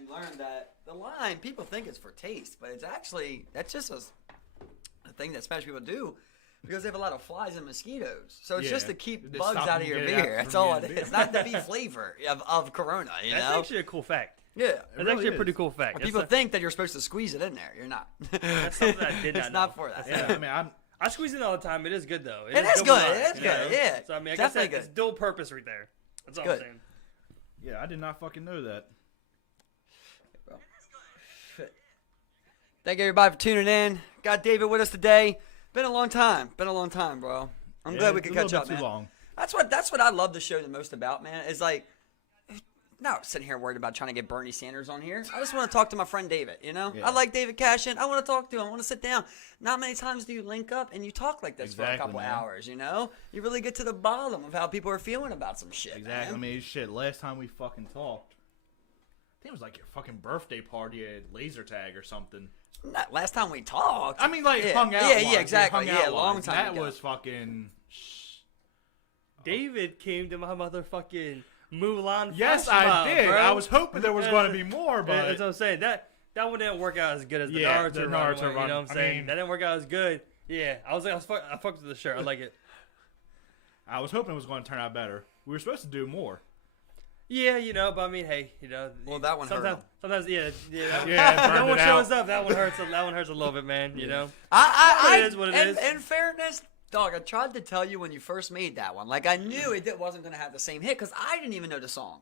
You learn that the line, people think it's for taste, but it's actually, that's just a thing that Spanish people do because they have a lot of flies and mosquitoes. So it's just to keep bugs out of your beer. That's all it is. It's not to be flavor of Corona, you know? That's actually a cool fact. Yeah. That's actually a pretty cool fact. People think that you're supposed to squeeze it in there. You're not. That's something I did not know. It's not for that. Yeah, I mean, I squeeze it all the time. It is good, though. It is good. It is good, yeah. So, I mean, I guess Definitely it's dual purpose right there. That's all Good. I'm saying. yeah, I did not fucking know that. Thank everybody for tuning in. Got David with us today. Been a long time. Bro. I'm glad we could catch up, man. Long. That's what I love the show the most about, man. Is like, not sitting here worried about trying to get Bernie Sanders on here. I just want to talk to my friend David. You know, Yeah. I like David Cashion. I want to talk to him. I want to sit down. Not many times do you link up and you talk like this for a couple hours. You know, you really get to the bottom of how people are feeling about some shit. Exactly. Man. I mean, shit. Last time we fucking talked, I think it was like your fucking birthday party at laser tag or something. Not last time we talked. I mean, like yeah. hung out. Yeah, once. exactly. Hung out long once. time That ago. was fucking. David came to my motherfucking Mulan. Yes, flash I mob, did. bro. I was hoping there was going to be more, but That's what I'm saying. That one didn't work out as good as the Yeah, Naruto, the run. Naruto You know run. what I'm I saying? mean- That didn't work out as good. Yeah, I fucked with the shirt. I like it. I was hoping it was going to turn out better. We were supposed to do more. Yeah, you know, but I mean, hey, you know. Well, that one hurt him. Sometimes, yeah. Yeah, no burned one it shows out. up. That one hurts. That one hurts a little bit, man. You know. It is what it is. In fairness, dog, I tried to tell you when you first made that one. Like, I knew it wasn't going to have the same hit because I didn't even know the song.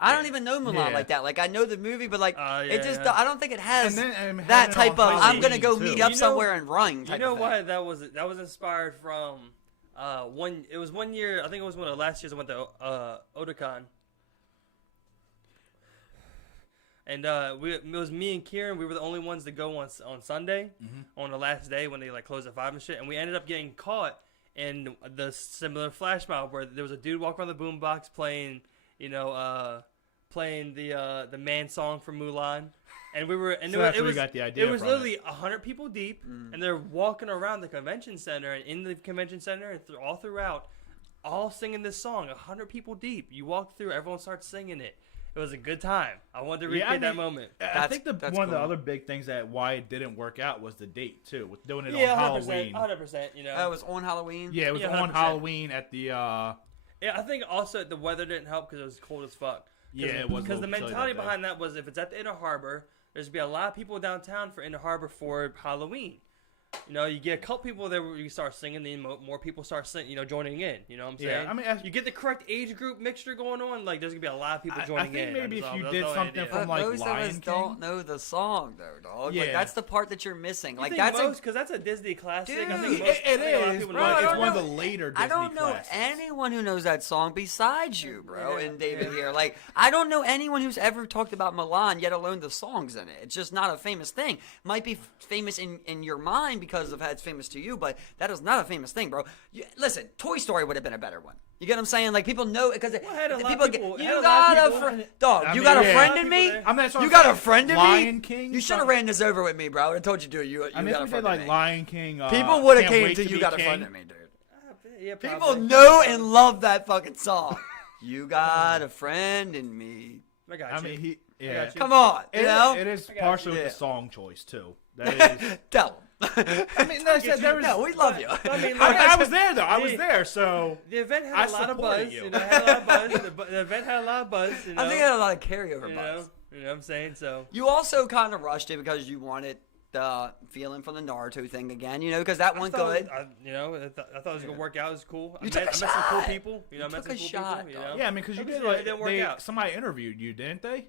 I don't even know Mulan Yeah. like that. Like, I know the movie, but like, it just, yeah. I don't think it has And that had it type on of, I'm going to Halloween, go too. meet up You know- somewhere and run type You know of thing. why that was inspired from it was one year. I think it was one of the last years I went to Otakon. And it was me and Kieran. We were the only ones to go on Sunday, on the last day when they like closed at 5 and shit. And we ended up getting caught in the similar flash mob where there was a dude walking around the boombox playing, playing the man song from Mulan. And we were, and So that's where you got the idea It was from literally 100 people deep, and they're walking around the convention center and in the convention center and all throughout, all singing this song. 100 people deep. You walk through, everyone starts singing it. It was a good time. I wanted to recreate that moment. I think That's one of the cool. other big things that why it didn't work out was the date too, with doing it Yeah, on 100%. Halloween. 100%. You know. It was on Halloween. Yeah, it was Yeah, on 100%. Halloween at the. Yeah, I think also the weather didn't help because it was cold as fuck. Yeah, it was a because the little chilly mentality that day. behind that was if it's at the Inner Harbor, there's gonna be a lot of people downtown for Inner Harbor for Halloween. You know, you get a couple people there where you start singing, then more people start joining in. You know what I'm saying? Yeah, I mean, you get the correct age group mixture going on. Like, there's gonna be a lot of people I joining think in. maybe That's if you all- did that's all something it is. from, like, Most of Lion us King? don't know the song, though, dog. Like, Yeah. that's the part that you're missing. You Like, think that's most because that's a Disney classic. I Dude, think It- most, it I think a lot of is, people bro, know I but it. it's don't one of know- the later Disney I don't know classics. anyone who knows that song besides you, bro, Yeah. and David here. Like, I don't know anyone who's ever talked about Milan, yet alone the songs in it. It's just not a famous thing. Might be famous in your mind because of how it's famous to you, but that is not a famous thing, bro. Listen, Toy Story would have been a better one. You get what I'm saying? Like, people know because Well, had a lot people of people- get. had You a lot of got a people- friend, dog. I You mean, got a yeah. friend A lot in of me. people there. I mean, that's what You I'm got saying. a friend in Lion me. King. You should have ran this over with me, bro. I would have told you, dude. You I mean, got a if we friend did in like me. Lion King. People would have Can't came Wait to to you Be got a King. friend in me, dude. Yeah, People probably. know and love that fucking song. You got a friend in me. I got you. I mean, yeah. got you. Come on, you It, know. it is I got partially you. with the song choice too. That is. Tell them. I mean, no, I said there was. No, we love you. I mean, I was there though. I was the- there, so The event I had a lot of supported buzz. you. You know, it had a lot of buzz. The event had a lot of buzz. You know, I think it had a lot of carryover you buzz. know what I'm saying? So You also kind of rushed it because you wanted the feeling from the Naruto thing again, you know, because that went good. I thought it was gonna work out. It was cool. I You met took a some cool shot. people. You know, I You met took some a cool shot, people. You dog. know, yeah. I mean, because you did It like didn't work out. somebody interviewed you, didn't they?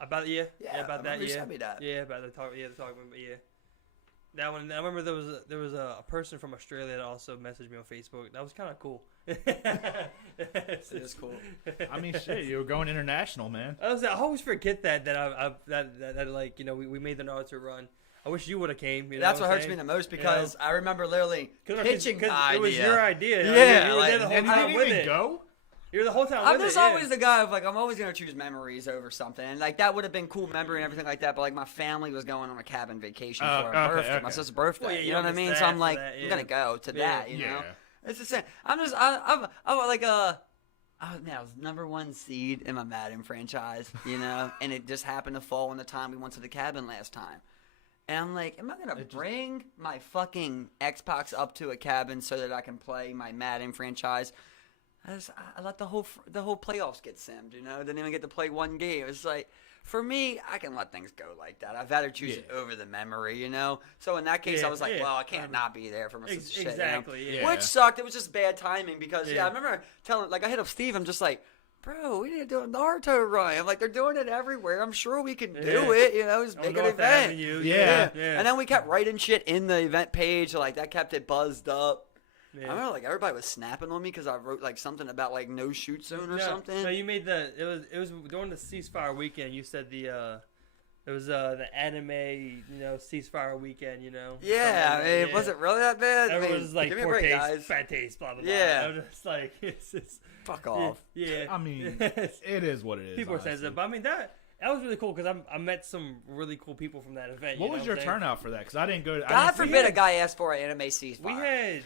About Yeah, about I that. remember you Yeah, sent me that. yeah, about the talk. Yeah, the talk. Yeah. That one, I remember there was a person from Australia that also messaged me on Facebook. That was kind of cool. It is cool. I mean, shit, you were going international, man. I always forget that like we made the Naruto run. I wish you would have came. You know That's what I'm hurts me saying? the most because I remember literally 'Cause pitching the idea. it was your idea. Yeah, you were like, there the whole And you time didn't with even it. go. You were the whole time I'm with just it. yeah. always the guy of like I'm always gonna choose memories over something, and like that would have been cool memory and everything like that. But like my family was going on a cabin vacation for Okay, a birthday, my okay. sister's birthday. Well, yeah, you you know what I don't mean? miss So that I'm for like, that, I'm yeah. gonna go to Yeah. that. You know, Yeah. it's the same. I'm I was number 1 seed in my Madden franchise, you know, and it just happened to fall on the time we went to the cabin last time. And I'm like, am I going to bring my fucking Xbox up to a cabin so that I can play my Madden franchise? I let the whole playoffs get simmed, you know? Didn't even get to play one game. It's like, for me, I can let things go like that. I'd rather choose it over the memory, you know? So in that case, I was like, well, I can't not be there for my shit. Exactly, you know? Which sucked. It was just bad timing because, I remember telling, like, I hit up Steve. I'm just like, bro, we need to do a Naruto run. I'm like, they're doing it everywhere. I'm sure we can do it, you know? Just make an event. Yeah. And then we kept writing shit in the event page. So, like, that kept it buzzed up. Yeah. I remember, like, everybody was snapping on me because I wrote, like, something about, like, no shoot zone or something. No, you made it was during the ceasefire weekend. You said it was the anime, you know, ceasefire weekend, you know. Yeah, I mean, was it really that bad? Everyone was like, give me a break, guys. Fat taste, blah, blah, blah. Yeah. I was just like, it's fuck off. Yeah. I mean, it is what it is. People are sensitive, but I mean, that was really cool because I met some really cool people from that event. What was your turnout for that? Because I didn't go to... God forbid a guy asked for an anime ceasefire. We had...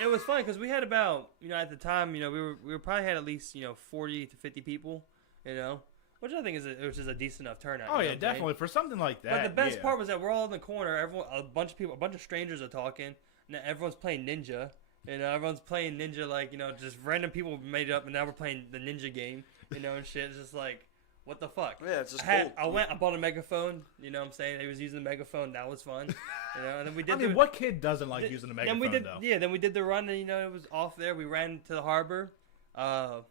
It was funny because we had about, you know, at the time, you know, we probably had at least, you know, 40 to 50 people, you know, which I think is a decent enough turnout. Oh, yeah, definitely. For something like that. But the best part was that we're all in the corner. A bunch of strangers are talking, and everyone's playing Ninja. You know, everyone's playing Ninja, like, you know, just random people made it up, and now we're playing the Ninja game, you know, and shit. It's just like, what the fuck? Yeah, it's just cool. I bought a megaphone, you know what I'm saying? He was using the megaphone. That was fun. You know, and then we did. I mean, what kid doesn't like using a megaphone, though? Yeah, then we did the run, and, you know, it was off there. We ran to the harbor. 5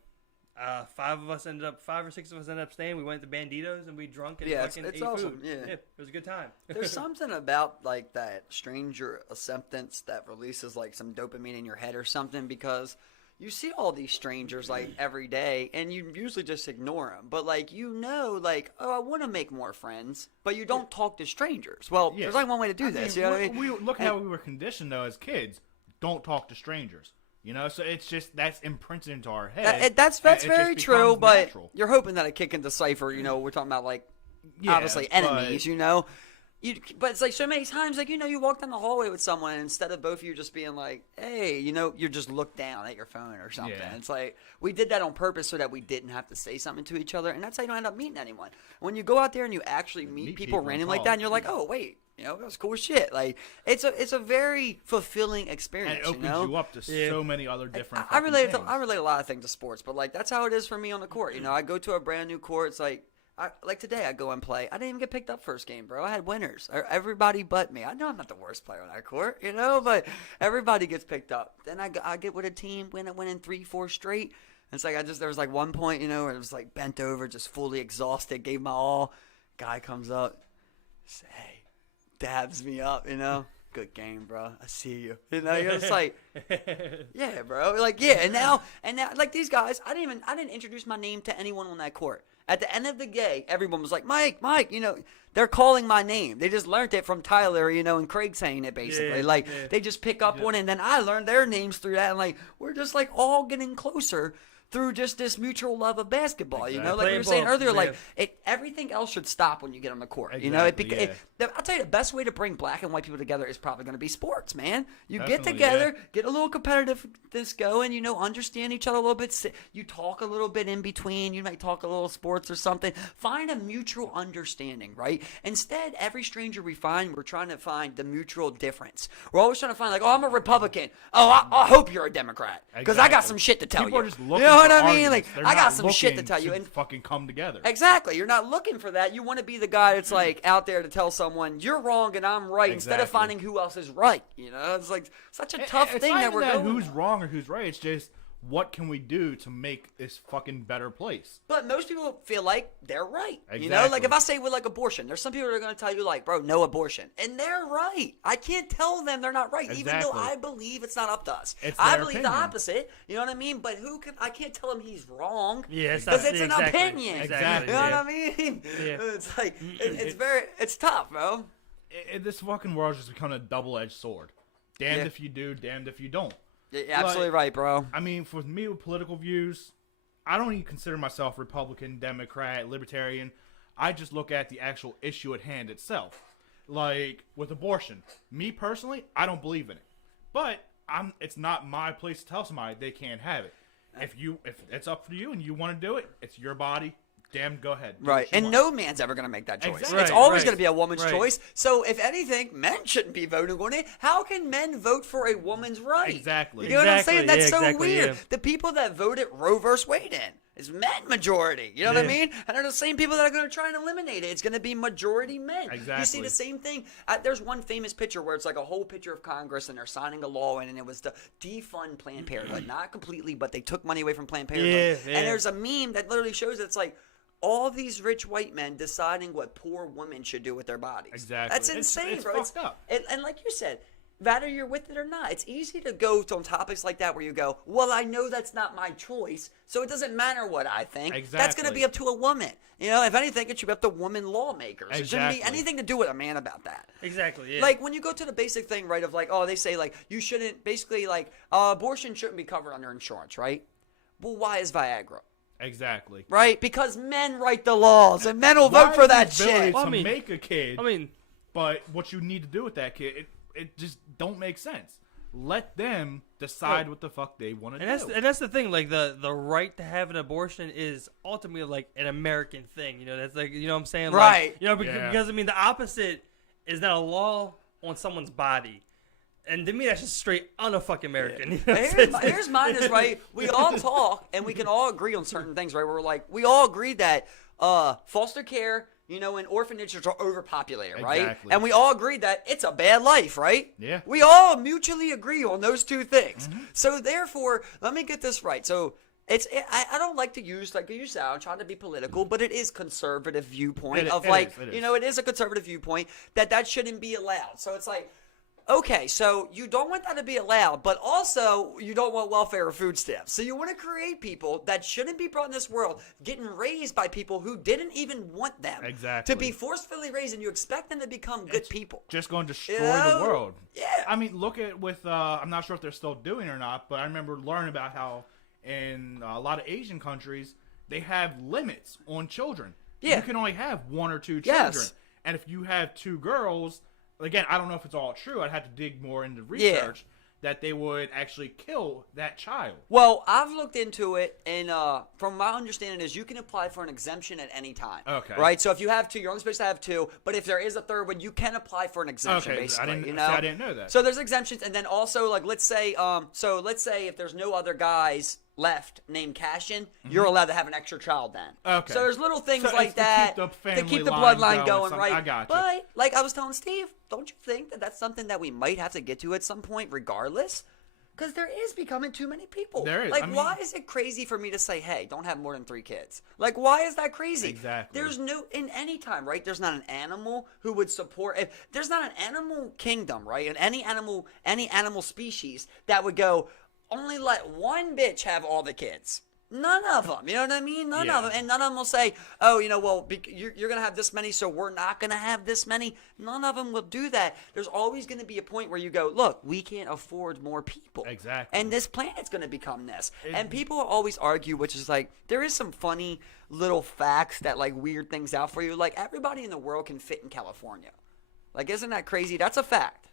or 6 of us ended up staying. We went to Banditos, and we drunk and fucking it's ate awesome. food. Yeah, it was a good time. There's something about, like, that stranger acceptance that releases, like, some dopamine in your head or something, because you see all these strangers, like, every day, and you usually just ignore them. But, like, you know, like, oh, I want to make more friends, but you don't talk to strangers. Well, there's only one way to do this. You know what I mean? Look how we were conditioned, though, as kids. Don't talk to strangers. You know, so it's just, that's imprinted into our head. That's very true, but natural. You're hoping that a kid can decipher, you know, we're talking about, like, obviously enemies, you know? But it's like so many times, like, you know, you walk down the hallway with someone, and instead of both of you just being like, hey, you know, you just look down at your phone or something. Yeah. It's like, we did that on purpose so that we didn't have to say something to each other, and that's how you don't end up meeting anyone. When you go out there and you actually meet people randomly like that, and you're like, oh, wait, you know, that was cool as shit. Like, it's a very fulfilling experience, and it opens you up to so many other different I relate a lot of things to sports, but, like, that's how it is for me on the court. You know, I go to a brand new court, it's like, like today, I go and play. I didn't even get picked up first game, bro. I had winners. Everybody but me. I know I'm not the worst player on that court, you know, but everybody gets picked up. Then I get with a team, winning 3-4 straight. And it's like there was like one point, you know, where it was like bent over, just fully exhausted, gave my all. Guy comes up, says, hey, dabs me up, you know. Good game, bro. I see you. You know, you're just like, yeah, bro. Like, yeah. And now, like, these guys, I didn't introduce my name to anyone on that court. At the end of the day, everyone was like, Mike, you know, they're calling my name. They just learned it from Tyler, you know, and Craig saying it, basically. They just pick up on it, and then I learned their names through that, and, like, we're just, like, all getting closer through just this mutual love of basketball, you know? Like we were saying earlier, like, everything else should stop when you get on the court, you know? I'll tell you, the best way to bring black and white people together is probably going to be sports, man. You get together, get a little competitiveness going, you know, understand each other a little bit. You talk a little bit in between. You might talk a little sports or something. Find a mutual understanding, right? Instead, every stranger we find, we're trying to find the mutual difference. We're always trying to find, like, oh, I'm a Republican. Oh, I hope you're a Democrat because I got some shit to tell you. People are just looking, you know what I mean? Like, They're I got some shit to tell you. And fucking come together. Exactly. You're not looking for that. You want to be the guy that's, like, out there to tell someone you're wrong and I'm right instead of finding who else is right. You know, it's like such a tough thing that we're going. Who's wrong or who's right? It's just, what can we do to make this fucking better place? But most people feel like they're right. Exactly. You know, like if I say with, like, abortion, there's some people that are going to tell you, like, bro, no abortion. And they're right. I can't tell them they're not right, even though I believe it's not up to us. I believe the opposite. You know what I mean? But I can't tell him he's wrong. Yeah, because it's an opinion. Exactly. You know what I mean? Yeah. It's like, it's tough, bro. This fucking world's just become a double-edged sword. Damned if you do, damned if you don't. You're absolutely right, bro. I mean, for me with political views, I don't even consider myself Republican, Democrat, Libertarian. I just look at the actual issue at hand itself. Like, with abortion. Me personally, I don't believe in it. But it's not my place to tell somebody they can't have it. if it's up for you and you want to do it, it's your body. Damn, go ahead. Right, and no man's ever going to make that choice. Exactly. It's always Right, going to be a woman's right. choice. So, if anything, men shouldn't be voting on it. How can men vote for a woman's right? Exactly. You know what I'm Exactly, saying? That's yeah, so exactly, weird. yeah. The people that voted Roe versus Wade in is men majority. You know what I Yeah. mean? And they're the same people that are going to try and eliminate it. It's going to be majority men. You see Exactly. the same thing. There's one famous picture where it's like a whole picture of Congress and they're signing a law and it was to defund Planned Parenthood. Not completely, but they took money away from Planned Parenthood. Yeah. And there's a meme that literally shows it's like, all these rich white men deciding what poor women should do with their bodies. Exactly. That's insane, It's bro. fucked up. And like you said, whether you're with it or not, it's easy to go on topics like that where you go, well, I know that's not my choice, so it doesn't matter what I think. That's going to Exactly. be up to a woman. You know, if anything, it should be up to woman lawmakers. It shouldn't be Exactly. anything to do with a man about that. Exactly. Yeah. Like when you go to the basic thing, right, of like, oh, they say like you shouldn't, basically like abortion shouldn't be covered under insurance, right? Well, why is Viagra? Exactly. Right? Because men write the laws and men will Why vote for is that the ability shit. Well, to I mean- make a kid, I mean, but what you need to do with that kid, it just don't make sense. Let them decide what the fuck they want to do. and that's the thing. Like the right to have an abortion is ultimately like an American thing. You know, that's like, you know what I'm saying? Like, Right. you know, Yeah. because I mean the opposite is not a law on someone's body. And to me, that's just straight un-fucking American. You know what I'm saying? Here's mine is, right, we all talk and we can all agree on certain things, right? We're like, we all agree that foster care, you know, and orphanages are overpopulated, right? Exactly. And we all agree that it's a bad life, right? Yeah. We all mutually agree on those two things. So therefore, let me get this right. So I don't like to use, like you said, I'm trying to be political, but it is conservative viewpoint It of is, like, it is. you know, it is a conservative viewpoint that shouldn't be allowed. So it's like, okay, so you don't want that to be allowed, but also you don't want welfare or food stamps. So you want to create people that shouldn't be brought in this world, getting raised by people who didn't even want them Exactly. to be forcefully raised, and you expect them to become good people. Just going to destroy You know? the world. Yeah. I mean, look at with I'm not sure if they're still doing it or not, but I remember learning about how in a lot of Asian countries they have limits on children. Yeah. You can only have one or two Yes. children, and if you have two girls, again, I don't know if it's all true. I'd have to dig more into research. That they would actually kill that child. Well, I've looked into it, and from my understanding is you can apply for an exemption at any time. Okay. Right? So if you have two, you're only supposed to have two, but if there is a third one, you can apply for an exemption, Okay, basically. I you know? didn't know that. So there's exemptions, and then also, like, let's say if there's no other guys left named Cashion, you're allowed to have an extra child then. Mm-hmm. Okay. So there's little things So like it's to that keep the to keep the family line bloodline going, going, right? I got you. But like I was telling Steve, don't you think that that's something that we might have to get to at some point, regardless? Because there is becoming too many people. There is. Like, I mean- why is it crazy for me to say, hey, don't have more than 3 kids? Like, why is that crazy? Exactly. There's no, in any time, right? There's not an animal who would support, if there's not an animal kingdom, right? And any animal species that would go, only let one bitch have all the kids. None of them. You know what I mean? None Yeah. of them. And none of them will say, oh, you know, well, you're going to have this many, so we're not going to have this many. None of them will do that. There's always going to be a point where you go, look, we can't afford more people. Exactly. And this planet's going to become this. And people always argue, which is like, there is some funny little facts that like weird things out for you. Like, everybody in the world can fit in California. Like, isn't that crazy? That's a fact.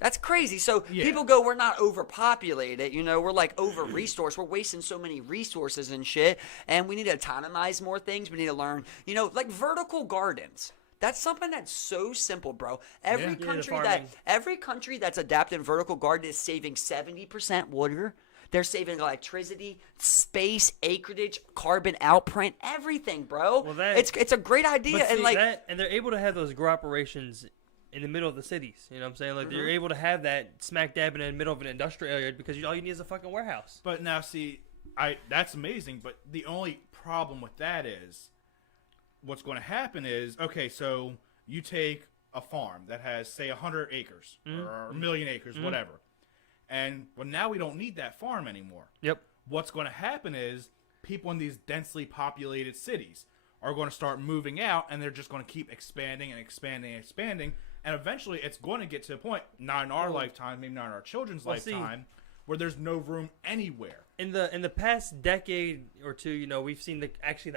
That's crazy. So Yeah. people go, we're not overpopulated, you know, we're like over-resourced. We're wasting so many resources and shit, and we need to autonomize more things. We need to learn, you know, like vertical gardens. That's something that's so simple, bro. Every Yeah. Yeah, country farming. every country that's adapted vertical garden is saving 70% water. They're saving electricity, space, acreage, carbon outprint, everything, bro. Well, that- it's a great idea, But and see, like and they're able to have those grow operations in the middle of the cities. You know what I'm saying? Like they're able to have that smack dab in the middle of an industrial area because all you need is a fucking warehouse. But now, see, that's amazing. But the only problem with that is, what's going to happen is, okay, so you take a farm that has, say, 100 acres or a million acres, whatever, and well, now we don't need that farm anymore. Yep. What's going to happen is people in these densely populated cities are going to start moving out, and they're just going to keep expanding and expanding and expanding, and eventually it's going to get to a point, not in our lifetime, maybe not in our children's Well, see- lifetime, where there's no room anywhere. In the past decade or two, you know, we've seen the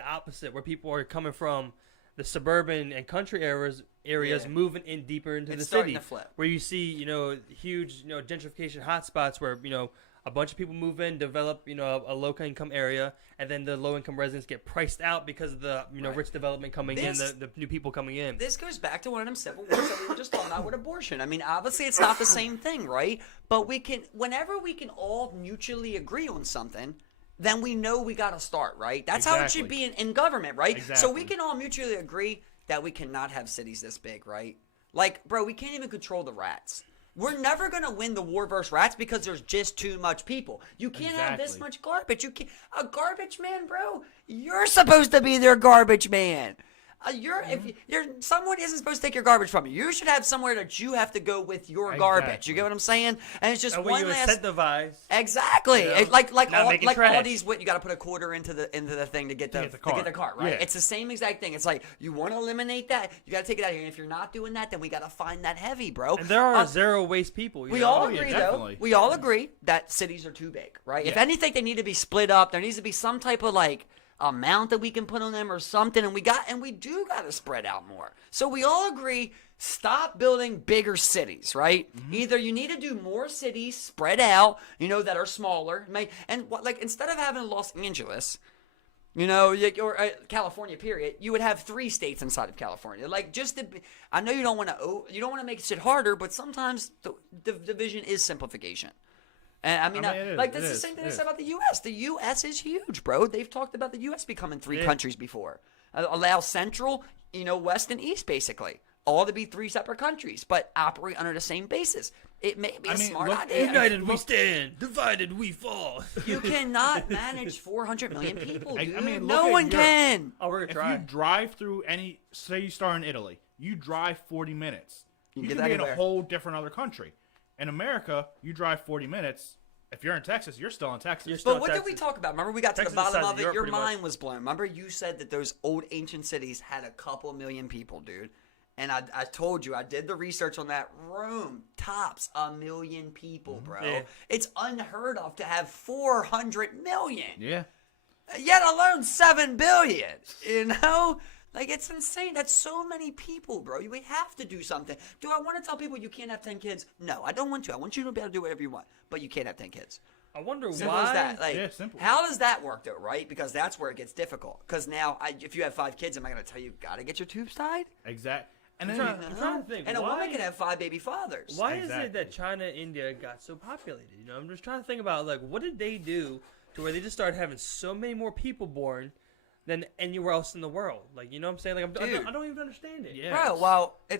opposite, where people are coming from the suburban and country areas Yeah. moving in deeper into It's the starting city, to flip. where you see, you know, huge, you know, gentrification hotspots where, you know, a bunch of people move in, develop, you know, a low income area, and then the low income residents get priced out because of the, you know, rich development coming in, the new people coming in. This goes back to one of them civil wars that we were just talking about with abortion. I mean, obviously it's not the same thing, right? But whenever we can all mutually agree on something, then we know we got to start, right? That's how it should be in government, right? Exactly. So we can all mutually agree that we cannot have cities this big, right? Like, bro, we can't even control the rats. We're never going to win the war versus rats because there's just too much people. You can't have this much garbage. You can't. A garbage man, bro, you're supposed to be their garbage man. Someone isn't supposed to take your garbage from you. You should have somewhere that you have to go with your garbage. You get what I'm saying? And it's just one last. Incentivize. Exactly. You know, like trash. all these. You got to put a quarter into the thing to get the cart, right? Yeah. It's the same exact thing. It's like you want to eliminate that, you got to take it out of here. And if you're not doing that, then we got to find that heavy, bro. And there are zero waste people. We all agree, though. We all agree that cities are too big, right? Yeah. If anything, they need to be split up. There needs to be some type of like amount that we can put on them or something, and we do got to spread out more. So we all agree, stop building bigger cities, right? Either you need to do more cities spread out, you know, that are smaller, and like instead of having Los Angeles, you know, or California, period, you would have 3 states inside of California. Like, I know you don't want to make shit harder, but sometimes the division is simplification. And I mean, that's the same thing they said about the U.S. The U.S. is huge, bro. They've talked about the U.S. becoming 3 countries before. Allow Central, you know, West and East, basically, all to be 3 separate countries, but operate under the same basis. It may be a smart idea. United we stand, divided we fall. You cannot manage 400 million people, dude. I mean, no one can. Oh, we're gonna try. If you drive through say you start in Italy, you drive 40 minutes. You get can be in anywhere. a whole different other country. In America, you drive 40 minutes. If you're in Texas, you're still in Texas. But what did we talk about? Remember, we got to the bottom of it. Your mind much. was blown. Remember, you said that those old ancient cities had a couple million people, dude. And I told you, I did the research on that. Rome tops 1 million people, bro. Yeah. It's unheard of to have 400 million. Yeah. Yet alone 7 billion. You know? Like, it's insane. That's so many people, bro. We have to do something. Do I want to tell people you can't have 10 kids? No, I don't want to. I want you to be able to do whatever you want. But you can't have 10 kids. I wonder Simple why. as that. Like, Yeah, simple. How does that work, though, right? Because that's where it gets difficult. Because now, if you have 5 kids, am I going to tell you got to get your tubes tied? Exactly. And I'm then trying to think. And a why, woman can have 5 baby fathers. Why is it that China and India got so populated? You know, I'm just trying to think about, like, what did they do to where they just started having so many more people born than anywhere else in the world? Like, you know what I'm saying? Like, I don't even understand it. Yeah. Bro, well, I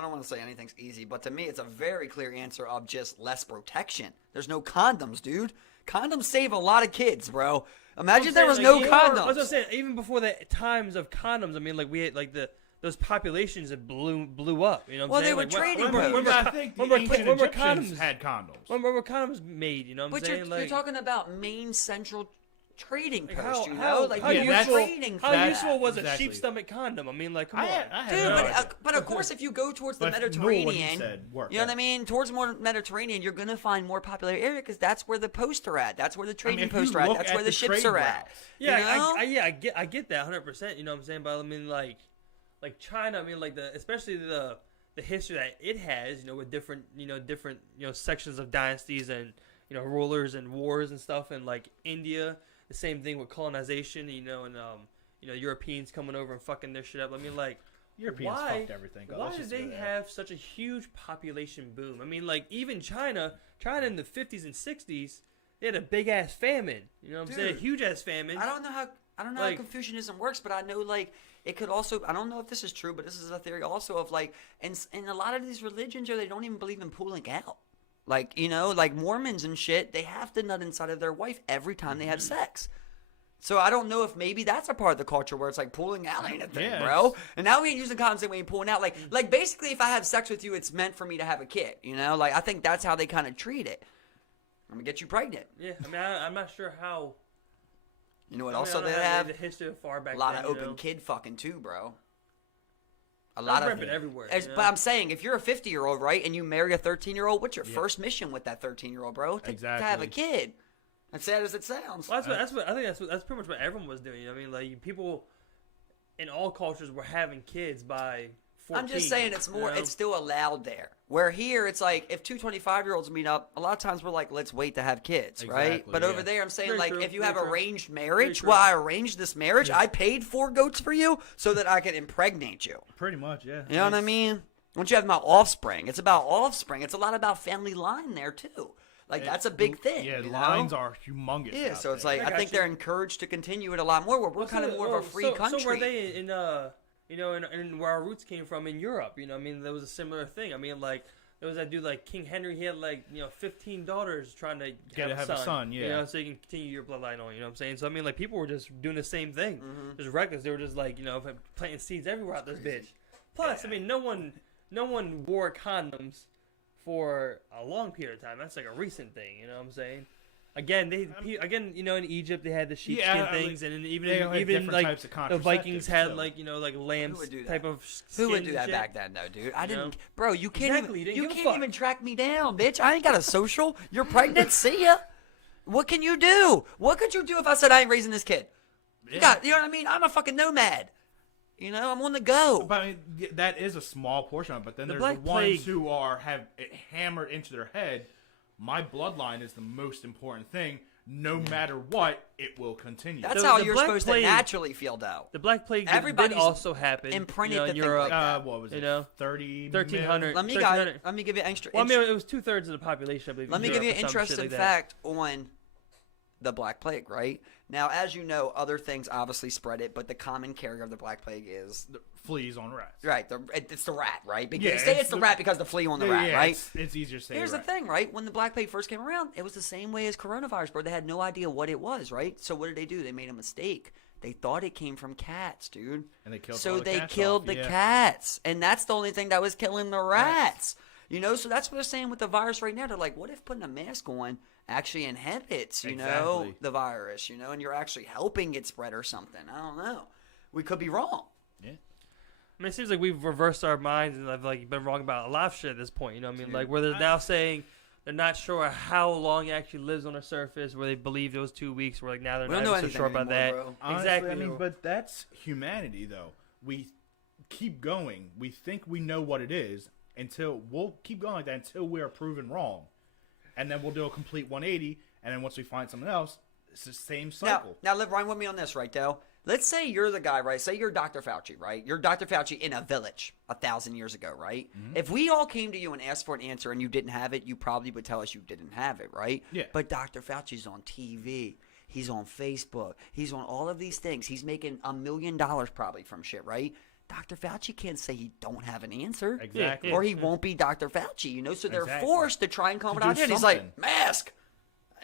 don't want to say anything's easy, but to me, it's a very clear answer of just less protection. There's no condoms, dude. Condoms save a lot of kids, bro. Imagine there was no condoms. I was saying, even before the times of condoms, I mean, like, we had, like, those populations that blew up. You know what I'm saying? They were trading, I think the ancient Egyptians had condoms. When were condoms made? You know what I'm saying? You're talking about main central trading Like post, you know? how Like, useful, how useful was exactly. a sheep stomach condom? I mean, like, come on. Dude, but of course, if you go towards the Mediterranean, worked, you know what I mean? Towards more Mediterranean, you're going to find more popular area because that's where the posts are at. That's where the trading posts are at. That's where the ships are at. Yeah, I get that 100%. You know what I'm saying? But I mean, like China, I mean, like especially the history that it has, you know, with different sections of dynasties and, you know, rulers and wars and stuff, and like India, the same thing with colonization, you know, and Europeans coming over and fucking their shit up. I mean, like, Europeans fucked everything. Why did they have such a huge population boom? I mean, like, even China in the 50s and 60s, they had a big ass famine. You know what I'm saying? A huge ass famine. I don't know how Confucianism works, but I know, like, it could also, I don't know if this is true, but this is a theory also of, like, in a lot of these religions, they don't even believe in pulling out. Like, you know, like Mormons and shit, they have to nut inside of their wife every time they have sex. So I don't know if maybe that's a part of the culture where it's like pulling out ain't a thing, bro. And now we ain't using condoms when we ain't pulling out. Like basically, if I have sex with you, it's meant for me to have a kid. You know, like I think that's how they kind of treat it. I'm gonna get you pregnant. Yeah, I mean, I'm not sure how. You know what? Also, they have the history of far back. A lot of open kid fucking too, bro. A lot of it everywhere. But I'm saying, if you're a 50-year-old, right, and you marry a 13-year-old, what's your first mission with that 13-year-old, bro? To have a kid. As sad as it sounds. Well, that's pretty much what everyone was doing. You know what I mean, like people in all cultures were having kids by 14. I'm just saying it's more. you know? It's still allowed there. Where here, it's like if two 25-year-olds meet up, a lot of times we're like, let's wait to have kids, right? Exactly, But yeah. over there, I'm saying Very like true, if you very have true. arranged Very marriage, true. well, I arranged this marriage. I paid 4 goats for you so that I can impregnate you. Pretty much, yeah. You know what I mean? Once you have my offspring, it's about offspring. It's a lot about family line there too. Like that's a big thing. Yeah, you lines know? are humongous. Yeah, out so it's there. like I I got think you. they're encouraged to continue it a lot more. Where we're kind of more of a free country. So were they in you know, in where our roots came from in Europe? You know, I mean, there was a similar thing. I mean, like there was that dude like King Henry. He had like 15 daughters trying to have a son. Yeah. You know, so you can continue your bloodline on. You know what I'm saying? So I mean, like people were just doing the same thing, just reckless. They were just like planting seeds everywhere out this bitch. Plus, I mean, no one wore condoms for a long period of time. That's like a recent thing. You know what I'm saying? Again, in Egypt they had the sheepskin things, and they even had even different like types of the Vikings had contraceptives, like like lambs would do that? type of Who would skins do that and shit. back then, though, dude? I didn't, know? bro. You can't Exactly, you even. didn't You give a can't fuck. even track me down, bitch. I ain't got a social. You're pregnant. See ya. What can you do? What could you do if I said I ain't raising this kid? You know what I mean? I'm a fucking nomad. You know, I'm on the go. But I mean, that is a small portion of it. But then The there's Black the ones Plague- who have it hammered into their head. My bloodline is the most important thing. No matter what, it will continue. That's The- how the you're Black supposed Plague- to naturally feel, though. The Black Plague did Everybody's also happen. imprinted in to think Europe. like that. What was it? You know, 30 1300. Let me 1300. let me give you an extra. Well, I mean, it was 2/3 of the population. I believe. Let in me give you Europe an or some shit interesting like that. fact on the Black Plague, right? Now, as you know, other things obviously spread it, but the common carrier of the Black Plague is Fleas on rats. right. It's the rat, right? Because Yeah, they say it's it's the the- rat because the flea on the rat, right? It's easier to say. Here's rat. the thing, right? When the Black Plague first came around, it was the same way as coronavirus, bro. They had no idea what it was, right? So what did they do? They made a mistake. They thought it came from cats, dude. And they killed So all the they cats killed off, the yeah. cats, and that's the only thing that was killing the rats. You know, so that's what they're saying with the virus right now. They're like, what if putting a mask on actually inhibits, you know, Exactly. the virus, you know, and you're actually helping it spread or something. I don't know. We could be wrong. Yeah. I mean, it seems like we've reversed our minds and I've like been wrong about a lot of shit at this point. You know what I mean? Like where they're now saying they're not sure how long it actually lives on the surface. Where they believe it was 2 weeks. Where like now they're We not don't know even so anything sure about that. anymore, bro. Honestly, Exactly. I mean, but that's humanity, though. We keep going. We think we know what it is until we'll keep going like that until we are proven wrong, and then we'll do a complete 180. And then once we find something else, it's the same cycle. Now, live Ryan with me on this, right, Dale? Let's say you're the guy, right? Say you're Dr. Fauci, right? You're Dr. Fauci in a village 1,000 years ago, right? Mm-hmm. If we all came to you and asked for an answer and you didn't have it, you probably would tell us you didn't have it, right? Yeah. But Dr. Fauci's on TV. He's on Facebook. He's on all of these things. He's making $1 million probably from shit, right? Dr. Fauci can't say he don't have an answer. Exactly. Yeah. Or he won't be Dr. Fauci, you know? So they're Exactly. forced to try and come To out do here. And he's like, something. mask.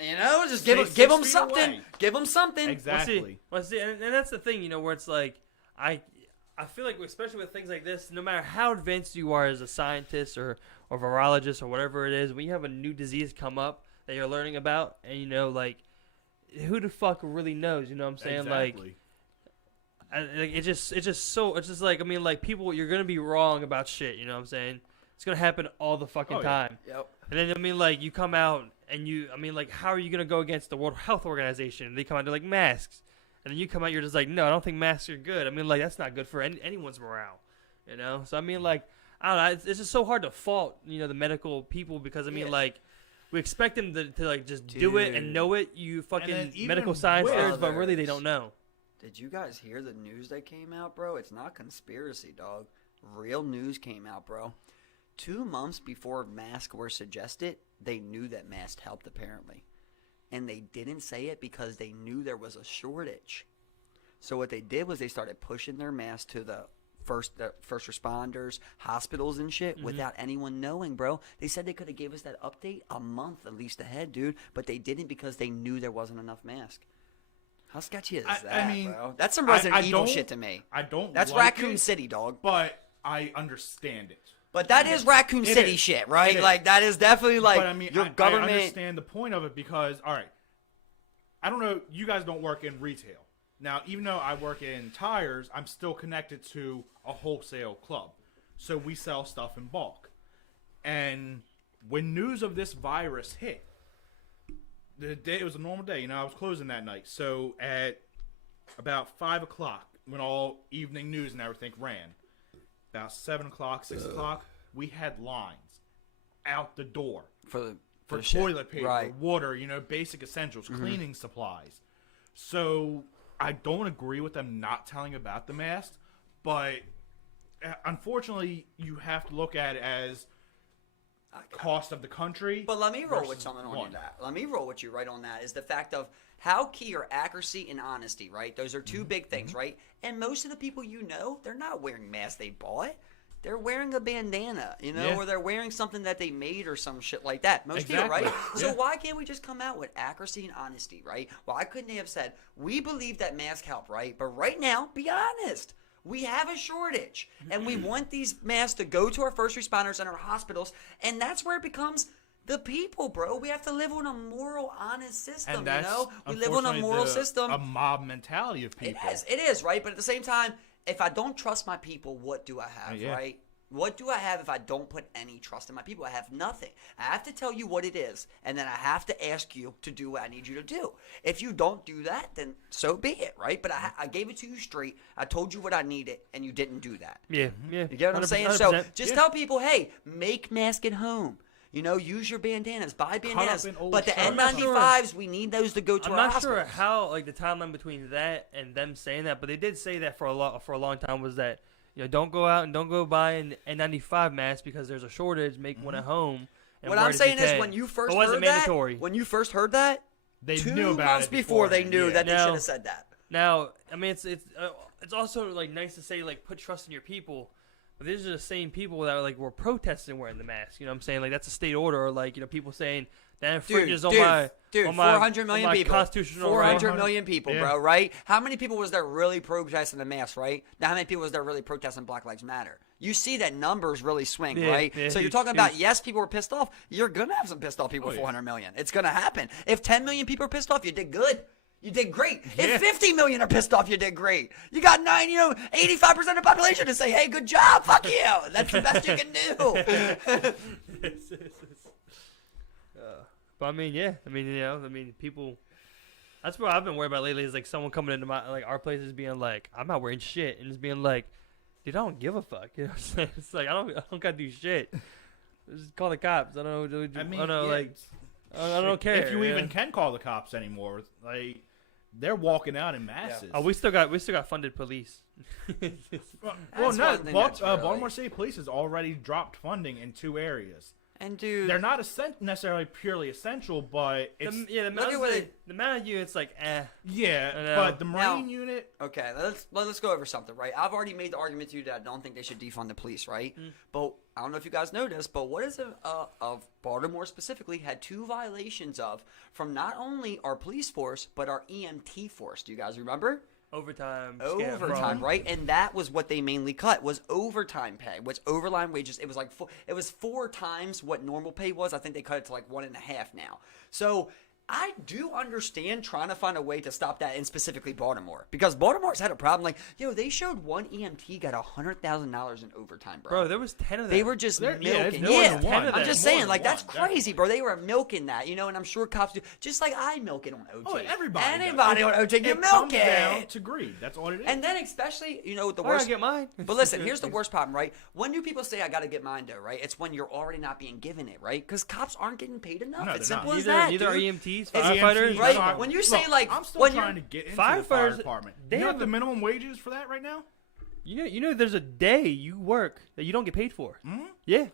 You know, just Stay give 6 him feet something. away. Give him something. Exactly. Well, see, and that's the thing, you know, where it's like, I feel like, especially with things like this, no matter how advanced you are as a scientist or virologist or whatever it is, when you have a new disease come up that you're learning about, and you know, like, who the fuck really knows? You know what I'm saying? Exactly. Like, it's just like, I mean, like, people, you're gonna be wrong about shit. You know what I'm saying? It's gonna happen all the fucking Oh, yeah. time. Yep. And then, I mean, like, you come out and I mean, like, how are you going to go against the World Health Organization? They come out, they're like, masks. And then you come out, you're just like, no, I don't think masks are good. I mean, like, that's not good for anyone's morale, you know? So, I mean, like, I don't know. It's just so hard to fault, you know, the medical people because, I mean, Yeah. like, we expect them to like, just do it and Dude. know it, you then fucking even medical science nerds, with but really they others. don't know. Did you guys hear the news that came out, bro? It's not conspiracy, dog. Real news came out, bro. 2 months before masks were suggested, they knew that masks helped, apparently. And they didn't say it because they knew there was a shortage. So what they did was they started pushing their masks to the first responders, hospitals and shit without anyone knowing, bro. They said they could have gave us that update a month at least ahead, dude. But they didn't because they knew there wasn't enough masks. How sketchy is I that, mean, bro? That's some Resident Evil don't- shit to me. I don't. That's like Raccoon it, City, dog. but I understand it. But that is Raccoon It City is. shit, right? It is. Like, that is definitely like But I mean, your I government. understand the point of it because, all right, I don't know. You guys don't work in retail. Now, even though I work in tires, I'm still connected to a wholesale club. So we sell stuff in bulk. And when news of this virus hit, the day, it was a normal day. You know, I was closing that night. So at about 5 o'clock, when all evening news and everything ran, about 7 o'clock, 6 o'clock, we had lines out the door for for shit. toilet paper, Right. water, basic essentials, cleaning supplies. So I don't agree with them not telling about the mask, but unfortunately, you have to look at it as cost of the country. But let me roll with versus something on one. you. Let me roll with you right on that. Is the fact of how key are accuracy and honesty, right? Those are two big things, right? And most of the people they're not wearing masks they bought. They're wearing a bandana, or they're wearing something that they made or some shit like that. Most people, right? So why can't we just come out with accuracy and honesty, right? Why couldn't they have said, we believe that masks help, right? But right now, be honest. We have a shortage, and we want these masks to go to our first responders and our hospitals, and that's where it becomes the people, bro. We have to live on a moral, honest system, And that's, We live on a moral system. A mob mentality of people. It is, right? But at the same time, if I don't trust my people, what do I have, right? What do I have if I don't put any trust in my people? I have nothing. I have to tell you what it is, and then I have to ask you to do what I need you to do. If you don't do that, then so be it, right? But I gave it to you straight. I told you what I needed, and you didn't do that. Yeah. You get what I'm saying? So 100%. just tell people, hey, make masks at home. Use your bandanas, buy bandanas. in old But the shirts. N95s, we need those to go to I'm our not hospitals. sure how the timeline between that and them saying that, but they did say that for a long time was that don't go out and don't go buy an N95 mask because there's a shortage. Make one at home. And What wear I'm it if saying is, can. when you first But it wasn't heard mandatory. that, when you first heard that, They 2 knew about months it before they knew beforehand, that they Now- should have said that. Now, I mean, it's also nice to say put trust in your people, but these are the same people that were protesting wearing the mask. You know what I'm saying? That's a state order. Or people saying that infringes on my 400 million on my people. constitutional right. 400 million people, bro, right? How many people was there really protesting the mask, right? Now, how many people was there really protesting Black Lives Matter? You see that numbers really swing, Yeah, right? yeah, So you're huge, talking about, huge. yes, people were pissed off. You're going to have some pissed off people with 400 million. It's going to happen. If 10 million people are pissed off, you did good. You did great. If 50 million are pissed off, you did great. You got 85% of the population to say, hey, good job, fuck you. That's the best you can do. But I mean, people. That's what I've been worried about lately. Is someone coming into our places being I'm not wearing shit, and just being dude, I don't give a fuck. You know what I'm saying? It's I don't gotta do shit. Just call the cops. I don't know. I don't know. I don't care. If you even can call the cops anymore, they're walking out in masses. Oh, we still got funded police. Well, no, one thing that's really- Baltimore City Police has already dropped funding in 2 areas. And, dude, They're not necessarily purely essential, but it's the Look at what the amount of units eh. yeah. I know. But the Marine Now- unit, okay, let's go over something, right? I've already made the argument to you that I don't think they should defund the police, right? But I don't know if you guys know this, but what is of Baltimore specifically had 2 violations from not only our police force but our EMT force. Do you guys remember? Overtime, Overtime, right? And that was what they mainly cut was overtime pay, which overline wages. It was it was 4 times what normal pay was. I think they cut it to 1.5 now. So I do understand trying to find a way to stop that in specifically Baltimore, because Baltimore's had a problem. They showed one EMT got $100,000 in overtime, bro. Bro, there was 10 of them. They were just There- yeah, milking. it's more Yeah, than one. I'm just More saying, than that's one, crazy, bro. They were milking that, and I'm sure cops do. Just like I milk it on OT. oh, everybody, Anybody on OT, you it milk comes it. down to greed. That's all it is. And then especially, with the Where I worst. get mine? But listen, here's the worst problem, right? When do people say I got to get mine, though, right? It's when you're already not being given it, right? Because cops aren't getting paid enough. No, It's they're simple not. as that, Neither are dude. EMTs, It's- firefighters. right? Look, When you say, I'm still when trying you're- to get into the fire Firefighters, department. they You know have what the minimum wage is for that right now? You know, there's a day you work that you don't get paid for. Mm-hmm. Yeah,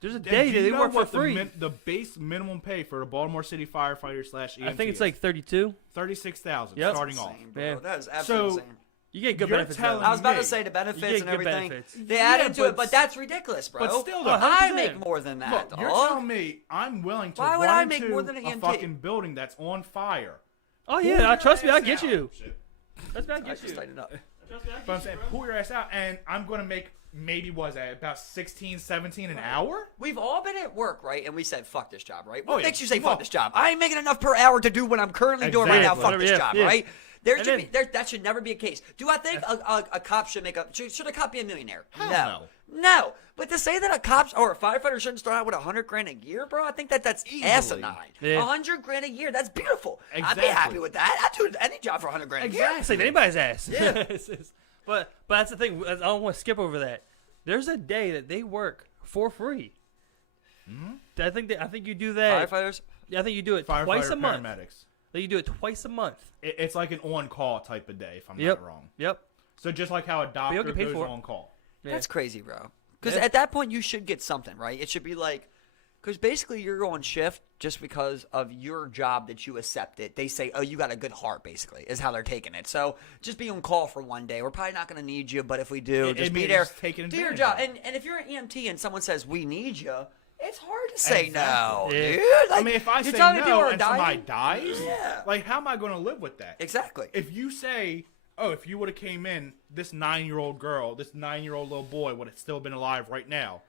there's a day And that do they you know work for what free. the base minimum pay for a Baltimore City firefighter / EMT I think it's is? 32. 36,000 Yep. starting off. Insane, bro. Yeah. That is absolutely So- insane. You get good You're benefits. telling though. I was about to me. say the benefits You get and good everything. benefits. They Yeah, added to it, but but that's ridiculous, bro. but still, though, I 100%. make more than that. Look, you're dog. telling me I'm willing to Why would run I make into more than an a EMT? fucking building that's on fire. Oh Pull yeah, your trust me, I ass get out. you. Shit. Trust me, I I get just you. tightened up. Trust me, I But get I'm you, saying, bro. pull your ass out, and I'm going to make maybe about 16, 17 an hour? We've all been at work, right? And we said, fuck this job, right? Oh, What yeah. makes you say, Well- fuck this job? I ain't making enough per hour to do what I'm currently doing right now. Exactly. Fuck this Yeah, job, yeah. right? And then- That should never be a case. Do I think a cop should should a cop be a millionaire? Hell No. But to say that a cop or a firefighter shouldn't start out with $100,000 a year, bro, I think that's Easily. asinine. Yeah. $100,000 a year, that's beautiful. I'd Exactly. be happy with that. I'd do any job for $100,000 a year. Save anybody's ass. Yeah. but that's the thing. I don't want to skip over that. There's a day that they work for free. Mm-hmm. I think you do that. Firefighters. Yeah, I think you do it Firefighter, twice a month. paramedics. Like you do it twice a month. It's like an on-call type of day, if I'm Yep. not wrong. Yep. So just like how a doctor get paid goes for it. on call. Yeah. That's crazy, bro. Because Yeah. at that point, you should get something, right? It should be like, because basically you're on shift just because of your job that you accepted. They say, oh, you got a good heart, basically, is how they're taking it. So just be on call for one day. We're probably not going to need you, but if we do, just be there. Taking Do your advantage job. of it. And if you're an EMT and someone says, we need you, it's hard to say no, Exactly. Yeah. dude. Like, I mean, if I you're say telling me people no are and somebody dying? dies, Yeah. like how am I going to live with that? Exactly. If you say, oh, if you would have came in, this 9-year-old girl, this 9-year-old little boy would have still been alive right now.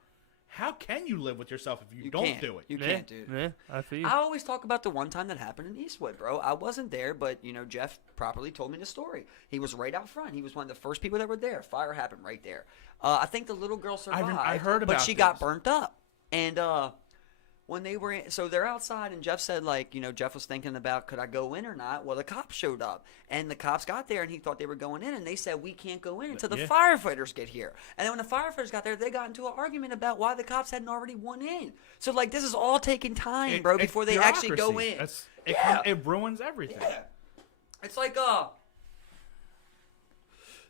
How can you live with yourself if you don't can't. do it? You Yeah. can't, dude. Yeah, I feel you. I always talk about the one time that happened in Eastwood, bro. I wasn't there, but, Jeff properly told me the story. He was right out front. He was one of the first people that were there. Fire happened right there. I think the little girl survived, I heard but about she got this. burnt up. And when they were in, so they're outside, and Jeff said, like, Jeff was thinking about, could I go in or not? Well, the cops showed up, and the cops got there, and he thought they were going in, and they said, we can't go in until the Yeah. firefighters get here. And then when the firefighters got there, they got into an argument about why the cops hadn't already won in. So, like, this is all taking time, bro, It's before they actually go bureaucracy. in. It ruins everything. Yeah. It's like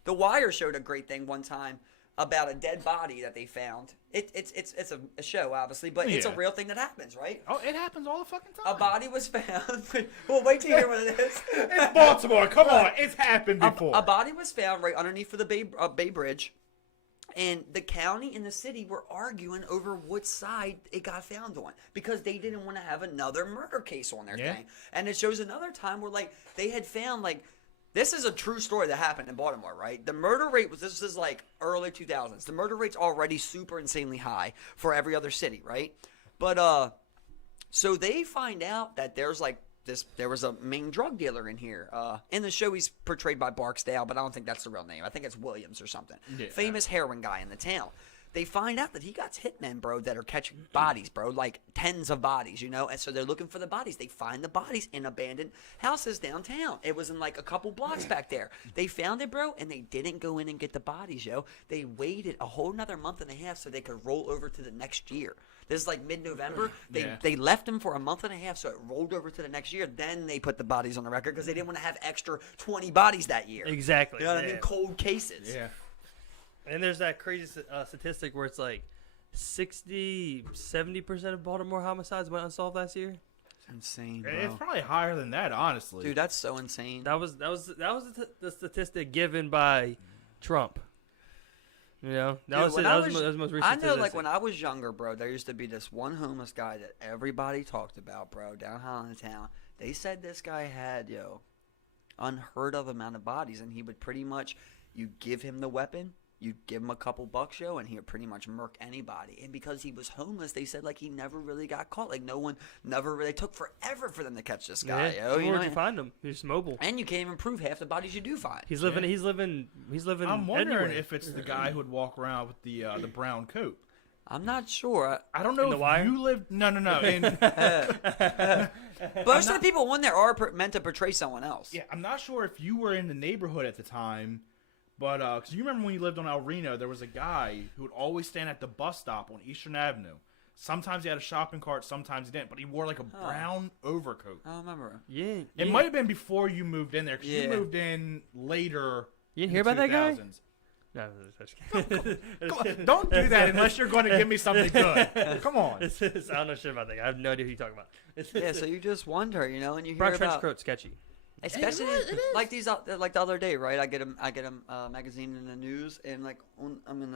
The Wire showed a great thing one time about a dead body that they found. It's a show, obviously, but it's a Yeah. real thing that happens, right? Oh, it happens all the fucking time. A body was found. Well, wait till you hear what it is. It's Baltimore. Come on, it's happened before. A body was found right underneath the Bay Bridge, and the county and the city were arguing over what side it got found on because they didn't want to have another murder case on their Yeah. thing. And it shows another time where, like, they had found, like, this is a true story that happened in Baltimore, right? The murder rate this is like early 2000s. The murder rate's already super insanely high for every other city, right? But so they find out that there was a main drug dealer in here. In the show, he's portrayed by Barksdale, but I don't think that's the real name. I think it's Williams or something. Yeah. Famous heroin guy in the town. They find out that he got hitmen, bro, that are catching bodies, bro, like tens of bodies, And so they're looking for the bodies. They find the bodies in abandoned houses downtown. It was in like a couple blocks back there. They found it, bro, and they didn't go in and get the bodies, yo. They waited a whole nother month and a half so they could roll over to the next year. This is like mid-November. They left them for a month and a half, so it rolled over to the next year. Then they put the bodies on the record because they didn't want to have extra 20 bodies that year. Exactly. You know what I mean? Cold cases. Yeah. And there's that crazy statistic where it's like 60-70% of Baltimore homicides went unsolved last year. It's insane, bro. It's probably higher than that, honestly. Dude, that's so insane. That was the statistic given by Trump. That was the most recent. I know, like, statistic. when I was younger, bro, there used to be this one homeless guy that everybody talked about, bro, down Highland Town. They said this guy had, unheard of amount of bodies, and he would pretty much, you give him the weapon, you give him a couple bucks, and he would pretty much murk anybody. And because he was homeless, they said, like, he never really got caught. Like, no one never really took forever for them to catch this guy, Yeah. yo. Where would you find him? He's just mobile. And you can't even prove half the bodies you do find. He's living. He's living. I'm wondering anywhere. if it's the guy who would walk around with the brown coat. I'm not sure. I don't know The if Wire? you lived. No. Most of the people on there are meant to portray someone else. Yeah, I'm not sure if you were in the neighborhood at the time, but because you remember when you lived on El Reno, there was a guy who would always stand at the bus stop on Eastern Avenue. Sometimes he had a shopping cart, sometimes he didn't, but he wore like a brown overcoat. I don't remember. Yeah. It might have been before you moved in there, because Yeah. you moved in later. You didn't in hear about that guy? 2000s. No, that's Don't do that unless you're going to give me something good. Come on. I don't know shit about that guy. I have no idea who you're talking about. Yeah, so you just wonder, and you hear Brown trench about, coat sketchy. especially It is. like like the other day, right? I get a magazine in the news, and like I'm in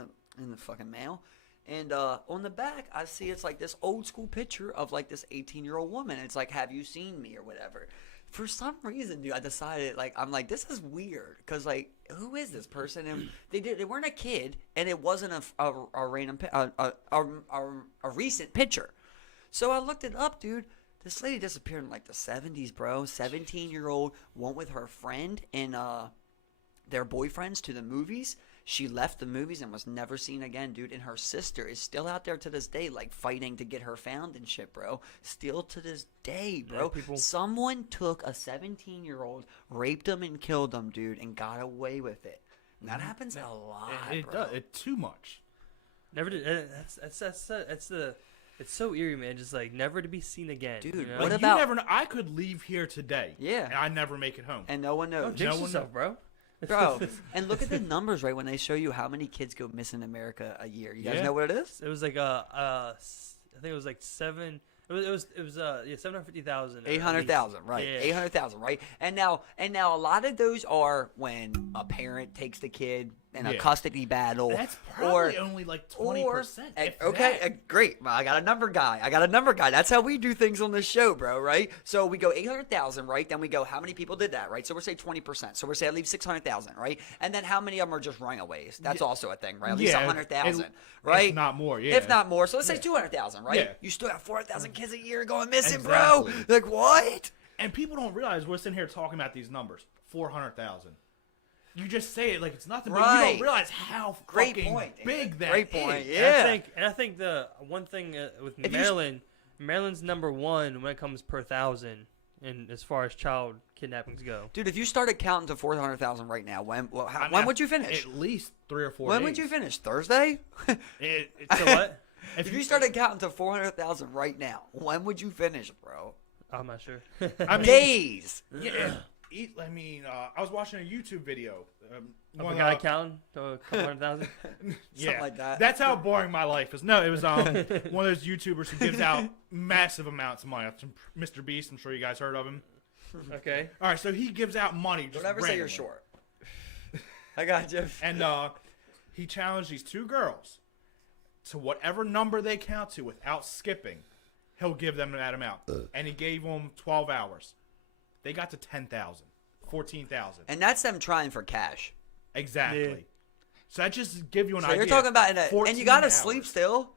the fucking mail, and on the back I see it's like this old school picture of like this 18-year-old woman. It's like, have you seen me or whatever. For some reason, dude, I decided, like, I'm like, this is weird, because, like, who is this person? And they weren't a kid, and it wasn't a random a recent picture. So I looked it up, dude. This lady disappeared in like the 70s, bro. 17-year-old went with her friend and their boyfriends to the movies. She left the movies and was never seen again, dude. And her sister is still out there to this day, like, fighting to get her found and shit, bro. Still to this day, bro. Yeah, Someone took a 17-year-old, raped him and killed him, dude, and got away with it. And that happens a lot, It bro. does. It's too much. Never did. It's so eerie, man. Just like never to be seen again, Dude, You know? what Like, about- you never know. I could leave here today. Yeah. And I never make it home. And no one knows. Don't jinx No one yourself, bro. Bro, and look at the numbers, right? When they show you how many kids go missing in America a year. You guys Yeah. know what it is? It was like I think it was like seven. It was 750,000. 800,000, right? Yeah. 800,000, right? And now a lot of those are when a parent takes the kid in a Yeah. custody battle. That's probably only like 20%. Great. Well, I got a number guy. That's how we do things on this show, bro, right? So we go 800,000, right? Then we go, how many people did that, right? So we're saying 20%. So we're saying I leave 600,000, right? And then how many of them are just runaways? That's also a thing, right? At least 100,000, right? If not more, yeah. If not more. So let's say 200,000, right? Yeah. You still have 400,000 kids a year going missing, bro. Exactly. Like, what? And people don't realize we're sitting here talking about these numbers. 400,000. You just say it like it's nothing, but you Right. don't realize how Great fucking point, David. big that Great point, is. yeah. And I think the one thing with If you- Maryland's number one when it comes per thousand, and as far as child kidnappings go. Dude, if you started counting to 400,000 right now, when I mean, when would you finish? At least 3 or 4 When days. would you finish? Thursday? So what? If you started counting to 400,000 right now, when would you finish, bro? I'm not sure. I mean, Days. yeah, I was watching a YouTube video. Of one, a guy counting to a couple 100,000. yeah, like that. That's how boring my life is. No, it was one of those YouTubers who gives out massive amounts of money. Mr. Beast, I'm sure you guys heard of him. Okay. All right, so he gives out money. Just Don't ever say you're randomly. short. I got you. And he challenged these 2 girls to whatever number they count to without skipping. He'll give them that amount. And he gave them 12 hours. They got to 10,000, 14,000. And that's them trying for cash. Exactly. Yeah. So that just give you an So idea. you're talking about, and you 14 got to hours. sleep still.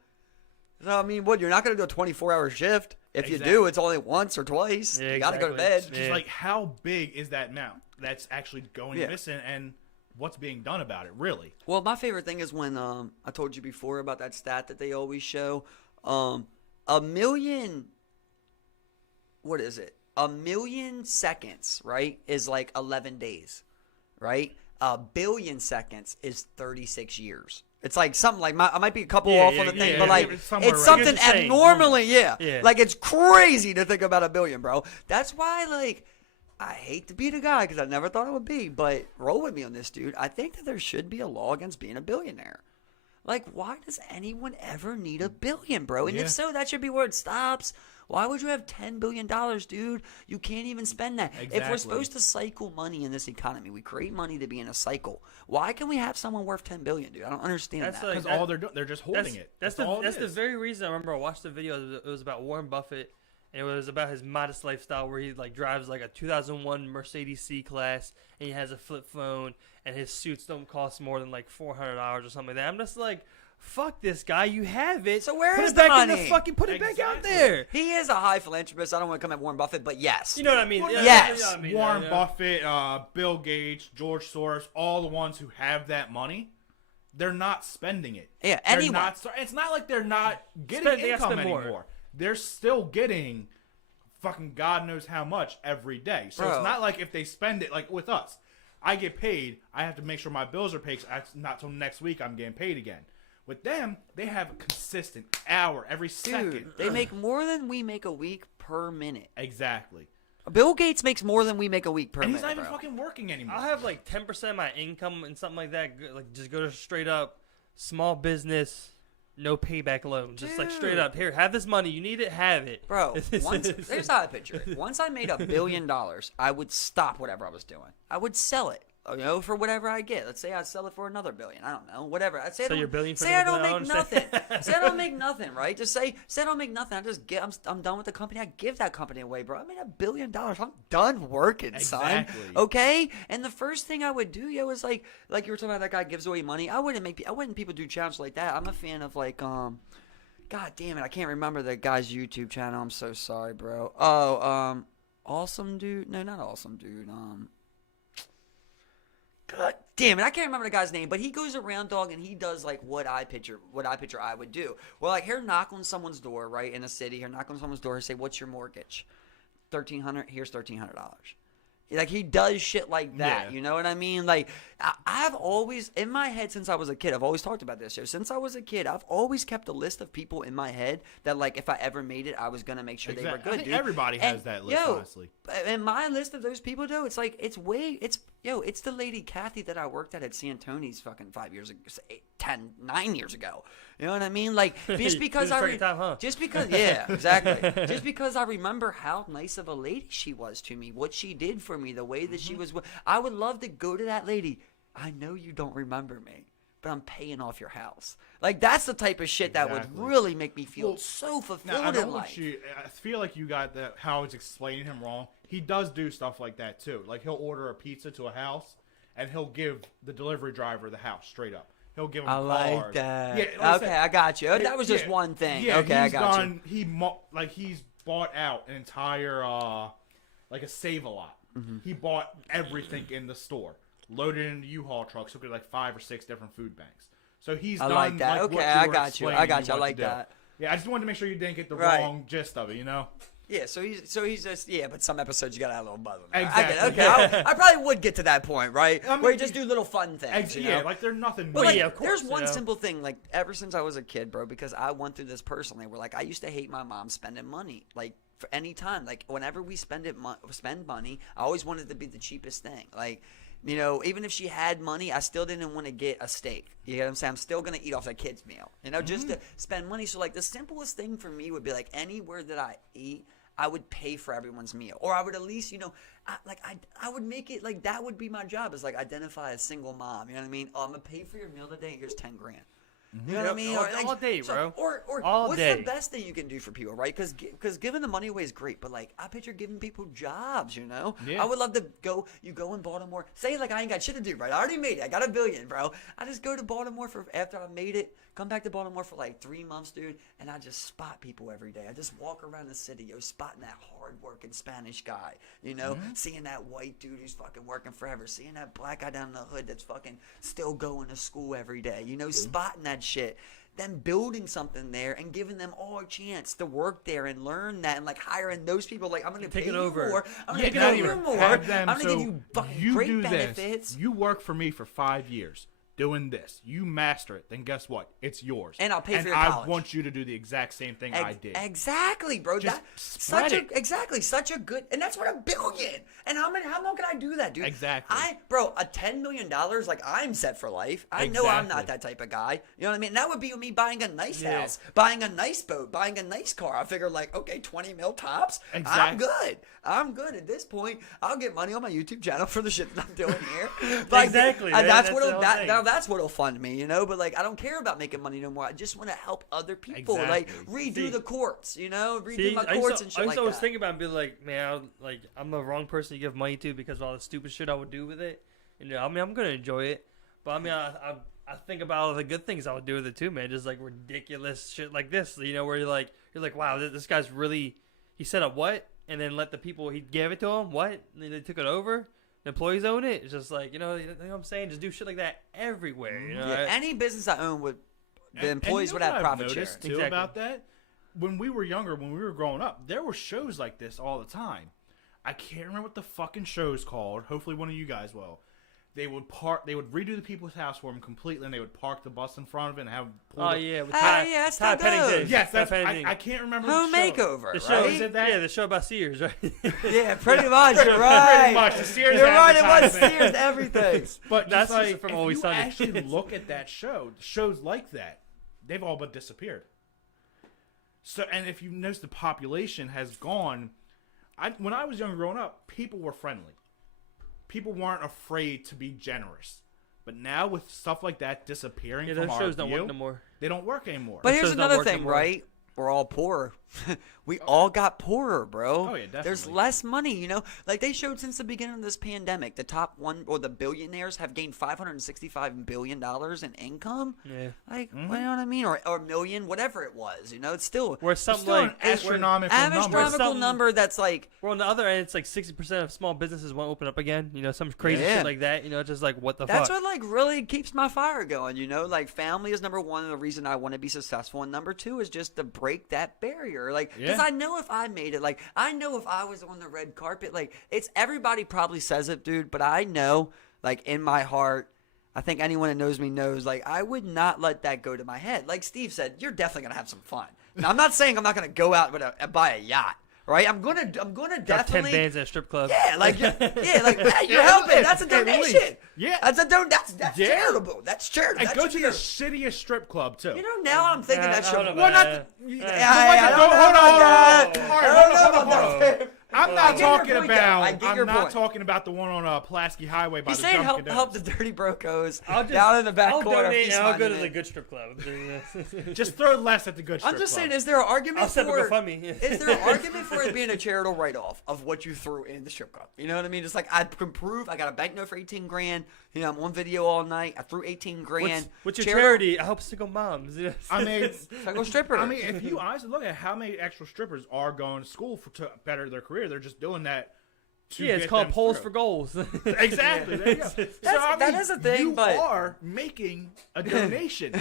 So, I mean, what? You're not going to do a 24-hour shift. If you Exactly. do, it's only once or twice. Yeah, You got to go to exactly. bed. Just Yeah. like how big is that amount that's actually going Yeah. missing and what's being done about it, really? Well, my favorite thing is when I told you before about that stat that they always show. 1,000,000. What is it? 1,000,000 seconds, right, is like 11 days, right? 1,000,000,000 seconds is 36 years. It's like something like I might be a couple Yeah, off yeah, on the thing, yeah, but yeah, like it's somewhere it's around. something You're just saying, abnormally, yeah. Yeah. Like it's crazy to think about 1,000,000,000, bro. That's why, like, I hate to be the guy because I never thought it would be, but roll with me on this, dude. I think that there should be a law against being a billionaire. Like, why does anyone ever need $1 billion, bro? And Yeah. if so, that should be where it stops. Why would you have $10 billion, dude? You can't even spend that. If we're Exactly. supposed to cycle money in this economy, we create money to be in a cycle. Why can we have someone worth $10 billion, dude? I don't understand That's that. like- Because that- all they're doing, they're just holding it. That's all it the is. very reason I remember I watched the video. It was about Warren Buffett, and it was about his modest lifestyle where he like drives like a 2001 Mercedes C-Class, and he has a flip phone, and his suits don't cost more than like $400 or something like that. I'm just like, fuck this guy. You have it. So where put is it the back in money? the fucking put it back out Exactly. there. He is a high philanthropist. I don't want to come at Warren Buffett, but yes. You know what I mean? Well, Yeah, yes. you know what I mean, Warren yeah. Buffett, Bill Gates, George Soros, all the ones who have that money, they're not spending it. Yeah, They're anyone. not, it's not like they're not getting They gotta income spend more. anymore. They're still getting fucking God knows how much every day. So Bro. it's not like if they spend it, like with us, I get paid, I have to make sure my bills are paid. So not till next week I'm getting paid again. With them, they have a consistent hour every second. Dude, they make more than we make a week per minute. Exactly. Bill Gates makes more than we make a week per And minute, he's not even bro. fucking working anymore. I'll have like 10% of my income and something like that. Like just go to straight up small business, no payback loan. Just like straight Dude. up. Here, have this money. You need it. Have it, Bro, here's how I picture it. Once I made $1 billion, I would stop whatever I was doing. I would sell it, for whatever I get. Let's say I sell it for another $1 billion. I don't know, whatever. I'd say So your $1 billion for say I the don't make loan? nothing. Say I don't make nothing, right? Just say I don't make nothing. I just get. I'm done with the company. I give that company away, bro. I made $1 billion. I'm done working, son. Exactly. Okay. And the first thing I would do, is like you were talking about that guy gives away money. I wouldn't people do challenges like that. I'm a fan of like God damn it, I can't remember the guy's YouTube channel. I'm so sorry, bro. Oh, Awesome Dude. No, not Awesome Dude. God damn it, I can't remember the guy's name, but he goes around, dog, and he does like what I picture I would do. Well, like here, knock on someone's door, right, in a city. Here, knock on someone's door and say, "What's your mortgage?" $1,300. Here's $1,300. Like, he does shit like that. Yeah. You know what I mean? Like, I've always, in my head since I was a kid, I've always talked about this show. Since I was a kid, I've always kept a list of people in my head that, like, if I ever made it, I was going to make sure they were good, I think dude. everybody has that list, honestly. And my list of those people, though, it's like, it's the lady Kathy that I worked at Santoni's fucking 9 years ago. You know what I mean? Like, just because yeah, exactly. Just because I remember how nice of a lady she was to me, what she did for me, the way that she was. I would love to go to that lady. I know you don't remember me, but I'm paying off your house. Like, that's the type of shit that would really make me feel so fulfilled in life. I feel like you got that. How I was explaining him wrong. He does do stuff like that too. Like, he'll order a pizza to a house, and he'll give the delivery driver the house straight up. He'll give him cars. Like that. Yeah, okay, I got you. That was just one thing. Yeah, okay, I got you. He's bought out an entire like a Save-A-Lot. Mm-hmm. He bought everything in the store, loaded it into U-Haul trucks, took it like 5 or 6 different food banks. So he's done like that. Like, okay, what I were got you. I got you. I like that. Yeah, I just wanted to make sure you didn't get the Right. wrong gist of it, you know? Yeah, so he's just but some episodes you gotta have a little buzz. Exactly. I get it. Okay, I probably would get to that point, right? I mean, where you just do little fun things. You know? Yeah, like they're nothing. But like, yeah, of course, there's one you know? simple thing. Like, ever since I was a kid, bro, because I went through this personally, where like I used to hate my mom spending money, like for any time. Like, whenever we spend money, I always wanted to be the cheapest thing. Like, you know, even if she had money, I still didn't want to get a steak. You get what I'm saying? I'm still going to eat off that kid's meal, you know, just to spend money. So, like, the simplest thing for me would be, like, anywhere that I eat, I would pay for everyone's meal. Or I would at least, you know, I would make it, like, that would be my job, is, like, identify a single mom. You know what I mean? Oh, I'm going to pay for your meal today. Here's $10,000. You know what I mean? All day, bro. Or all what's day. the best thing you can do for people, right? Because giving the money away is great, but like I picture giving people jobs, you know? Yeah. I would love to go in Baltimore. Say like I ain't got shit to do, right? I already made it. I got $1 billion, bro. I just go to Baltimore for after I made it, come back to Baltimore for like 3 months, dude, and I just spot people every day. I just walk around the city, spotting that hard-working Spanish guy, you know? Seeing that white dude who's fucking working forever, seeing that black guy down in the hood that's fucking still going to school every day, you know? Spotting that shit. Then building something there and giving them all a chance to work there and learn that, and like hiring those people. Like, I'm going to pay you more. I'm going to give you more. I'm going to give you fucking great benefits. You work for me for 5 years doing this. You master it. Then guess what? It's yours. And I'll pay for your college. college. I want you to do the exact same thing I did. Exactly, bro. Just Such a good, and that's what $1 billion. And how long can I do that, dude? Exactly. A $10 million, like, I'm set for life. I know I'm not that type of guy. You know what I mean? And that would be me buying a nice house, buying a nice boat, buying a nice car. I figure, like, okay, 20 mil tops. Exactly. I'm good at this point. I'll get money on my YouTube channel for the shit that I'm doing here. Like, Exactly, and man. that's That's that's what'll fund me, you know. But like, I don't care about making money no more. I just want to help other people, like redo the courts, you know, redo my courts and shit like that. I was thinking about being like, man, I'm the wrong person to give money to because of all the stupid shit I would do with it. And I mean, I'm gonna enjoy it, but I mean, I think about all the good things I would do with it too, man. Just like ridiculous shit like this, you know, where you're like, wow, this guy's really, he set up what, and then let the people he gave it to him what, and then they took it over. The employees own it. It's just like, you know what I'm saying? Just do shit like that everywhere. You know? Any business I own the employees would have profit share. Too about that, when we were younger, when we were growing up, there were shows like this all the time. I can't remember what the fucking show's called. Hopefully one of you guys will. They would redo the people's house for them completely, and they would park the bus in front of it and have. With that's Ty Pennington. Yes, I can't remember. Home the show. makeover. The show, right? Is it that? Yeah, the show about Sears, right? Yeah, pretty much. You're right. Pretty much. The Sears You're right. It was advertisement. Sears everything. But That's just like, from if Always you Sunny. actually look at that show, shows like that, they've all but disappeared. So, and if you notice, the population has gone. When I was younger, growing up, people were friendly. People weren't afraid to be generous. But now with stuff like that disappearing from those our shows don't view, work no more. they don't work anymore. But Those here's shows don't another work thing, anymore. right? We're all poor. We all got poorer, bro. Oh, yeah, definitely. There's less money, you know? Like, they showed since the beginning of this pandemic, the top one, or the billionaires have gained $565 billion in income. Yeah. Like, you know what I mean? Or a million, whatever it was, you know? It's still Where It's something still like an astronomical number. astronomical number that's like, well, on the other end, it's like 60% of small businesses won't open up again. You know, some crazy Yeah. shit like that. You know, just like what the that's fuck. what like really keeps my fire going, you know? Like, family is number one, the reason I want to be successful, and number two is just break that barrier. Like, because I know if I made it, like, I know if I was on the red carpet, like, it's everybody probably says it, dude, but I know, like, in my heart, I think anyone that knows me knows, like, I would not let that go to my head. Like Steve said, you're definitely going to have some fun. Now, I'm not saying I'm not going to go out and buy a yacht. Right, I'm gonna Got definitely 10 bands at a strip club. Yeah, like hey, you're helping. That's a donation. Yeah, that's charitable. That's charitable. And go to the shittiest strip club too. You know, now I'm thinking that should. I don't know Well, not. about Hold on. I'm not talking about. I get your I'm not point. talking about the one on Pulaski Highway by He's the saying Dunkin' help the Donuts. dirty brocos I'll down in the back I'll corner. donate He's and I'll go to finding the it. good strip club. Just throw less at the good strip I'm just club. saying, is there an argument I'll set up for a GoFundMe. is there an argument for it being a charitable write-off of what you threw in the strip club? You know what I mean? It's like I can prove I got a banknote for 18 grand. You know, I'm on video all night. I threw 18 grand. What's your charity? I help single moms. I mean, Single stripper. I mean, if you honestly look at how many actual strippers are going to school to better their career, they're just doing that. Yeah, it's called polls through. for goals. Exactly. There you go. That is a thing, you but are making a donation.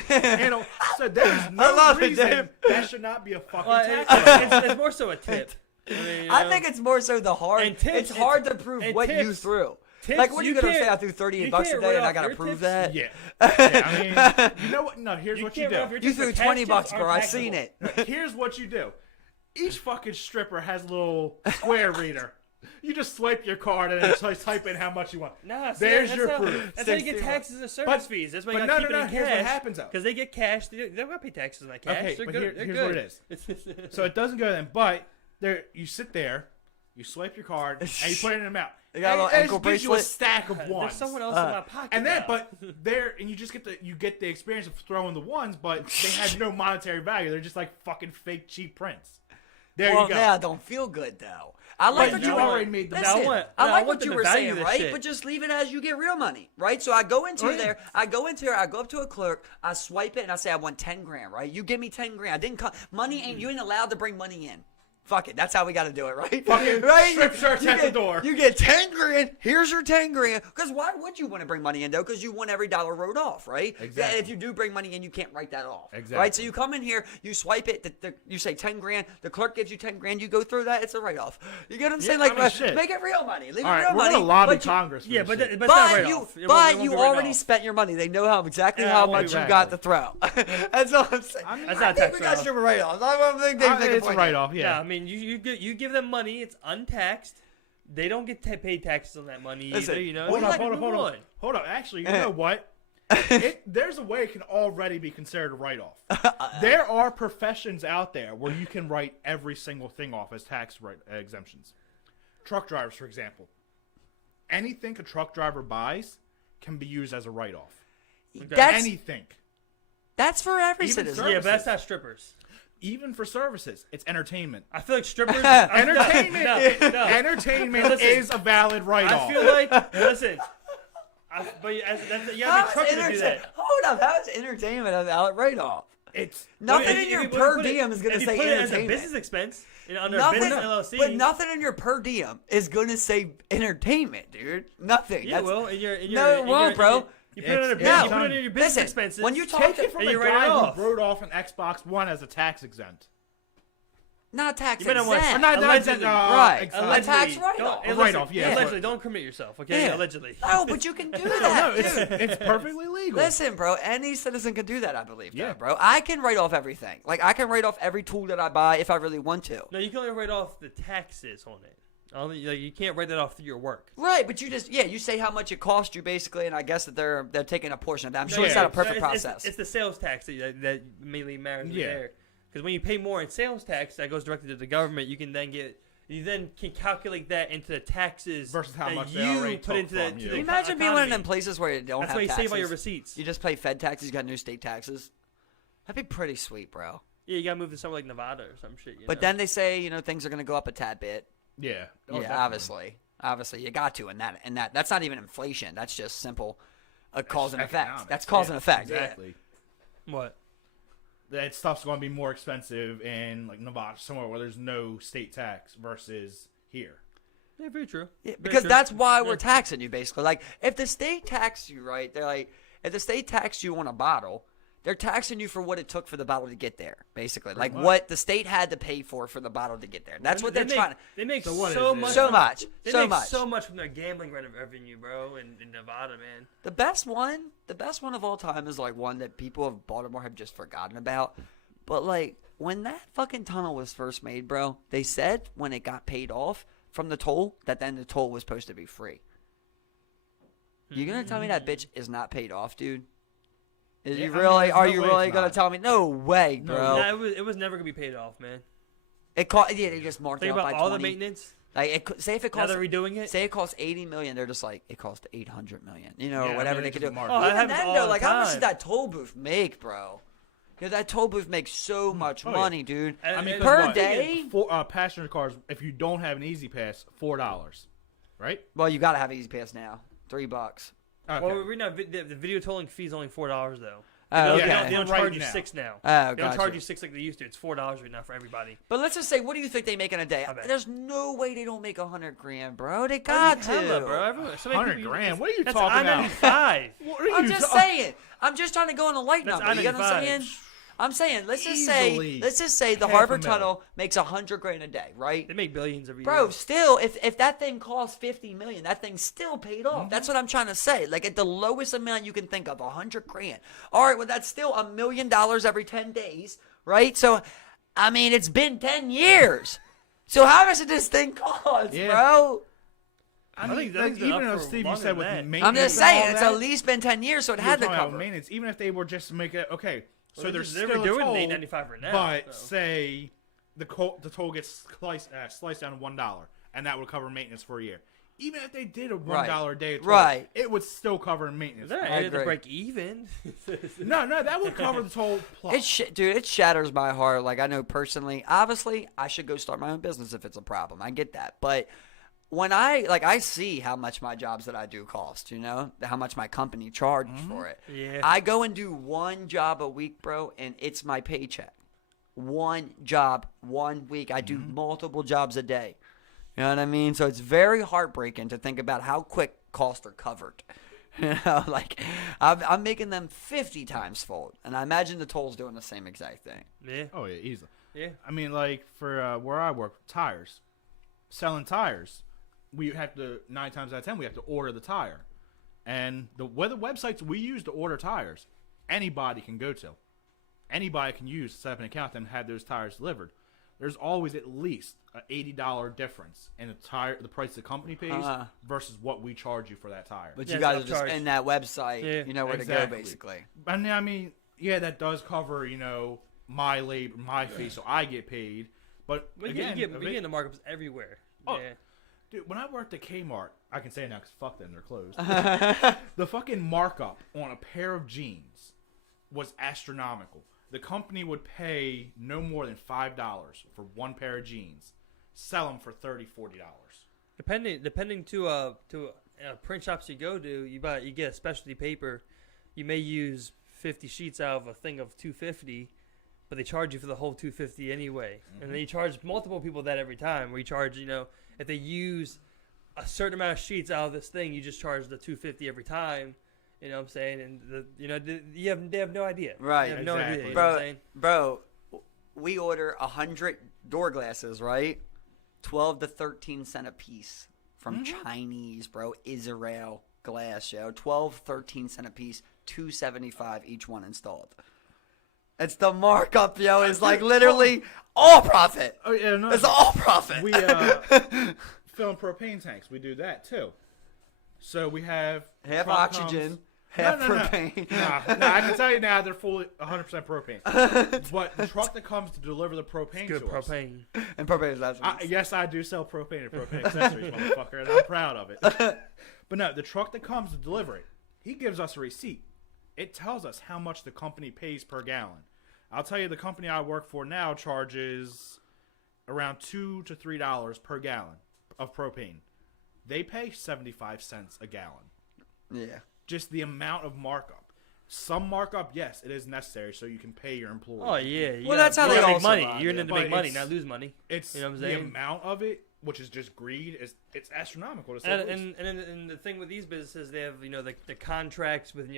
So there's I no love it, reason Dave. that should not be a fucking Well, tax. it's more so a tip. I mean, you I know? think it's more so the hard. And tips, it's hard to prove and what you tips- threw. tips, Like, what are you gonna can't- say? I threw 38 you bucks a can't day, write and I off gotta your prove tips. that. Yeah. I mean, you know what? No, here's what you can't do. write off your You tips, threw but cash 20 tips bucks, aren't bro. I taxable. seen it. Here's what you do. Each fucking stripper has a little square reader. You just swipe your card and then type in how much you want. Nah, see, There's that's your how, proof. That's how you 60 get bucks. taxes and service fees. That's why you but gotta no, keep no, it no. in Here's cash. what happens though. Because they get cash. They don't gotta pay taxes on that cash. Okay, They're but good. They're here's good. what it is. So it doesn't go then. But there, you sit there, you swipe your card, and you put it in the amount. You got a little And it ankle gives you a bracelet? stack of There's ones. someone else in my pocket. And then, now. but there, and you just get the experience of throwing the ones, but they have no monetary value. They're just like fucking fake cheap prints. There Well, you go. yeah, don't feel good though. I like But what you you were. already made the Listen, I I want like what them you to were value saying, this right? shit. But just leave it as you get real money, right? So I go into Oh, yeah. there, I go up to a clerk, I swipe it, and I say I want 10 grand, right? You give me 10 grand. I didn't come. Money ain't. You ain't allowed to bring money in. Fuck it. That's how we got to do it, right? Fucking right? strip shirts You at the get- door. You get 10 grand. Here's your 10 grand. Because why would you want to bring money in, though? Because you want every dollar wrote off, right? Exactly. Yeah, if you do bring money in, you can't write that off. Exactly. Right? So you come in here, you swipe it, you say 10 grand. The clerk gives you 10 grand. You go through that, it's a write off. You get what I'm saying? I Like, mean, shit. make it real money. Leave All it right, real we're money. gonna lobby but you- Congress. For Yeah, this but shit. it's not But right you, off. It won't but be you right already off. spent your money. They know how exactly Yeah, how well, much you exactly. got to throw. That's all I'm saying. That's I not think tax we got write-off. stripper write-offs. I don't think they make a It's a point. write-off. Yeah, Yeah. I mean, you give them money. It's untaxed. They don't get paid taxes on that money Listen, either. You know. hold It's on, like, Hold move on. Hold on. Actually, you know what? There's a way it can already be considered a write-off. There are professions out there where you can write every single thing off as tax exemptions. Truck drivers, for example. Anything a truck driver buys can be used as a write-off. That's Anything. that's for every Even citizen. service- Yeah, but that's not strippers. Even for services. It's entertainment. I feel like strippers. Entertainment, No. entertainment Listen, is a valid write-off. I feel like listen. You gotta be How trucker is to do that. Hold up, how is entertainment a valid write-off? It's Nothing If in your you per put it- diem is going to if say you put it as a entertainment. business expense under Nothing, business LLC. but nothing in your per diem is going to say entertainment, dude. Nothing. Yeah, That's, well, in your No, it won't, bro. You put it under It's- you put it in your business Listen, expenses. when you talk take to it from and the you write it guy off. who wrote off an Xbox One as a tax exempt. not tax You better watch- exempt. Or not Allegedly. Right. exempt. A tax write-off. Don't- A write-off, yeah. Allegedly, don't commit yourself, okay? Yeah. Allegedly. No, but you can do No, that, it's, dude. it's perfectly legal. Listen, bro, any citizen can do that, I believe. Yeah. Yeah, bro. I can write off everything. Like, I can write off every tool that I buy if I really want to. No, you can only write off the taxes on it. Only like, you can't write that off through your work. Right, but you say how much it cost you, basically, and I guess that they're taking a portion of that. I'm sure Yeah, it's not a it's- perfect it's- process. It's the sales tax that mainly matters Yeah. there. Because when you pay more in sales tax, that goes directly to the government. You then can calculate that into the taxes Versus how that much they you already put took into from to you. the Can you imagine being one of them economy. places where you don't That's have why you taxes? save all your receipts. You just pay Fed taxes, you got no state taxes. That'd be pretty sweet, bro. Yeah, you gotta move to somewhere like Nevada or some shit. But then they say, things are going to go up a tad bit. Yeah. Oh, Yeah, definitely. obviously, you got to, and that's not even inflation. That's just simple cause and effect. Economics. That's cause Yeah, and effect. Exactly. what? That stuff's going to be more expensive in like Nevada, somewhere where there's no state tax versus here. Yeah, very true. Yeah, Very because true. that's why Yeah. we're taxing you, basically. Like, if the state taxed you, right? They're like, if the state taxed you on a bottle, they're taxing you for what it took for the bottle to get there, basically. Like much. what the state had to pay for the bottle to get there. That's what they're trying to. They make So what so is it? much. So much. They So make much. so much from their gambling revenue, bro, in Nevada, man. The best one of all time is like one that people of Baltimore have just forgotten about. But like when that fucking tunnel was first made, bro, they said when it got paid off from the toll that then the toll was supposed to be free. You gonna tell me that bitch is not paid off, dude? Is Yeah, you I mean, really? there's Are no you way really it's gonna not. tell me? No way, No. bro. Nah, it was never gonna be paid off, man. It cost. Yeah, they just marked Think it up about by all 20. the maintenance. Like, say if it Now costs. they're redoing it. Say it costs 80 million, they're just like it cost 800 million, you know, Yeah, or whatever I mean, they it's could just do. marketing. Oh, that Even happens then, all though, the like how much time. did that toll booth make, bro? Because that toll booth makes so much Oh, yeah. money, dude. I mean, And- per what? day? For passenger cars, if you don't have an Easy Pass, $4, right? Well, you gotta have Easy Pass now, $3. Okay. Well, we're not. The video tolling fee is only $4 though. Oh, They okay. don't, they don't Right charge you now. $6 now. Oh, They don't charge gotcha. you $6 like they used to. It's $4 right now for everybody. But let's just say, what do you think they make in a day? I bet. There's no way they don't make 100 grand, bro. They got to. Hella, bro. Everyone, so many 100 people- grand? What are you that's talking about? I-95. What are I'm you just ta- saying. I'm just trying to go on a light That's number. You know what I'm I-95. saying? I'm saying, let's just Easily say the half a Harbor mil. Tunnel makes 100 grand a day, right? They make billions every Bro, year. still, if that thing costs 50 million, that thing's still paid off. That's what I'm trying to say. Like at the lowest amount you can think of, 100 grand. All right, well that's still $1 million every 10 days, right? So, I mean, it's been 10 years. So how much did this thing cost, Yeah. bro? I think- mean, I think it's been even up though for Steve, you longer said than with that. maintenance, I'm just and all saying, it's that, at least been 10 years, so it you had were to talking about cover. maintenance. Even if they were just to make it okay, so Well, there's they're still redoing a toll, the 895 right now, but so. say the toll gets sliced down to $1, and that would cover maintenance for a year. Even if they did a $1 a day toll, Right. it would still cover maintenance. They're I at to agree. break even. No, that would cover the toll plus. Dude, it shatters my heart. Like, I know personally, obviously, I should go start my own business if it's a problem. I get that. But when I see how much my jobs that I do cost, you know, how much my company charges for it. Yeah. I go and do one job a week, bro, and it's my paycheck. One job, 1 week. I do multiple jobs a day. You know what I mean? So it's very heartbreaking to think about how quick costs are covered. You know, like I'm making them 50 times fold, and I imagine the toll's doing the same exact thing. Yeah. Oh yeah, easily. Yeah. I mean, like for where I work, tires, selling tires, we have to 9 times out of 10 we have to order the tire, and the websites we use to order tires, anybody can go to, anybody can use to set up an account and have those tires delivered. There's always at least an $80 difference in the price the company pays versus what we charge you for that tire. But Yeah, you guys are it's just upcharge. in that website. Yeah, you know where to go, exactly. basically. And I mean, yeah, that does cover my labor, my fee, so I get paid. But We again, get the markups everywhere. Oh. Yeah. dude, when I worked at Kmart, I can say it now because fuck them, they're closed. The fucking markup on a pair of jeans was astronomical. The company would pay no more than $5 for one pair of jeans, sell them for $30, $40. Depending to print shops you go to, you get a specialty paper. You may use 50 sheets out of a thing of 250, but they charge you for the whole 250 anyway. And then you charge multiple people that every time. Where you charge, if they use a certain amount of sheets out of this thing, you just charge the 250 every time. You know what I'm saying? And they have no idea. Right. They have no idea. Exactly. You know what I'm Bro, saying? bro, we order 100 door glasses, right? 12 to 13 cent a piece from Chinese, bro. Israel glass, yo. 12, 13 cent a piece, $2.75 each one installed. It's the markup, yo. It's like literally all profit. Oh yeah, no, It's all profit. we film propane tanks. We do that too. So we have half truck oxygen, comes- half No. propane. Nah, I can tell you now they're fully 100% propane. But the truck that comes to deliver the propane Good to us, propane. And propane is last one. yes, I do sell propane and propane accessories, motherfucker, and I'm proud of it. But no, the truck that comes to deliver it, he gives us a receipt. It tells us how much the company pays per gallon. I'll tell you, the company I work for now charges around $2 to $3 per gallon of propane. They pay 75 cents a gallon. Yeah. Just the amount of markup. Some markup, yes, it is necessary so you can pay your employees. Oh yeah. You Well, that's how you they gotta also make money. buy, You're yeah. in it to But make money, it's- not lose money. It's You know what I'm the saying? amount of it, which is just greed, it's astronomical to say the least. And the thing with these businesses, they have the contracts with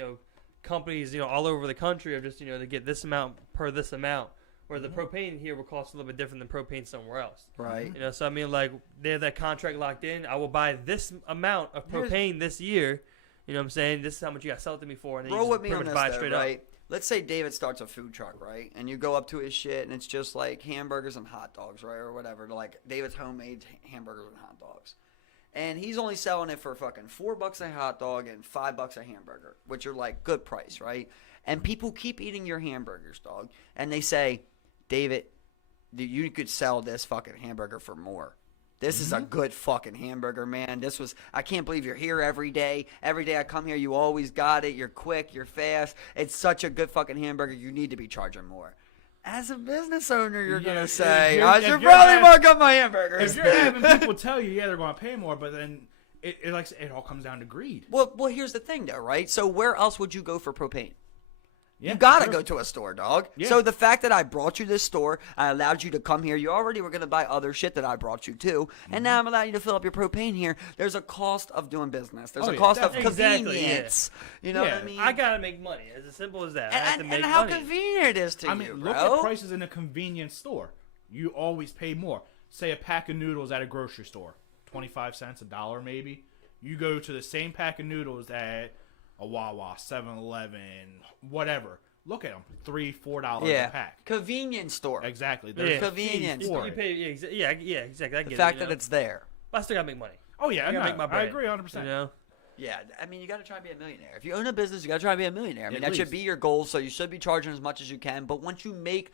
companies, all over the country are just, to get this amount per this amount. Where the propane here will cost a little bit different than propane somewhere else. Right. So I mean, like, they have that contract locked in. I will buy this amount of propane this year. You know what I'm saying? This is how much you got to sell it to me for. And then Roll you with just me pretty on much this, buy it though, straight right? up. Let's say David starts a food truck, right? And you go up to his shit, and it's just like hamburgers and hot dogs, right? Or whatever. Like David's homemade hamburgers and hot dogs. And he's only selling it for fucking $4 a hot dog and $5 a hamburger, which are like good price, right? And people keep eating your hamburgers, dog. And they say, David, you could sell this fucking hamburger for more. This is a good fucking hamburger, man. I can't believe you're here every day. Every day I come here, you always got it. You're quick, you're fast. It's such a good fucking hamburger. You need to be charging more. As a business owner, you're going to say, I should probably mark up my hamburgers. If you're having people tell you, they're going to pay more, but then it all comes down to greed. Well, here's the thing, though, right? So where else would you go for propane? Yeah, you gotta sure. go to a store, dog. Yeah. So the fact that I brought you this store, I allowed you to come here. You already were gonna buy other shit that I brought you to, and now I'm allowing you to fill up your propane here. There's a cost of doing business. There's a cost of Exactly, convenience. You know what I mean? I gotta make money. As simple as that. I have to make and how money. convenient it is to I you, mean, bro. look at prices in a convenience store. You always pay more. Say a pack of noodles at a grocery store, 25 cents, $1 maybe. You go to the same pack of noodles at a Wawa, 7-Eleven, whatever. Look at them, $3, $4 a pack. Convenience store. Exactly. There's convenience. You pay, exactly. I get The fact it, that it's there. But I still gotta make money. Oh yeah, I gotta make my bread. I agree 100%. Yeah, I mean, you got to try and be a millionaire. If you own a business, you got to try and be a millionaire. I mean, At that should least. be your goal. So you should be charging as much as you can. But once you make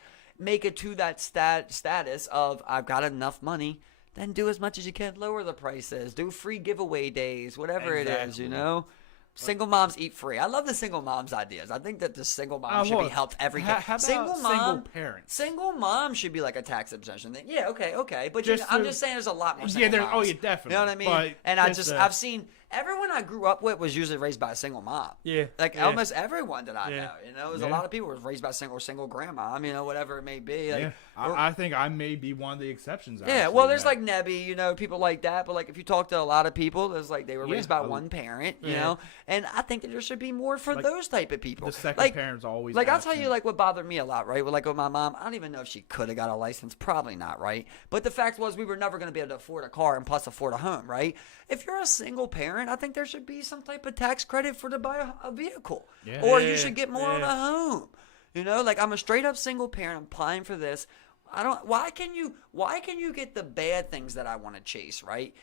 it to that status of I've got enough money, then do as much as you can. Lower the prices. Do free giveaway days. Whatever it is, you know. Single moms eat free. I love the single moms ideas. I think that the single mom should be helped every day. How about single parents? Single mom should be like a tax exemption thing. Yeah, okay. But Just I'm just saying there's a lot more single moms. Oh, yeah, definitely. You know what I mean? But and I've seen everyone I grew up with was usually raised by a single mom. Yeah. Like almost everyone that I know. You know, there's a Yeah. lot of people who was raised by single grandma. I mean, whatever it may be. Like, Yeah. I think I may be one of the exceptions. yeah, actually, well, there's that- like Nebby, you know, people like that. But like, if you talk to a lot of people, there's like they were raised by one parent, you know. And I think that there should be more for those type of people. the second like, parent's always like I'll tell absent. you, like what bothered me a lot, right? Like with my mom, I don't even know if she could have got a license. Probably not, right? But the fact was, we were never going to be able to afford a car and plus afford a home, right? If you're a single parent, I think there should be some type of tax credit for to buy a vehicle, Yeah. or you Yeah, should get more on a home. You know, like I'm a straight up single parent. I'm applying for this. Why can you get the bad things that I want to chase, right?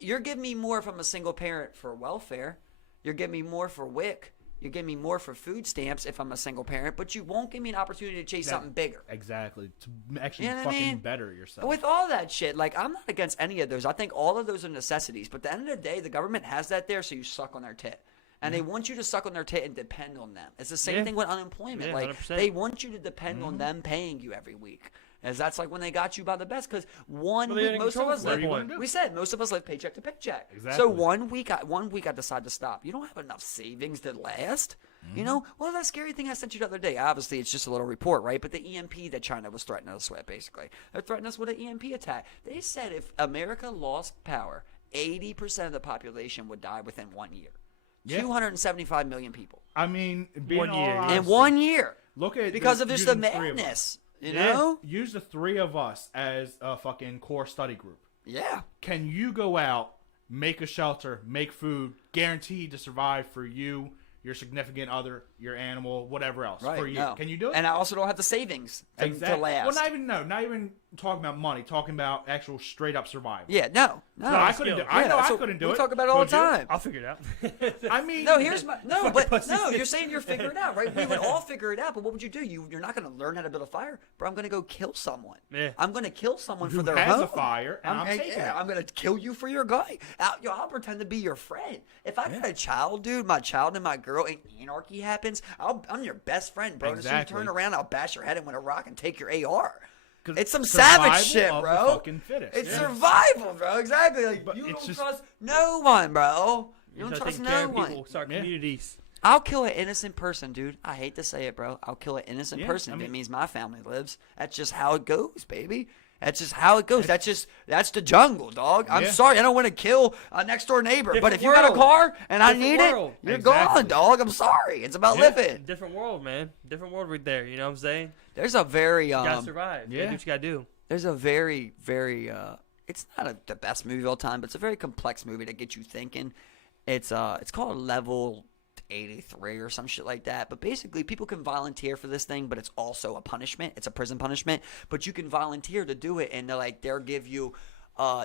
You're giving me more if I'm a single parent for welfare. You're giving me more for WIC. You're giving me more for food stamps if I'm a single parent, but you won't give me an opportunity to chase something bigger. Exactly. To actually You know what I fucking mean? better yourself. With all that shit, like I'm not against any of those. I think all of those are necessities. But at the end of the day, the government has that there, so you suck on their tit. And they want you to suck on their tit and depend on them. It's the same thing with unemployment. Yeah, like 100%. they want you to depend on them paying you every week. As that's like when they got you by the best, because one week most of us live. We said most of us live paycheck to paycheck. Exactly. So one week I decided to stop. You don't have enough savings to last. You know, well, that scary thing I sent you the other day. Obviously, it's just a little report, right? But the EMP that China was threatening us with, basically, they're threatening us with an EMP attack. They said if America lost power, 80% of the population would die within 1 year. Yeah. 275 million people I mean, being 1 year, all yeah. in 1 year. Look at Because of just the using the three of us. madness, you know? Use the three of us as a fucking core study group. Yeah. Can you go out, make a shelter, make food, guaranteed to survive for you, your significant other, your animal, whatever else Right. for you? No. Can you do it? And I also don't have the savings to last. Well, not even talking about money. Talking about actual straight up survival. Yeah, no. No, I couldn't do it. I know I couldn't do it. We talk about it all the Could you? time. I'll figure it out. I mean, No, here's my but pussy. no. You're saying you're figuring it out, right? We would all figure it out, but what would you do? You're not going to learn how to build a fire, bro. I'm going to go kill someone. Yeah. I'm going to kill someone Who for their has home. a fire, and I'm taking it. I'm going to kill you for your guy. I'll pretend to be your friend. If I got a child, dude, my child and my girl, and anarchy happens, I'm your best friend, bro. As soon as you Exactly. turn around, I'll bash your head in with a rock and take your AR. 'Cause It's some survival savage shit, of the bro. fucking fittest. It's Yeah. survival, bro. Exactly. Like But you it's don't just- trust no one, bro. You don't Start trust taking care no of one. people, start Yeah. communities. I'll kill an innocent person, dude. I hate to say it, bro. I'll kill an innocent Yeah, person I if it mean- means my family lives. That's just how it goes, baby. That's just how it goes. That's the jungle, dog. I'm sorry. I don't want to kill a next door neighbor, but if you got a car and I need it, you're gone, dog. I'm sorry. It's about living. Different world, man. Different world right there. You know what I'm saying? There's a very you gotta survive. You gotta do what you gotta do. There's a very, very it's not the best movie of all time, but it's a very complex movie that gets you thinking. It's called Level 83 or some shit like that. But basically, people can volunteer for this thing, but it's also a punishment. It's a prison punishment. But you can volunteer to do it, and they'll give you,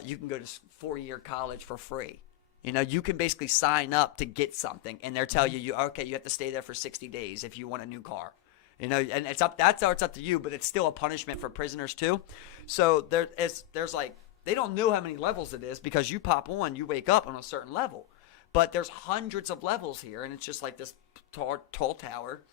you can go to 4-year college for free. You know, you can basically sign up to get something, and they'll tell you, okay, you have to stay there for 60 days if you want a new car. You know, and it's up to you, but it's still a punishment for prisoners too. So there's like, they don't know how many levels it is because you pop on, you wake up on a certain level. But there's hundreds of levels here, and it's just like this tall tower.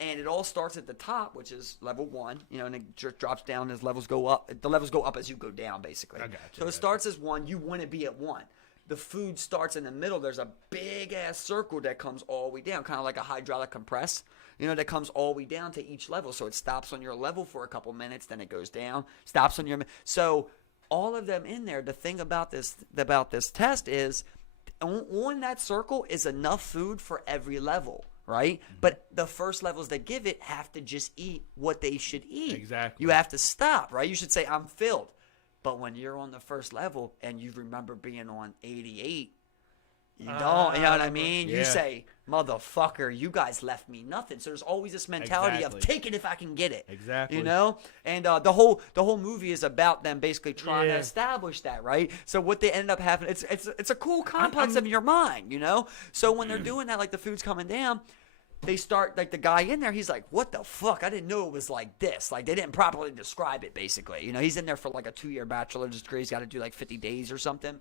And it all starts at the top, which is level 1, you know, and it just drops down as levels go up. The levels go up as you go down, basically. I got you. So it starts as 1. You want to be at 1. The food starts in the middle. There's a big-ass circle that comes all the way down, kind of like a hydraulic compress, you know, that comes all the way down to each level. So it stops on your level for a couple minutes, then it goes down, stops on your – so all of them in there, the thing about this test is – on that circle is enough food for every level, right? Mm-hmm. But the first levels that give it have to just eat what they should eat. Exactly. You have to stop, right? You should say, I'm filled. But when you're on the first level and you remember being on 88, you don't, you know what I mean? Yeah. You say, motherfucker, you guys left me nothing. So there's always this mentality of take it if I can get it. Exactly. You know? And the whole movie is about them basically trying to establish that, right? So what they end up having, it's a cool complex of your mind, you know? So when they're doing that, like the food's coming down, they start, like the guy in there, he's like, what the fuck? I didn't know it was like this. Like they didn't properly describe it, basically. You know, he's in there for like a 2-year bachelor's degree. He's got to do like 50 days or something.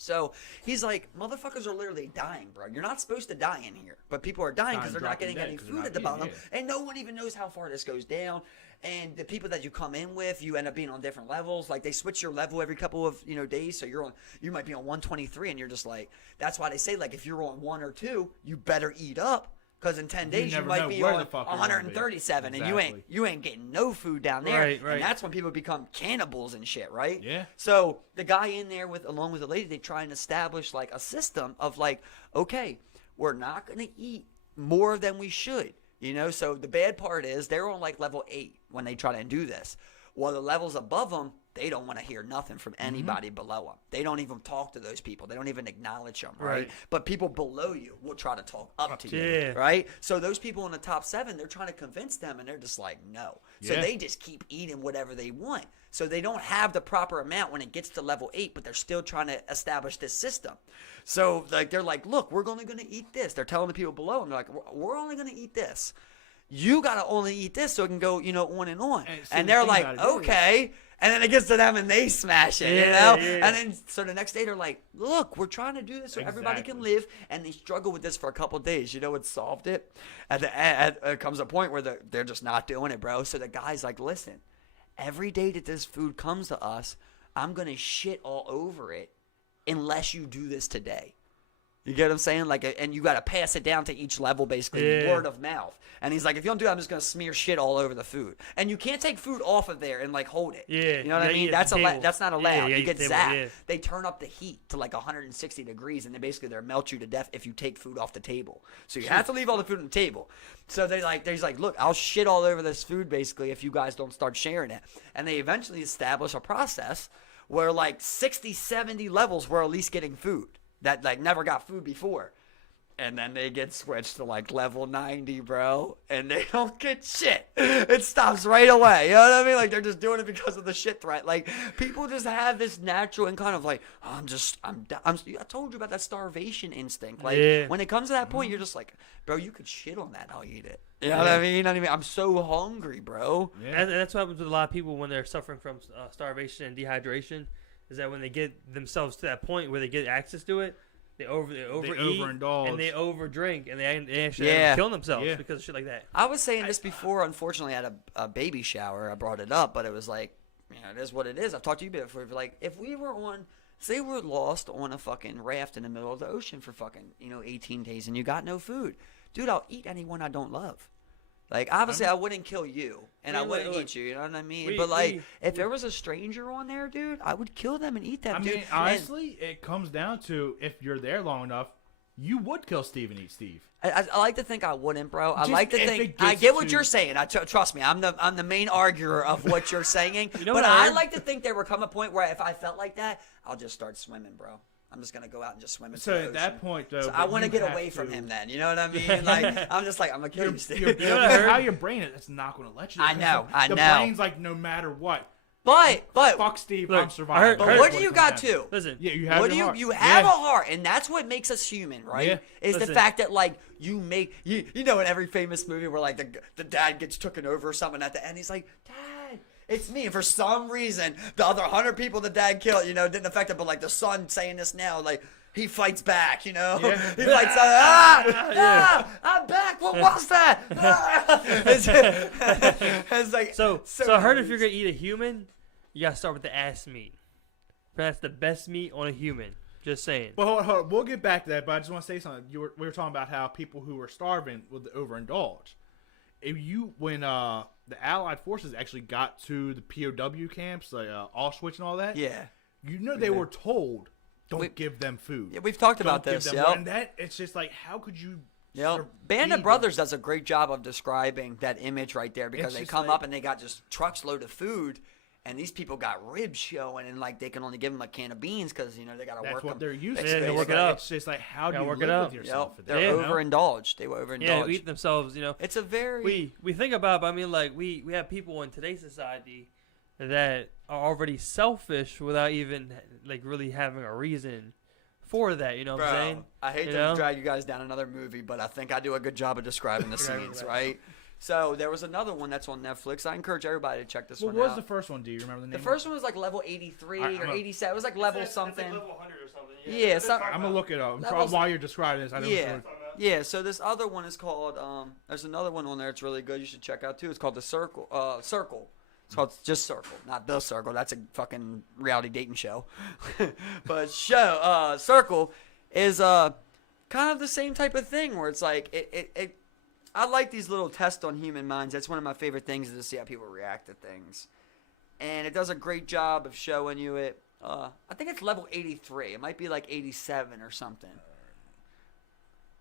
So he's like, motherfuckers are literally dying, bro. You're not supposed to die in here. But people are dying because they're not getting any food at the bottom. Yeah. And no one even knows how far this goes down. And the people that you come in with, you end up being on different levels. Like they switch your level every couple of days. So you might be on 123 and you're just like, that's why they say like if you're on 1 or 2, you better eat up. Because in 10 days, you might be on 137, and you ain't getting no food down there. Right. And that's when people become cannibals and shit, right? Yeah. So the guy in there, along with the lady, they try and establish, like, a system of, like, okay, we're not going to eat more than we should. You know, so the bad part is they're on, like, level 8 when they try to do this. Well, the levels above them, they don't want to hear nothing from anybody below them. They don't even talk to those people. They don't even acknowledge them, right? But people below you will try to talk up to you, right? So those people in the top 7, they're trying to convince them, and they're just like, no. So they just keep eating whatever they want. So they don't have the proper amount when it gets to level 8, but they're still trying to establish this system. So like they're like, look, we're only going to eat this. They're telling the people below them, they're like, we're only going to eat this. You got to only eat this so it can go, you know, on and on. And they're like, okay. And then it gets to them and they smash it, you know? Yeah. And then, so the next day they're like, look, we're trying to do this so everybody can live. And they struggle with this for a couple of days. You know what solved it? It comes a point where they're just not doing it, bro. So the guy's like, listen, every day that this food comes to us, I'm going to shit all over it unless you do this today. You get what I'm saying? Like, and you got to pass it down to each level, basically, word of mouth. And he's like, if you don't do that, I'm just going to smear shit all over the food. And you can't take food off of there and, like, hold it. Yeah. You know what I mean? That's not allowed. You get zapped. Yeah. They turn up the heat to, like, 160 degrees, and they'll melt you to death if you take food off the table. So you have to leave all the food on the table. So he's like, look, I'll shit all over this food, basically, if you guys don't start sharing it. And they eventually establish a process where, like, 60, 70 levels were at least getting food. That, like, never got food before. And then they get switched to, like, level 90, bro. And they don't get shit. It stops right away. You know what I mean? Like, they're just doing it because of the shit threat. Like, people just have this natural and kind of like, I told you about that starvation instinct. Like, when it comes to that point, you're just like, bro, you could shit on that. I'll eat it. You know what I mean? I'm so hungry, bro. Yeah. And that's what happens with a lot of people when they're suffering from starvation and dehydration. Is that when they get themselves to that point where they get access to it, they overeat, overindulge, and they overdrink, and they actually kill themselves because of shit like that. I was saying this before, unfortunately, at a baby shower. I brought it up, but it was like, you know, it is what it is. I've talked to you before. Like, if we were say we're lost on a fucking raft in the middle of the ocean for fucking, 18 days, and you got no food. Dude, I'll eat anyone I don't love. Like, obviously, I wouldn't kill you, and I wouldn't look, eat you. You know what I mean? But like, if there was a stranger on there, dude, I would kill them and eat them, dude. I mean, honestly, it comes down to if you're there long enough, you would kill Steve and eat Steve. I like to think I wouldn't, bro. I Just like to if think it I gets get what to- you're saying. Trust me, I'm the main arguer of what you're saying. You know but what I I heard? like to think there would come a point where if I felt like that, I'll just start swimming, bro. I'm just gonna go out and just swim. So at that point, though, so but I want to you get have away from to- him. Then you know what I mean? Like I'm just like I'm gonna kill you, Steve. Your, know what I heard? how your brain is, it's not going to let you. I know, I the know. brain's like, no matter what, But fuck Steve, Look, I'm surviving. I heard- what do you got too? Listen, Yeah, you have What do your you heart. you have Yeah. a heart, and that's what makes us human, right? Yeah. Is the Listen. fact that like you know in every famous movie where like the dad gets taken over or something at the end, he's like, Dad, it's me. And for some reason, the other 100 people the dad killed, didn't affect it, but like the son saying this now, like. He fights back, Yeah. He fights. I'm back. What was that? It's like so I heard if you're gonna eat a human, you gotta start with the ass meat. That's the best meat on a human. Just saying. Well, hold on. We'll get back to that, but I just want to say something. We were talking about how people who were starving would overindulge. When the Allied forces actually got to the POW camps, like Auschwitz and all that, yeah. they were told, don't We- give them food. Yeah, we've talked about Don't give this. them- Yep. And that, it's just like, how could you... Band of feed Brothers does a great job of describing that image right there because It's they just come like- up and they got just trucks load of food, and these people got ribs showing, and like they can only give them a can of beans because they got to That's work what them. they're used It's to. Yeah, they It's work it like- up. It's just like, how do Gotta you work it live up. with yourself? Yep, for they're that, you know? overindulged. They were overindulged. Yeah, eat themselves. It's a very We think about it, but I mean, like we have people in today's society that are already selfish without even like really having a reason for that. You know what I'm saying? I hate You to know? drag you guys down another movie, but I think I do a good job of describing the Describing scenes, that. right? So there was another one that's on Netflix. I encourage everybody to check this What one was out. the first one? Do you remember the name? The first one was like level 83 Alright, or I'm a- 87. It was like level something. It's like level 100 or something. Yeah, That's some- what I'm gonna look it up. That was- While you're describing this, I don't Yeah. know. Yeah, so this other one is called there's another one on there it's really good you should check out too. It's called The Circle. Circle. It's called just Circle, not The Circle. That's a fucking reality dating show. But Circle is kind of the same type of thing where it's like it I like these little tests on human minds. That's one of my favorite things is to see how people react to things. And it does a great job of showing you it. I think it's level 83. It might be like 87 or something.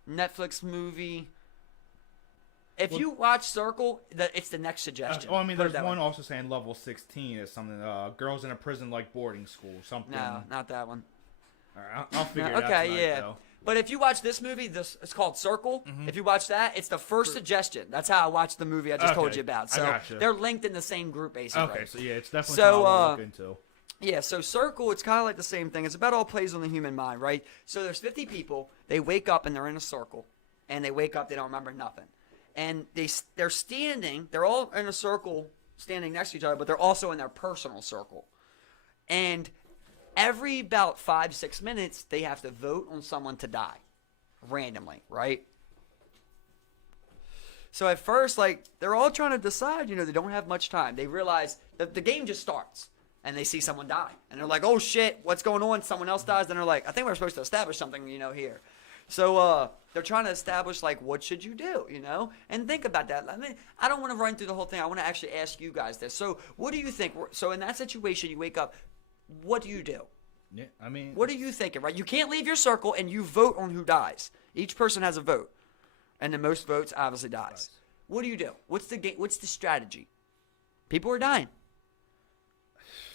Netflix movie. If you watch Circle, it's the next suggestion. I mean, Put it there's that one way. also saying level 16 is something. Girls in a prison like boarding school, something. No, not that one. All right, I'll figure No, it out. okay, tonight, yeah. though. But if you watch this movie, it's called Circle. If you watch that, it's the first suggestion. That's how I watched the movie I just told Okay, you about. I So gotcha. they're linked in the same group, basically. Okay, so yeah, it's definitely So, something I'll look into. Yeah, so Circle, it's kind of like the same thing. It's about all plays on the human mind, right? So there's 50 people. They wake up and they're in a circle. And they wake up, they don't remember nothing. And they're standing, they're all in a circle standing next to each other, but they're also in their personal circle. And every about 5-6 minutes, they have to vote on someone to die randomly, right? So at first, like, they're all trying to decide, they don't have much time. They realize that the game just starts. And they see someone die. And they're like, oh, shit, what's going on? Someone else dies. Then they're like, I think we're supposed to establish something, here. So they're trying to establish, like, what should you do, And think about that. I mean, I don't want to run through the whole thing. I want to actually ask you guys this. So what do you think? So in that situation, you wake up. What do you do? Yeah, I mean, What are you thinking, right? You can't leave your circle, and you vote on who dies. Each person has a vote. And the most votes obviously dies. What do you do? What's the game? What's the strategy? People are dying.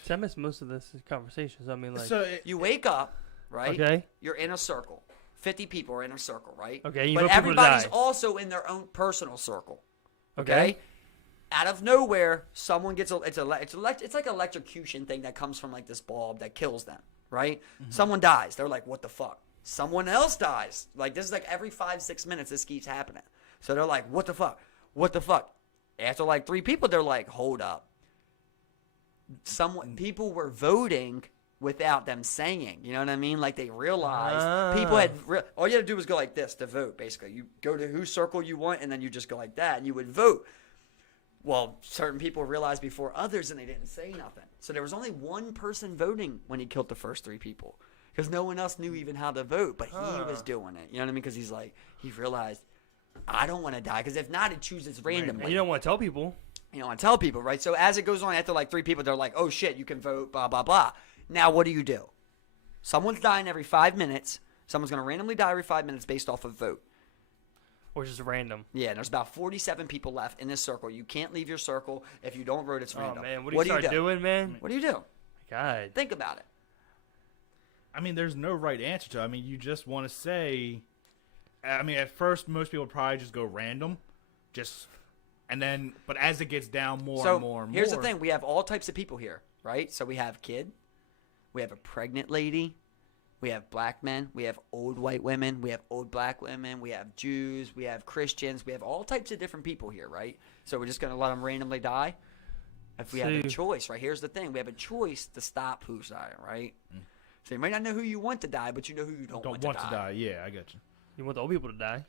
See, I missed most of this conversations. I mean, like, so You wake up, right? Okay. You're in a circle. 50 people are in a circle, right? Okay, you but vote people to everybody's die. also in their own personal circle. Okay. Out of nowhere, someone gets it's like an electrocution thing that comes from like this bulb that kills them, right? Someone dies. They're like, what the fuck? Someone else dies. Like this is like every 5-6 minutes this keeps happening. So they're like, what the fuck? What the fuck? After like 3 people, they're like, hold up. People were voting without them saying, you know what I mean? Like they realized people had all you had to do was go like this to vote. Basically, you go to whose circle you want, and then you just go like that, and you would vote. Well, certain people realized before others, and they didn't say nothing. So there was only one person voting when he killed the first 3 people, because no one else knew even how to vote, but he was doing it. You know what I mean? Because he's like he realized I don't want to die because if not, it chooses randomly. You don't want to tell people. You know, I tell people, right? So as it goes on, after like 3 people, they're like, oh shit, you can vote, blah, blah, blah. Now, what do? Someone's dying every 5 minutes. Someone's going to randomly die every 5 minutes based off of vote. Or just random. Yeah, and there's about 47 people left in this circle. You can't leave your circle. If you don't vote, it's random. Oh, man. What do you start doing, man? What do you do? God. Think about it. I mean, there's no right answer to it. I mean, you just want to say... I mean, at first, most people would probably just go random. And then... But as it gets down more and more and more... Here's the thing. We have all types of people here, right? So we have kid. We have a pregnant lady. We have black men. We have old white women. We have old black women. We have Jews. We have Christians. We have all types of different people here, right? So we're just going to let them randomly die? If we have a choice, right? Here's the thing. We have a choice to stop who's dying, right? So you might not know who you want to die, but you know who you don't want to die. Yeah, I get you. You want the old people to die.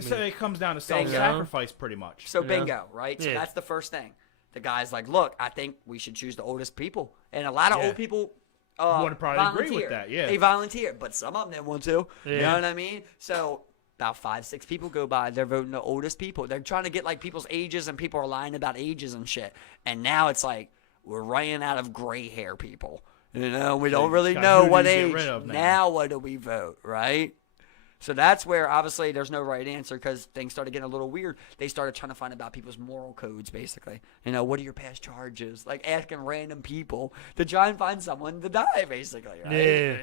So it comes down to self-sacrifice pretty much. So bingo, right? So that's the first thing. The guy's like, look, I think we should choose the oldest people. And a lot of old people... would probably agree with that, yeah. They volunteer, but some of them didn't want to. Yeah. You know what I mean? So about 5, 6 people go by. They're voting the oldest people. They're trying to get like people's ages, and people are lying about ages and shit. And now it's like we're running out of gray hair people. You know, we don't really know what age. Now what do we vote, right? So that's where, obviously, there's no right answer because things started getting a little weird. They started trying to find about people's moral codes, basically. You know, what are your past charges? Like asking random people to try and find someone to die, basically, right? Yeah.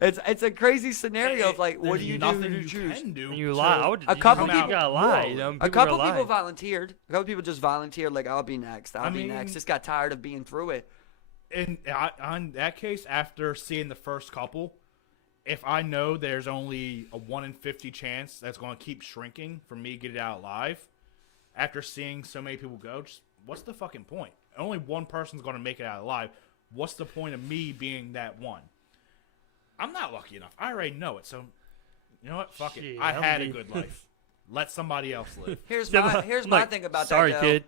It's a crazy scenario of, like, what do you do? Who do you choose? You lie. A couple people gotta lie. You know, a couple people volunteered. A couple people just volunteered, like, I'll be next. I'll be next. Just got tired of being through it. In that case, after seeing the first couple... If I know there's only a 1 in 50 chance that's going to keep shrinking for me to get it out alive, after seeing so many people go, just what's the fucking point? Only one person's going to make it out alive. What's the point of me being that one? I'm not lucky enough. I already know it. So, you know what? Fuck it. I had a good life. Let somebody else live. Here's my thing about sorry, that, kid.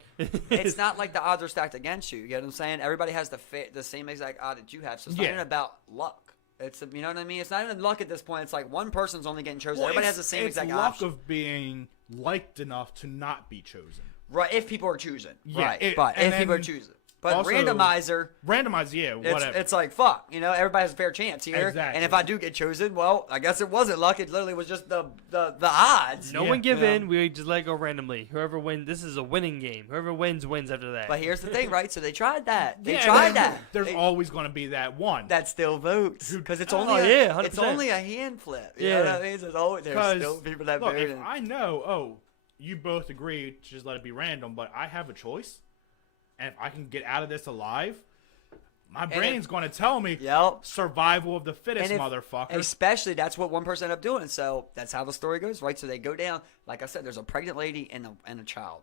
It's not like the odds are stacked against you. You get what I'm saying? Everybody has the same exact odd that you have. So it's not even about luck. You know what I mean? It's not even luck at this point. It's like one person's only getting chosen. Everybody has the same exact option. It's luck of being liked enough to not be chosen. Right, if people are choosing. Yeah, right, but if people are choosing. But also, randomizer, yeah, whatever. It's like, fuck, you know, everybody has a fair chance here. Exactly. And if I do get chosen, well, I guess it wasn't luck. It literally was just the odds. No one give in. We just let it go randomly. Whoever wins, this is a winning game. Whoever wins after that. But here's the thing, right? So they tried that. They tried that. There's always going to be that one. That still votes. Because it's only it's only a hand flip. You know what I mean? There's still people that vote. If I know, you both agree to just let it be random, but I have a choice. And if I can get out of this alive, my brain's going to tell me survival of the fittest, motherfucker. Especially, that's what one person ended up doing. So that's how the story goes, right? So they go down. Like I said, there's a pregnant lady and a child.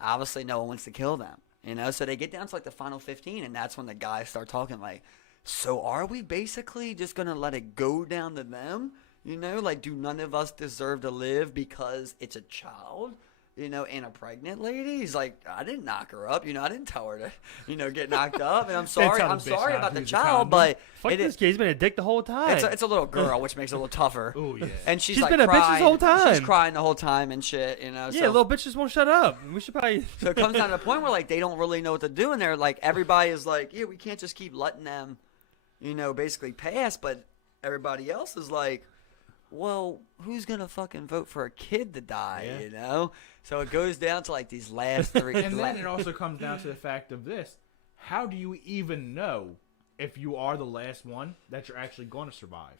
Obviously, no one wants to kill them. You know, so they get down to like the final 15, and that's when the guys start talking like, so are we basically just going to let it go down to them? You know, like, do none of us deserve to live because it's a child? You know, and a pregnant lady. He's like, I didn't knock her up. You know, I didn't tell her to, you know, get knocked up. And I'm sorry. I'm sorry about the child, but this kid's been a dick the whole time. It's a little girl, which makes it a little tougher. Oh yeah. And she's like been a bitch this whole time. She's crying the whole time and shit. You know. Yeah, so. little bitch just won't shut up. We should probably. So it comes down to the point where like they don't really know what to do, and they're like, everybody is like, yeah, we can't just keep letting them, you know, basically pass. But everybody else is like, well, who's gonna fucking vote for a kid to die? Yeah. You know. So it goes down to like these last 3. And then it also comes down to the fact of this: how do you even know if you are the last one that you're actually going to survive?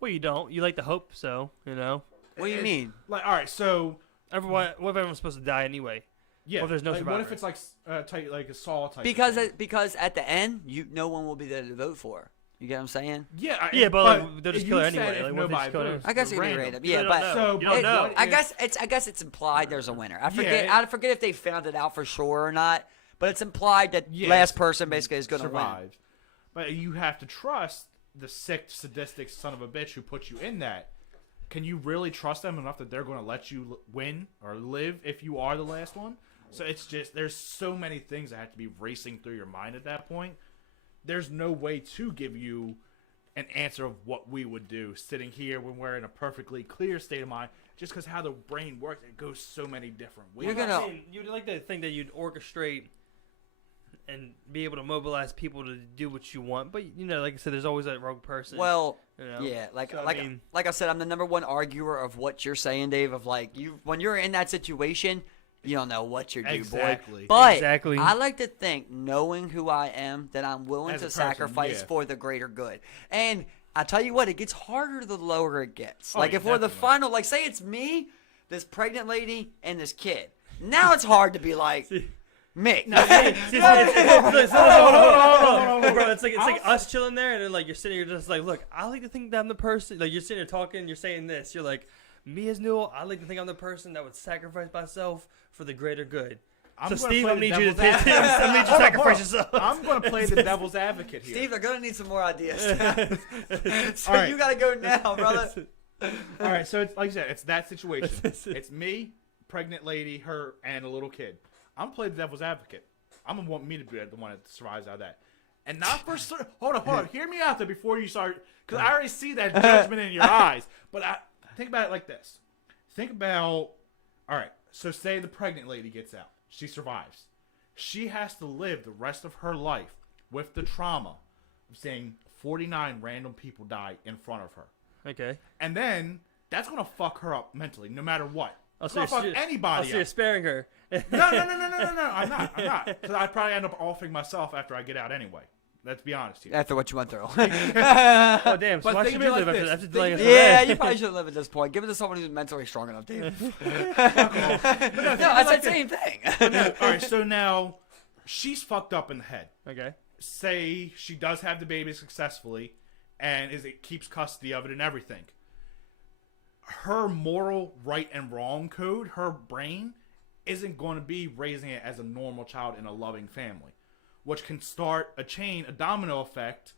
Well, you don't. You like to hope so, you know. What do you mean? Like, all right, so what if everyone's supposed to die anyway? Yeah. What if there's no survivor? What if it's like a Saw type? Because at the end, no one will be there to vote for. You get what I'm saying? Yeah, but they'll just kill her anyway. Like, nobody votes, I guess it can be random. Yeah, but you don't know. I guess it's implied there's a winner. I forget if they found it out for sure or not. But it's implied that last person basically is going to win. But you have to trust the sick, sadistic son of a bitch who put you in that. Can you really trust them enough that they're going to let you win or live if you are the last one? So it's just there's so many things that have to be racing through your mind at that point. There's no way to give you an answer of what we would do sitting here when we're in a perfectly clear state of mind, just because how the brain works, it goes so many different ways. You're gonna- You'd like to think that you'd orchestrate and be able to mobilize people to do what you want, but like I said, there's always that rogue person. Well, you know? yeah, like So, I like mean- like I said, I'm the number one arguer of what you're saying, Dave. Of like when you're in that situation, you don't know what you're doing, Exactly. boy. But Exactly. I like to think, knowing who I am, that I'm willing As a to person, sacrifice yeah. for the greater good. And I tell you what, it gets harder the lower it gets. Oh, Like yeah, if we're the definitely. final, like say it's me, this pregnant lady, and this kid. Now it's hard to be like me. Bro, it's like us chilling there, and then like you're sitting here just like, look, I like to think that I'm the person. Like you're sitting here talking, you're saying this. You're like, me as Newell, I like to think I'm the person that would sacrifice myself for the greater good. So Steve, I need you to sacrifice yourself. I'm going to play the devil's advocate here. Steve, they're gonna need some more ideas. So All right. you gotta go now, brother. All right, so it's like I said, it's that situation. It's me, pregnant lady, her, and a little kid. I'm gonna play the devil's advocate. I'm gonna want me to be the one that survives out of that, and not for hold on. Hear me out there before you start, because I already see that judgment in your eyes. But think about it like this. Think about, all right. So say the pregnant lady gets out, she survives. She has to live the rest of her life with the trauma of seeing 49 random people die in front of her. Okay. And then that's gonna fuck her up mentally, no matter what. It's So gonna fuck you're anybody you're up. sparing her. No. I'm not. Because I'd probably end up offing myself after I get out anyway. Let's be honest here. After what you went through. Oh damn! So But why think should of it you like live after, this. after Think delaying of us it- Yeah, away? you probably shouldn't live at this point. Give it to someone who's mentally strong enough, Dave. But no, No, think I of it said like same thing. this. All right, so now she's fucked up in the head. Okay. Say she does have the baby successfully, and it keeps custody of it and everything. Her moral right and wrong code, her brain, isn't going to be raising it as a normal child in a loving family, which can start a chain, a domino effect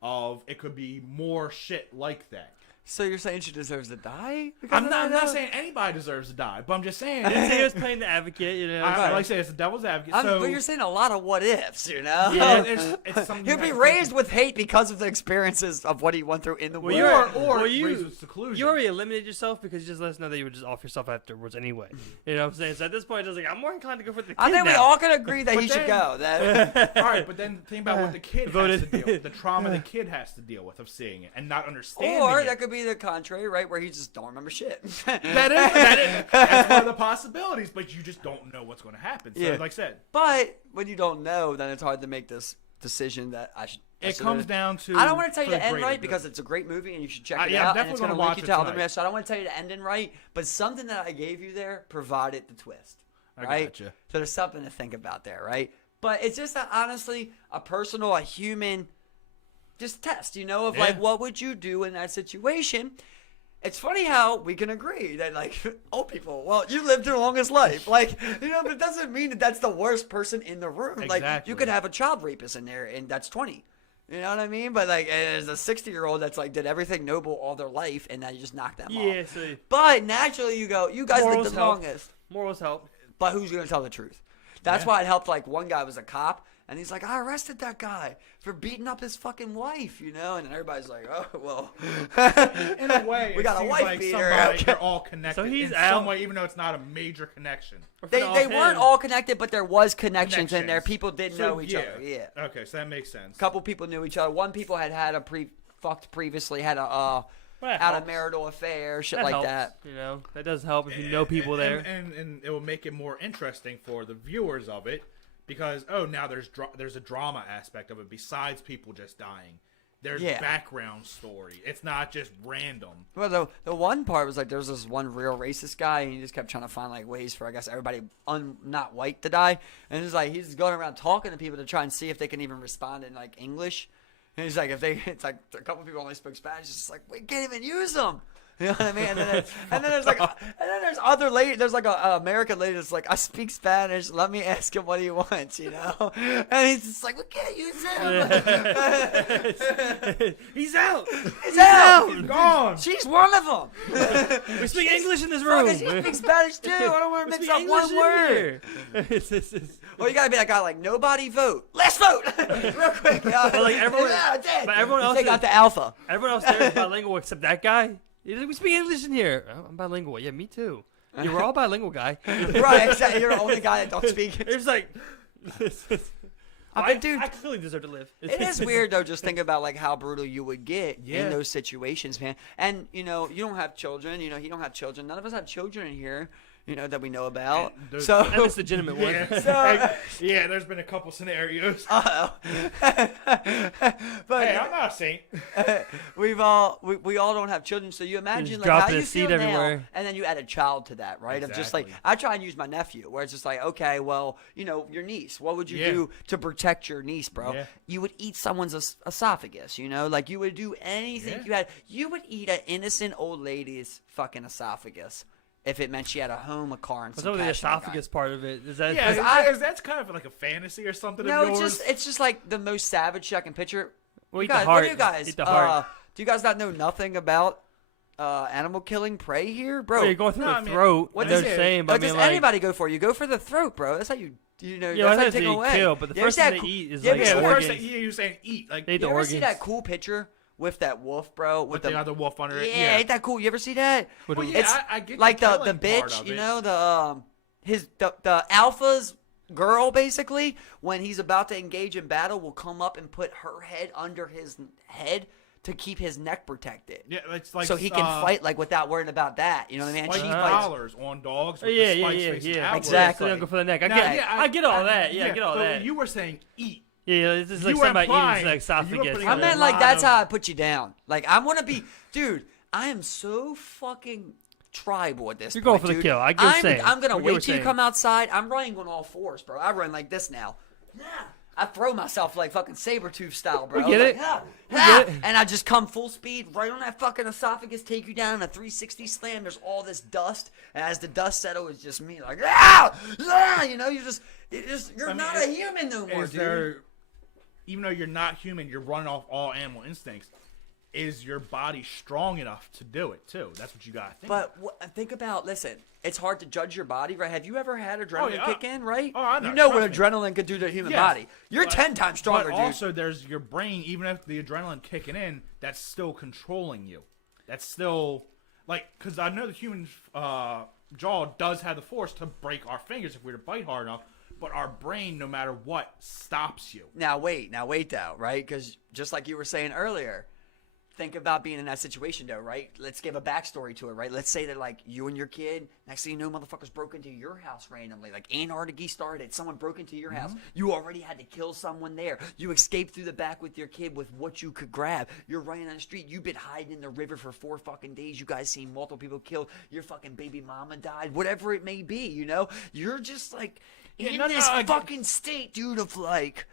of it could be more shit like that. So you're saying she deserves to die? I'm not saying anybody deserves to die, but I'm just saying. He was playing the advocate, you know. Like I said, it's the devil's advocate. So But you're saying a lot of what ifs, you know? yeah, it's something He'll you be have to raised think with hate because of the experiences of what he went through in the Well, world. you're- or raised with you seclusion. already eliminated yourself because you just let us know that you would just off yourself afterwards anyway. You know what I'm saying? So at this point, it's just like I'm more inclined to go for the kid I think we now. all can agree that But he should then- go. That, All right, but then think about what the kid Voted. has to deal with, the trauma the kid has to deal with of seeing it and not understanding or it. that could be the contrary, right? Where he just don't remember shit. That's one of the possibilities, but you just don't know what's going to happen. So, Yeah. like I said, But when you don't know, then it's hard to make this decision that I should. it comes down to. I don't want to tell you for to end greater right good. because it's a great movie and you should check it yeah, I'm out. And it's definitely going to gonna link you watch to it other tonight. movies. So I don't want to tell you to end in right, but something that I gave you there provided the twist. I Right? gotcha. So there's something to think about there, right? But it's just honestly a personal, a human, just test, you know, of Yeah. like what would you do in that situation? It's funny how we can agree that, like, old people, well, you lived your longest life. Like, you know, but it doesn't mean that that's the worst person in the room. Like, Exactly. you could have a child rapist in there, and that's 20. You know what I mean? But, like, there's a 60-year-old that's, like, did everything noble all their life, and now you just knock them Yeah, off. so But naturally, you go, you guys lived Morals the help. longest. morals help. But who's going to tell the truth? That's Yeah. why it helped, like, one guy was a cop, and he's like, I arrested that guy for beating up his fucking wife, you know? And then everybody's like, oh, well. In a way, We it got a seems wife like beater. somebody, Okay. they're all connected So he's in out. some way, even though it's not a major connection. They Off weren't him. all connected, but there was connections in there. Connections. People did So, know each other. Yeah. Okay, so that makes sense. A couple people knew each other. One people had a fucked previously, had a Well, that out of helps. marital affair, shit That like helps, that. You know, that does help if you know people there. and it will make it more interesting for the viewers of it because now there's a drama aspect of it besides people just dying. There's Yeah. background story. It's not just random. Well, the one part was like there was this one real racist guy, and he just kept trying to find like ways for I guess everybody not white to die, and it's like he's going around talking to people to try and see if they can even respond in like English. And he's like, it's like a couple people only spoke Spanish. It's just like we can't even use them. You know what I mean? And then there's like, and then there's other lady. There's like a American lady that's like, I speak Spanish. Let me ask him what he wants. You know? And he's just like, we can't use him. He's out. He's out. Gone. She's one of them. We speak English in this room. Fucking she speaks Spanish too. I don't want We to mix speak up English one in word. here. It's- Or you gotta be that guy like nobody vote. Let's vote real quick. But, like, everyone- yeah, dead. but everyone You else take is- out the alpha. Everyone else there is bilingual except that guy. We speak English in here. Oh, I'm bilingual. Yeah, me too. Yeah, we're all bilingual, guy. Right, exactly. You're the only guy that don't speak. It's like, Dude, I clearly deserve to live. it is weird though. Just think about like how brutal you would get Yeah. in those situations, man. And you know, you don't have children. You know, he don't have children. None of us have children in here. You know that we know about. And there's- So, And it's legitimate one. Yeah. So- Yeah, there's been a couple scenarios. but Hey, I'm not a saint. we all don't have children, so you imagine just like how dropping you a seed feel now, everywhere. and then you add a child to that, right? Of just like Exactly. I try and use my nephew, where it's just like, okay, well, you know, your niece. What would you Yeah. do to protect your niece, bro? Yeah. You would eat someone's esophagus, you know, like you would do anything Yeah. you had. You would eat an innocent old lady's fucking esophagus if it meant she had a home, a car, and What's some up with the cash in her esophagus part of it? Is that Yeah, that's kind of like a fantasy or something. No, of yours. it's just like the most savage shit I can picture. Well, You eat the guys, heart. what do you guys? Eat the heart. Do you guys not know nothing about animal killing prey here, bro? Well, you're going through No, the I mean, throat. what They're does it- saying, but I does mean, like, anybody go for? You go for the throat, bro. That's how you know. Yeah, that's how you that's take how you away. kill, but the You first ever thing see they that eat is yeah, like yeah, the organs. first thing you saying eat like They eat the You ever organs. see that cool picture with that wolf, bro? with the other wolf under it. yeah, ain't that cool? You ever see that? What do Well, you- yeah, It's I get like the killing part bitch, of you it. know, the alpha's girl basically when he's about to engage in battle will come up and put her head under his head to keep his neck protected. Yeah, it's like So he can fight like without worrying about that. You know what I mean? And spiked she Uh-huh. fights. collars on dogs. Oh, With yeah, the yeah, spikes yeah, facing yeah. outwards. Exactly. So they don't go for the neck. I Now, get, yeah, I get all that. Yeah, I get all but that. You were saying eat. Yeah, this is like you were somebody eating implying- like you were esophagus. putting I a meant lot like that's of- how I put you down. Like I want to be, dude. I am so fucking tribal at this You're point, going for the dude. kill. I get what you're saying. I'm gonna I get what wait you're till you saying. come outside. I'm running on all fours, bro. I run like this now. Yeah. I throw myself like fucking Sabretooth style, bro. We get Like, it. "Ah, We ah," get it. and I just come full speed right on that fucking esophagus, take you down in a 360 slam. There's all this dust, and as the dust settles, it's just me like, ah, ah, you know, you're I mean, not a human no more, Is dude. there, even though you're not human, you're running off all animal instincts. Is your body strong enough to do it too? That's what you gotta think. But think about, listen, it's hard to judge your body, right? Have you ever had adrenaline yeah. kick in, right? Oh, I know, You know what trust me. adrenaline could do to the human Yes, body. You're but- 10 times stronger, But dude. also, there's your brain. Even if the adrenaline kicking in, that's still controlling you. That's still like because I know the human jaw does have the force to break our fingers if we were to bite hard enough. But our brain, no matter what, stops you. Now wait though, right? Because just like you were saying earlier, think about being in that situation though, right? Let's give a backstory to it, right? Let's say that like you and your kid, next thing you know, motherfuckers broke into your house randomly. Like Antarctica started, someone broke into your house. You already had to kill someone there. You escaped through the back with your kid with what you could grab. You're running on the street. You've been hiding in the river for 4 fucking days. You guys seen multiple people killed. Your fucking baby mama died. Whatever it may be, you know? You're just like in no, this I- fucking state, dude, of like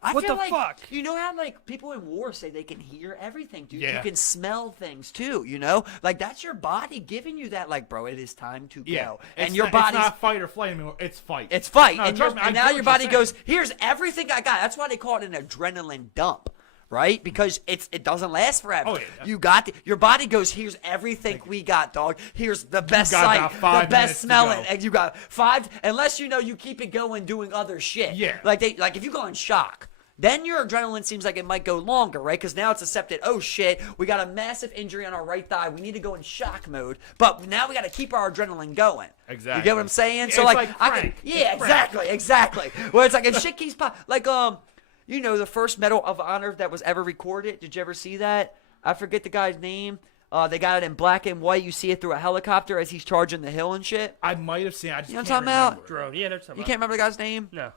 I What feel the like, fuck? You know how like people in war say they can hear everything, dude. You Yeah. can smell things too. You know, like that's your body giving you that. Like, bro, it is time to Yeah, go. It's And your not, body's it's not fight or flight anymore. It's fight. it's fight, No, and, trust me, I and get now what your you're body saying. goes, here's everything I got. That's why they call it an adrenaline dump, right? Because it doesn't last forever. Oh, yeah. You got your body goes, here's everything we got, dog. Here's the best got sight, about the 5 best minutes to smelling, go. and you got 5. Unless you know you keep it going, doing other shit. Yeah. like if you go in shock. Then your adrenaline seems like it might go longer, right? Because now it's accepted, oh shit, we got a massive injury on our right thigh. We need to go in shock mode. But now we got to keep our adrenaline going. Exactly. You get what I'm saying? Yeah, so it's like, like I can, crank. yeah, It's crank. exactly. Where it's like, if shit keeps pop, like, you know, the first Medal of Honor that was ever recorded. Did you ever see that? I forget the guy's name. They got it in black and white. You see it through a helicopter as he's charging the hill and shit. I might have seen. I just You know what can't I'm talking about? remember. Drone. Yeah, that's You can't remember the guy's name? No.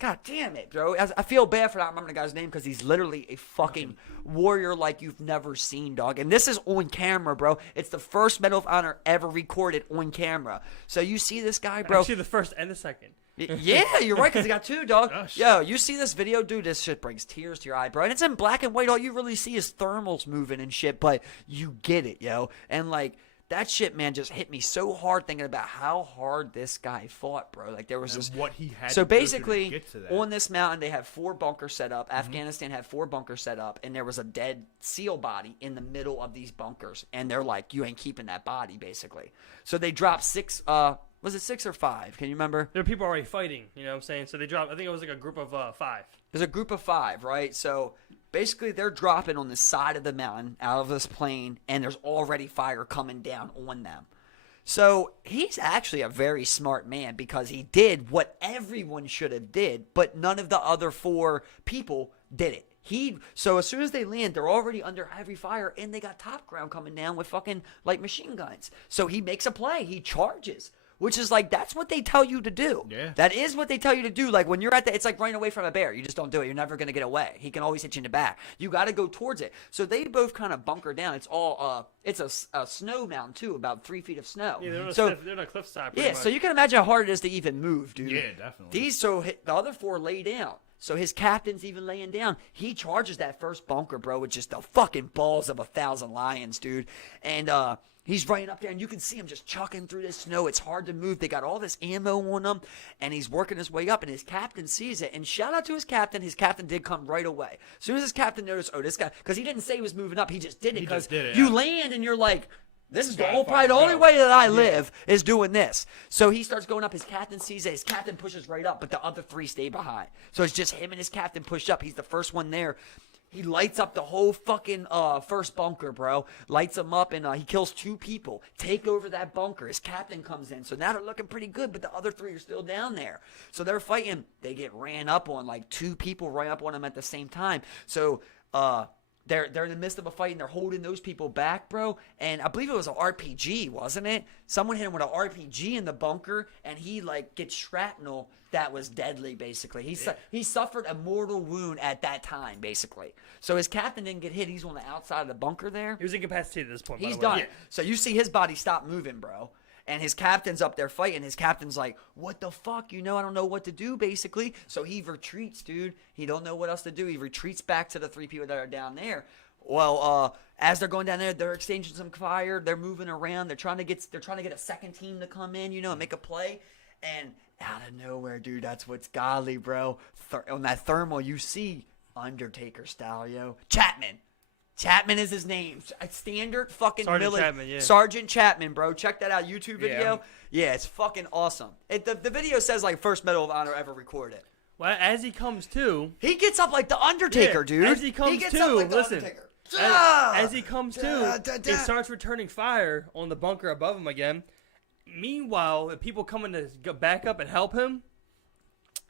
God damn it, bro. I feel bad for not remembering the guy's name because he's literally a fucking warrior like you've never seen, dog. And this is on camera, bro. It's the first Medal of Honor ever recorded on camera. So you see this guy, bro. Actually, the first and the second. Yeah, you're right, because he got 2, dog. Gosh. Yo, you see this video, dude, this shit brings tears to your eye, bro. And it's in black and white. All you really see is thermals moving and shit, but you get it, yo. And, like, that shit, man, just hit me so hard thinking about how hard this guy fought, bro. Like, there was And this... what he had So to go through to basically, get to that. on this mountain, they had 4 bunkers set up. Afghanistan had 4 bunkers set up, and there was a dead SEAL body in the middle of these bunkers. And they're like, you ain't keeping that body, basically. So they dropped 6... was it 6 or 5? Can you remember? There were people already fighting, you know what I'm saying? So they dropped, I think it was like a group of 5. There's a group of 5, right? So basically they're dropping on the side of the mountain out of this plane, and there's already fire coming down on them. So he's actually a very smart man because he did what everyone should have did, but none of the other 4 people did it. So as soon as they land, they're already under heavy fire, and they got top ground coming down with fucking light machine guns. So he makes a play. He charges, which is like, that's what they tell you to do. Yeah. That is what they tell you to do. Like when you're it's like running away from a bear. You just don't do it. You're never going to get away. He can always hit you in the back. You got to go towards it. So they both kind of bunker down. It's all, it's a snow mountain too, about 3 feet of snow. Yeah, they're on a cliffside. Yeah, so you can imagine how hard it is to even move, dude. Yeah, definitely. The other 4 lay down. So his captain's even laying down. He charges that first bunker, bro, with just the fucking balls of 1,000 lions, dude. And he's running up there, and you can see him just chucking through this snow. It's hard to move. They got all this ammo on him, and he's working his way up, and his captain sees it. And shout out to his captain. His captain did come right away. As soon as his captain noticed, this guy, because he didn't say he was moving up. He just did it because you land, and you're like, this is probably the only way that I live is doing this. So he starts going up. His captain sees it. His captain pushes right up, but the other 3 stay behind. So it's just him and his captain push up. He's the first one there. He lights up the whole fucking first bunker, bro. Lights them up, and he kills 2 people. Take over that bunker. His captain comes in. So now they're looking pretty good, but the other 3 are still down there. So they're fighting. They get ran up on. Like 2 people ran up on them at the same time. So they're in the midst of a fight, and they're holding those people back, bro. And I believe it was an RPG, wasn't it? Someone hit him with an RPG in the bunker, and he like gets shrapnel that was deadly, basically. He suffered a mortal wound at that time, basically. So his captain didn't get hit. He's on the outside of the bunker there. He was incapacitated at this point. He's by the way. done. Yeah. So you see his body stop moving, bro. And his captain's up there fighting. His captain's like, what the fuck? I don't know what to do, basically. So he retreats, dude. He don't know what else to do. He retreats back to the 3 people that are down there. Well, as they're going down there, they're exchanging some fire. They're moving around. They're trying to get a second team to come in, and make a play. And out of nowhere, dude, that's what's godly, bro. On that thermal, you see Undertaker style, Chapman. Chapman is his name. Standard fucking Sergeant Chapman, bro. Check that out. YouTube video. Yeah, it's fucking awesome. The video says like first Medal of Honor ever recorded. Well, as he comes to, he gets up like the Undertaker, dude. As he comes as he comes to, it starts returning fire on the bunker above him again. Meanwhile, the people coming to go back up and help him,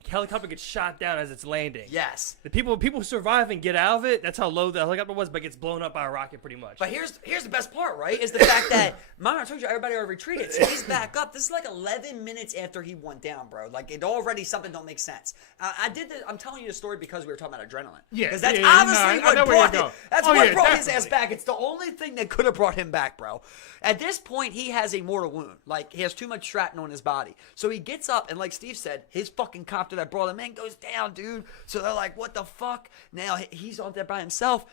helicopter gets shot down as it's landing. Yes. The people survive and get out of it. That's how low the helicopter was, but gets blown up by a rocket pretty much. But here's the best part, right? Is the fact that I told you everybody already retreated. So he's back up. This is like 11 minutes after he went down, bro. Like it already something don't make sense. I'm telling you the story because we were talking about adrenaline. Yeah. Because that's obviously what brought him. That's what brought definitely his ass back. It's the only thing that could have brought him back, bro. At this point, he has a mortal wound. Like he has too much shrapnel in his body. So he gets up and like Steve said, his fucking copter that brought him in goes down, dude. So they're like, what the fuck? Now he's on there by himself.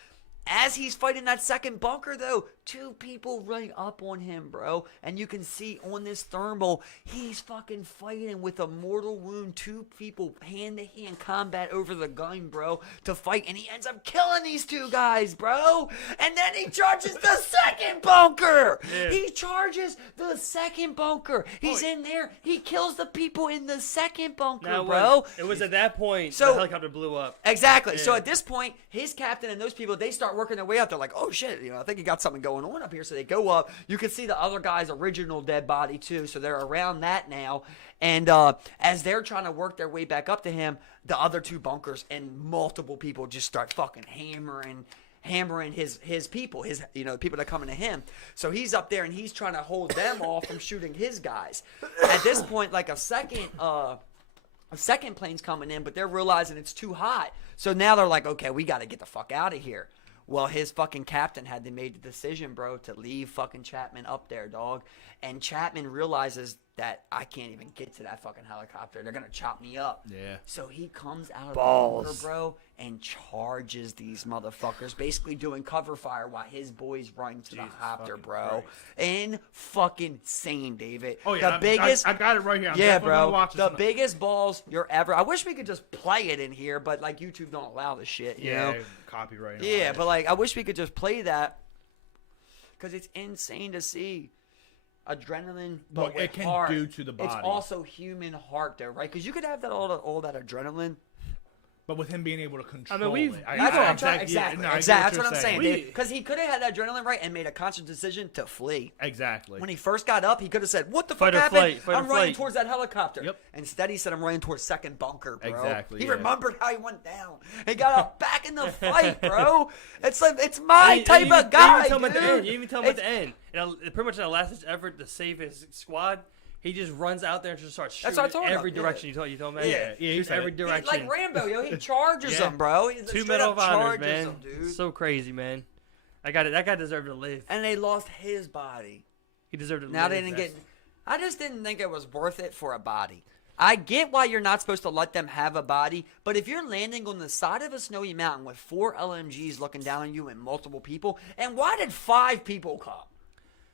As he's fighting that second bunker, though, 2 people run up on him, bro. And you can see on this thermal, he's fucking fighting with a mortal wound. 2 people hand-to-hand combat over the gun, bro, to fight. And he ends up killing these 2 guys, bro. And then he charges the second bunker. Yeah. He charges the second bunker. He's in there. He kills the people in the second bunker, bro. It was at that point the helicopter blew up. Exactly. Yeah. So at this point, his captain and those people, they start working their way up. They're like, oh shit, I think he got something going on up here. So they go up. You can see the other guy's original dead body too. So they're around that now. And as they're trying to work their way back up to him, the other 2 bunkers and multiple people just start fucking hammering his people, people that are coming to him. So he's up there and he's trying to hold them off from shooting his guys. At this point, like a second plane's coming in, but they're realizing it's too hot. So now they're like, okay, we got to get the fuck out of here. Well, his fucking captain had to make the decision, bro, to leave fucking Chapman up there, dog. And Chapman realizes that I can't even get to that fucking helicopter. They're going to chop me up. Yeah. So he comes out of the bunker, bro, and charges these motherfuckers, basically doing cover fire while his boys run to the hopter, bro. And fucking insane, David. Oh, yeah. I got it right here. I'm bro. The biggest balls you're ever. I wish we could just play it in here, but like YouTube don't allow the shit, you know? Copyright. Yeah, but like I wish we could just play that because it's insane to see. Adrenaline, but what it can heart. Do to the body. It's also human heart, though, right? Because you could have that all that adrenaline, But with him being able to control we've- it. That's what I'm trying. Exactly. Exactly. That's what I'm saying. Because he could have had that adrenaline right and made a conscious decision to flee. Exactly. When he first got up, he could have said, "What the Fight fuck or happened? flight, I'm running flight." towards that helicopter." Yep. Instead, he said, "I'm running towards second bunker, bro." Exactly, He yeah. remembered how he went down. He got up back in the fight, bro. It's like it's my type of guy, You didn't even tell him at dude. the end. Pretty much in the last effort to save his squad, he just runs out there and just starts shooting That's what I told him. every Yeah. direction. You told me. Yeah, he Shoots said every it. direction. Like Rambo, yo, he charges Yeah. him, bro. He Two straight Medal up of Honors, charges man. him, dude. So crazy, man. That guy deserved to live. And they lost his body. He deserved to live. Now they didn't get. I just didn't think it was worth it for a body. I get why you're not supposed to let them have a body, but if you're landing on the side of a snowy mountain with 4 LMGs looking down on you and multiple people, and why did 5 people come?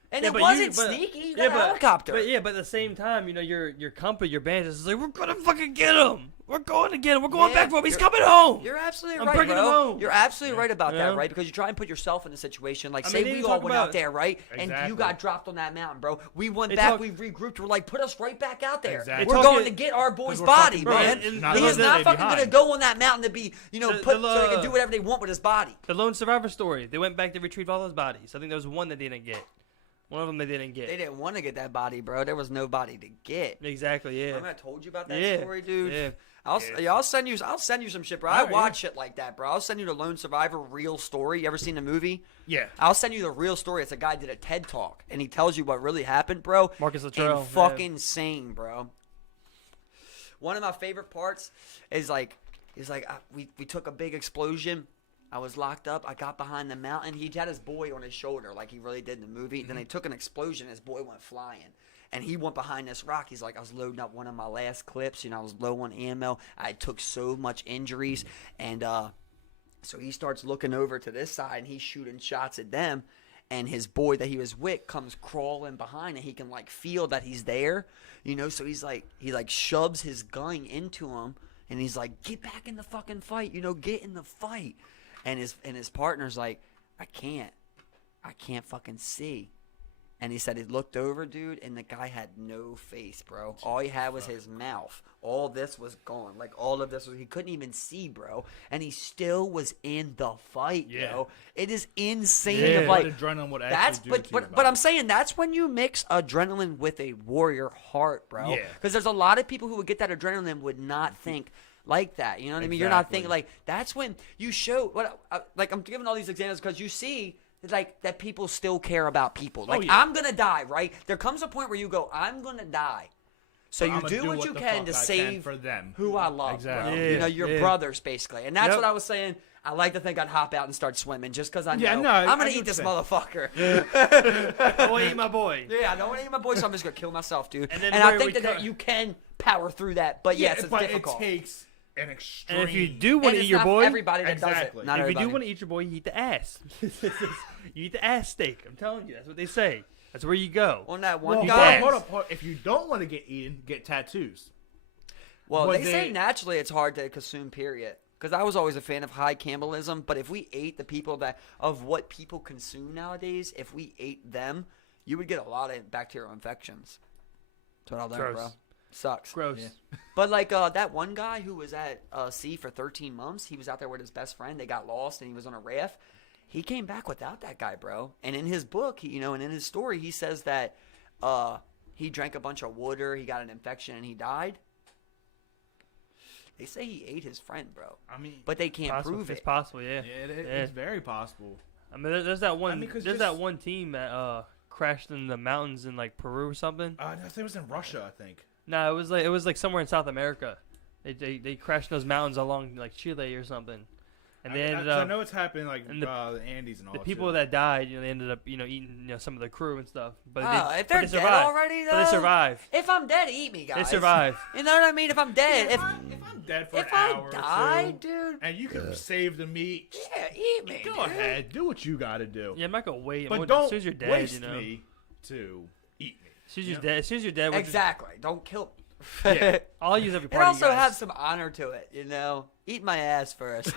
And Yeah, it but wasn't but- sneaky. You yeah, got a helicopter. But at the same time, your company, your band is like, we're gonna fucking get him. We're going to get him. We're going Yeah, back for him. He's you're- coming home. You're absolutely I'm right, bringing bro. him home. You're absolutely right about Yeah. that, right? Because you try and put yourself in a situation like, I say mean, we they all talk went out about- there, right? And Exactly. you got dropped on that mountain, bro. We went They back, talk- we regrouped. We're like, put us right back out there. Exactly. We're They going talk to it- get our boy's we're body, fucking man. brothers, not He letting is them not stay fucking behind. going to go on that mountain to be, The- put the, so they can do whatever they want with his body. The lone survivor story. They went back to retrieve all those bodies. I think there was one that they didn't get. One of them they didn't get. They didn't want to get that body, bro. There was no body to get. Exactly. Yeah. Remember I told you about that Yeah. story, dude? Yeah. I'll send you some shit, bro. I Alright, watch shit like that, bro. I'll send you the Lone Survivor real story. You ever seen the movie? Yeah. I'll send you the real story. It's a guy did a TED talk, and he tells you what really happened, bro. Marcus Luttrell, And fucking insane, bro. One of my favorite parts is like, we took a big explosion. I was locked up. I got behind the mountain. He had his boy on his shoulder like he really did in the movie. Then they took an explosion. His boy went flying. And he went behind this rock. He's like, I was loading up one of my last clips. I was low on ammo. I took so much injuries. And so he starts looking over to this side, and he's shooting shots at them. And his boy that he was with comes crawling behind, and he can, like, feel that he's there. So he's like, he, like, shoves his gun into him. And he's like, get back in the fucking fight. Get in the fight. And his partner's like, I can't fucking see. And he said he looked over, dude, and the guy had no face, bro. All he had was his mouth. All this was gone. Like, all of this was, he couldn't even see, bro. And he still was in the fight, Yeah. yo. It is insane. Yeah. Of, like, What adrenaline would that's actually do to but your but I'm body. saying that's when you mix adrenaline with a warrior heart, bro. Yeah. Because there's a lot of people who would get that adrenaline and would not think like that. You know what I mean? You're not Exactly. thinking like that's when you show what like I'm giving all these examples because you see like that people still care about people. Like yeah. I'm gonna die, right? There comes a point where you go, I'm gonna die. So you I'ma do what what you the can to fuck I save for them. who I love, Exactly. bro. Yeah, Your yeah. brothers, basically. And that's Yep. what I was saying. I like to think I'd hop out and start swimming just because I know Yeah, no, I'm I gonna get eat this what motherfucker. I want to eat my boy. Yeah, I don't want to eat my boy, so I'm just gonna kill myself, dude. And then And I where think we that cut- you can power through that, but yes, it's but difficult. it takes an extreme. And if you do want And to it's eat your not boy, everybody that does Exactly. it. Not if you everybody. do want to eat your boy, you eat the ass. You eat the ass steak. I'm telling you, that's what they say. That's where you go. On that one well, guy. hold up. If you don't want to get eaten, get tattoos. Well, But they say naturally it's hard to consume, period. Because I was always a fan of high cannibalism, but if we ate the people of what people consume nowadays, if we ate them, you would get a lot of bacterial infections. That's what I learned, Gross. bro. Sucks. Gross. Yeah. But like that one guy who was at sea for 13 months, he was out there with his best friend. They got lost, and he was on a raft. He came back without that guy, bro. And in his book, and in his story, he says that he drank a bunch of water, he got an infection, and he died. They say he ate his friend, bro. I mean, But they can't Possible. prove It's it. possible, yeah. it's very possible. I mean, there's that one. 'cause there's just- that one team that crashed in the mountains in like Peru or something. I think it was in Russia, I think. No, it was like somewhere in South America. They crashed in those mountains along like Chile or something, and they ended I up. know it's happening like and the Andes and all The that people shit. that died, they ended up eating some of the crew and stuff. But If they're they dead survived. already, though. But they survived. If I'm dead, eat me, guys. They survived. You know what I mean? If I'm dead, If I'm dead for if an I hour die, or two, dude, and you can save the meat, yeah, eat me. go dude. ahead, do what you got to do. Yeah, I'm not gonna wait. But As don't soon as you're dead, waste you know. me to eat me. As soon as you're dead, we're just- Exactly. Don't kill. Yeah. I'll use every It part of you also guys. has some honor to it, Eat my ass first.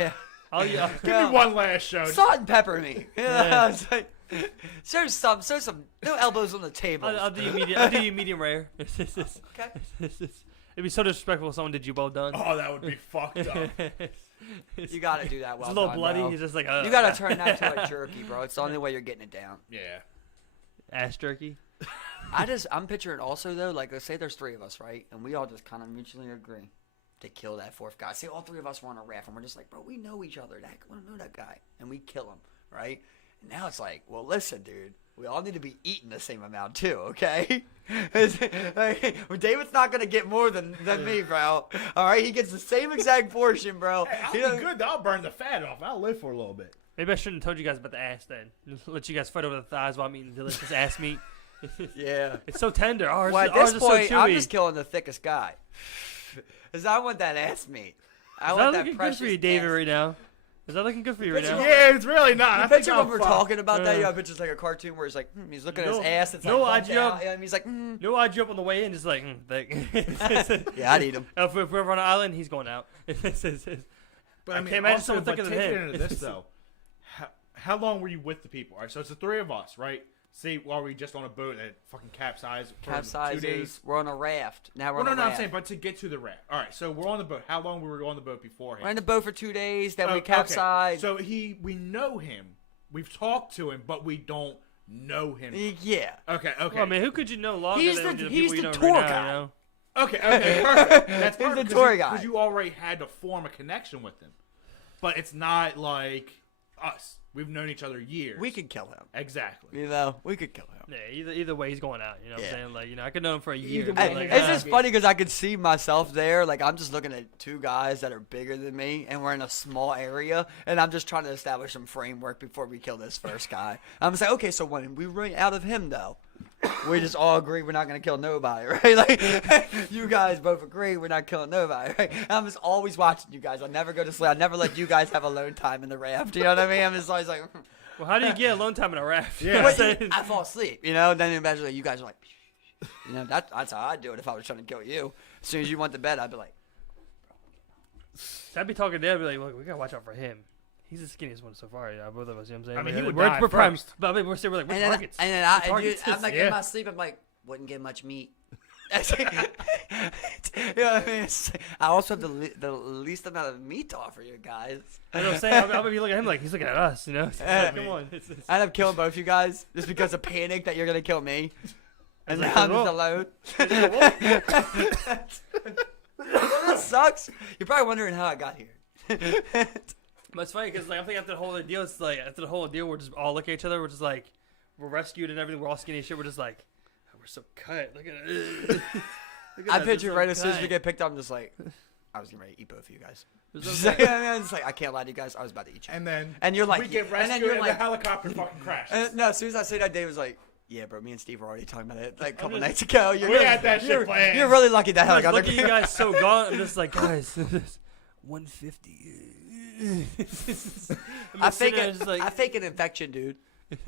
I'll, Give me one last show. Salt and pepper me. Yeah. It's like, show some. No elbows on the table. I'll do you medium. I'll do you medium rare. Okay. If It'd be so disrespectful if someone did you well done. Oh, that would be fucked up. You gotta do that. It's Well a little done, bloody. bro. He's just like, You gotta turn that to a jerky, bro. It's the only way you're getting it down. Yeah. ass jerky. I'm picturing also though, like let's say there's 3 of us, right, and we all just kind of mutually agree to kill that 4th guy. Say all 3 of us were on a raft, and we're just like, bro, we know each other. We don't know that guy, and we kill him, right? And now it's like, well, listen, dude, we all need to be eating the same amount too, okay? David's not gonna get more than me, bro. All right, he gets the same exact portion, bro. Hey, I'll be good. I'll burn the fat off. I'll live for a little bit. Maybe I shouldn't have told you guys about the ass then. Just let you guys fight over the thighs while I'm eating delicious ass meat. Yeah. It's so tender. Ours, Well, at ours this is point, so chewy. I'm just killing the thickest guy, cause I want that ass meat. I Is want that that looking precious good for you, David, ass. right now? Is that looking good for you right now? Yeah, it's really not. I I bet think you I'm when we're fucked. talking about that, I bet it's like a cartoon where he's like, he's looking at his ass. It's no, like I bumped jump. out, and he's like, No, I drew up on the way in, just like, thick. yeah, I'd eat him. If we're on an island, he's going out. But I can't imagine someone thicker than take it him. into this though. How long were you with the people? All right, so it's the 3 of us, right? See, while we just on a boat that fucking capsized for 2 days. We're on a raft. Now we're Well, on no, a I'm raft. saying, but to get to the raft. All right, so we're on the boat. How long were we on the boat beforehand? We're in the boat for 2 days. Then we Okay, capsized. So we know him. We've talked to him, but we don't know him. Yeah. Okay. Well, I mean, who could you know longer He's than the- the he's people you the know tour right guy. now, you know? Okay, perfect. That's He's perfect. the tour guy. Because you already had to form a connection with him. But it's not like us. We've known each other years. We could kill him. Exactly. You know, we could kill him. Yeah, either way, he's going out. You know what Yeah. I'm saying? Like, you know, I could know him for a year. Either but way, like, It's ah. just funny because I could see myself there. Like, I'm just looking at 2 guys that are bigger than me, and we're in a small area, and I'm just trying to establish some framework before we kill this first guy. I'm just like, okay, so when we run out of him, though, we just all agree we're not going to kill nobody, right? Like, you guys both agree we're not killing nobody, right? I'm just always watching you guys. I never go to sleep. I never let you guys have alone time in the raft. You know what I mean? I'm just always like... well, how do you get alone time in a raft? Yeah. What's But that? I fall asleep, you know. Then eventually, you guys are like, you know, that's how I'd do it if I was trying to kill you. As soon as you went to bed, I'd be like, So I'd be talking to them, be like, look, we gotta watch out for him. He's the skinniest one so far. Yeah, both of us. You know what I'm saying? I mean, Like, he would we're, die we're prime, first. but I mean, we're like, we're and targets. then We're I'm targets. like Yeah. in my sleep, I'm like, wouldn't get much meat. You know what I mean? I also have the least amount of meat to offer you guys. You know what I'm saying? I'm gonna be looking at him like he's looking at us. You know? It's like, come on. I end up killing both you guys just because of panic that you're gonna kill me, and like, now I'm well. just alone. That sucks. You're probably wondering how I got here. But it's funny because like I think after the whole ordeal, it's like after the whole ordeal, we're just all looking at each other. We're just like we're rescued and everything. We're all skinny as shit. We're just like oh, we're so cut. Look at it. I picture right as soon as we get picked up, I'm just like, I was getting ready to eat both of you guys. There's Just no- like, I'm just like, I can't lie to you guys. I was about to eat you. And then And you're like, we get and then rescued you're and like- the helicopter fucking crashes. And, no, as soon as I say that, Dave was like, yeah, bro, me and Steve were already talking about it like a couple nights ago. You're We really, had that shit you're, planned. You're really lucky that I was helicopter. looking at you guys so gaunt. I'm just like, guys, 150. I fake it. it. Just like, I fake an infection, dude.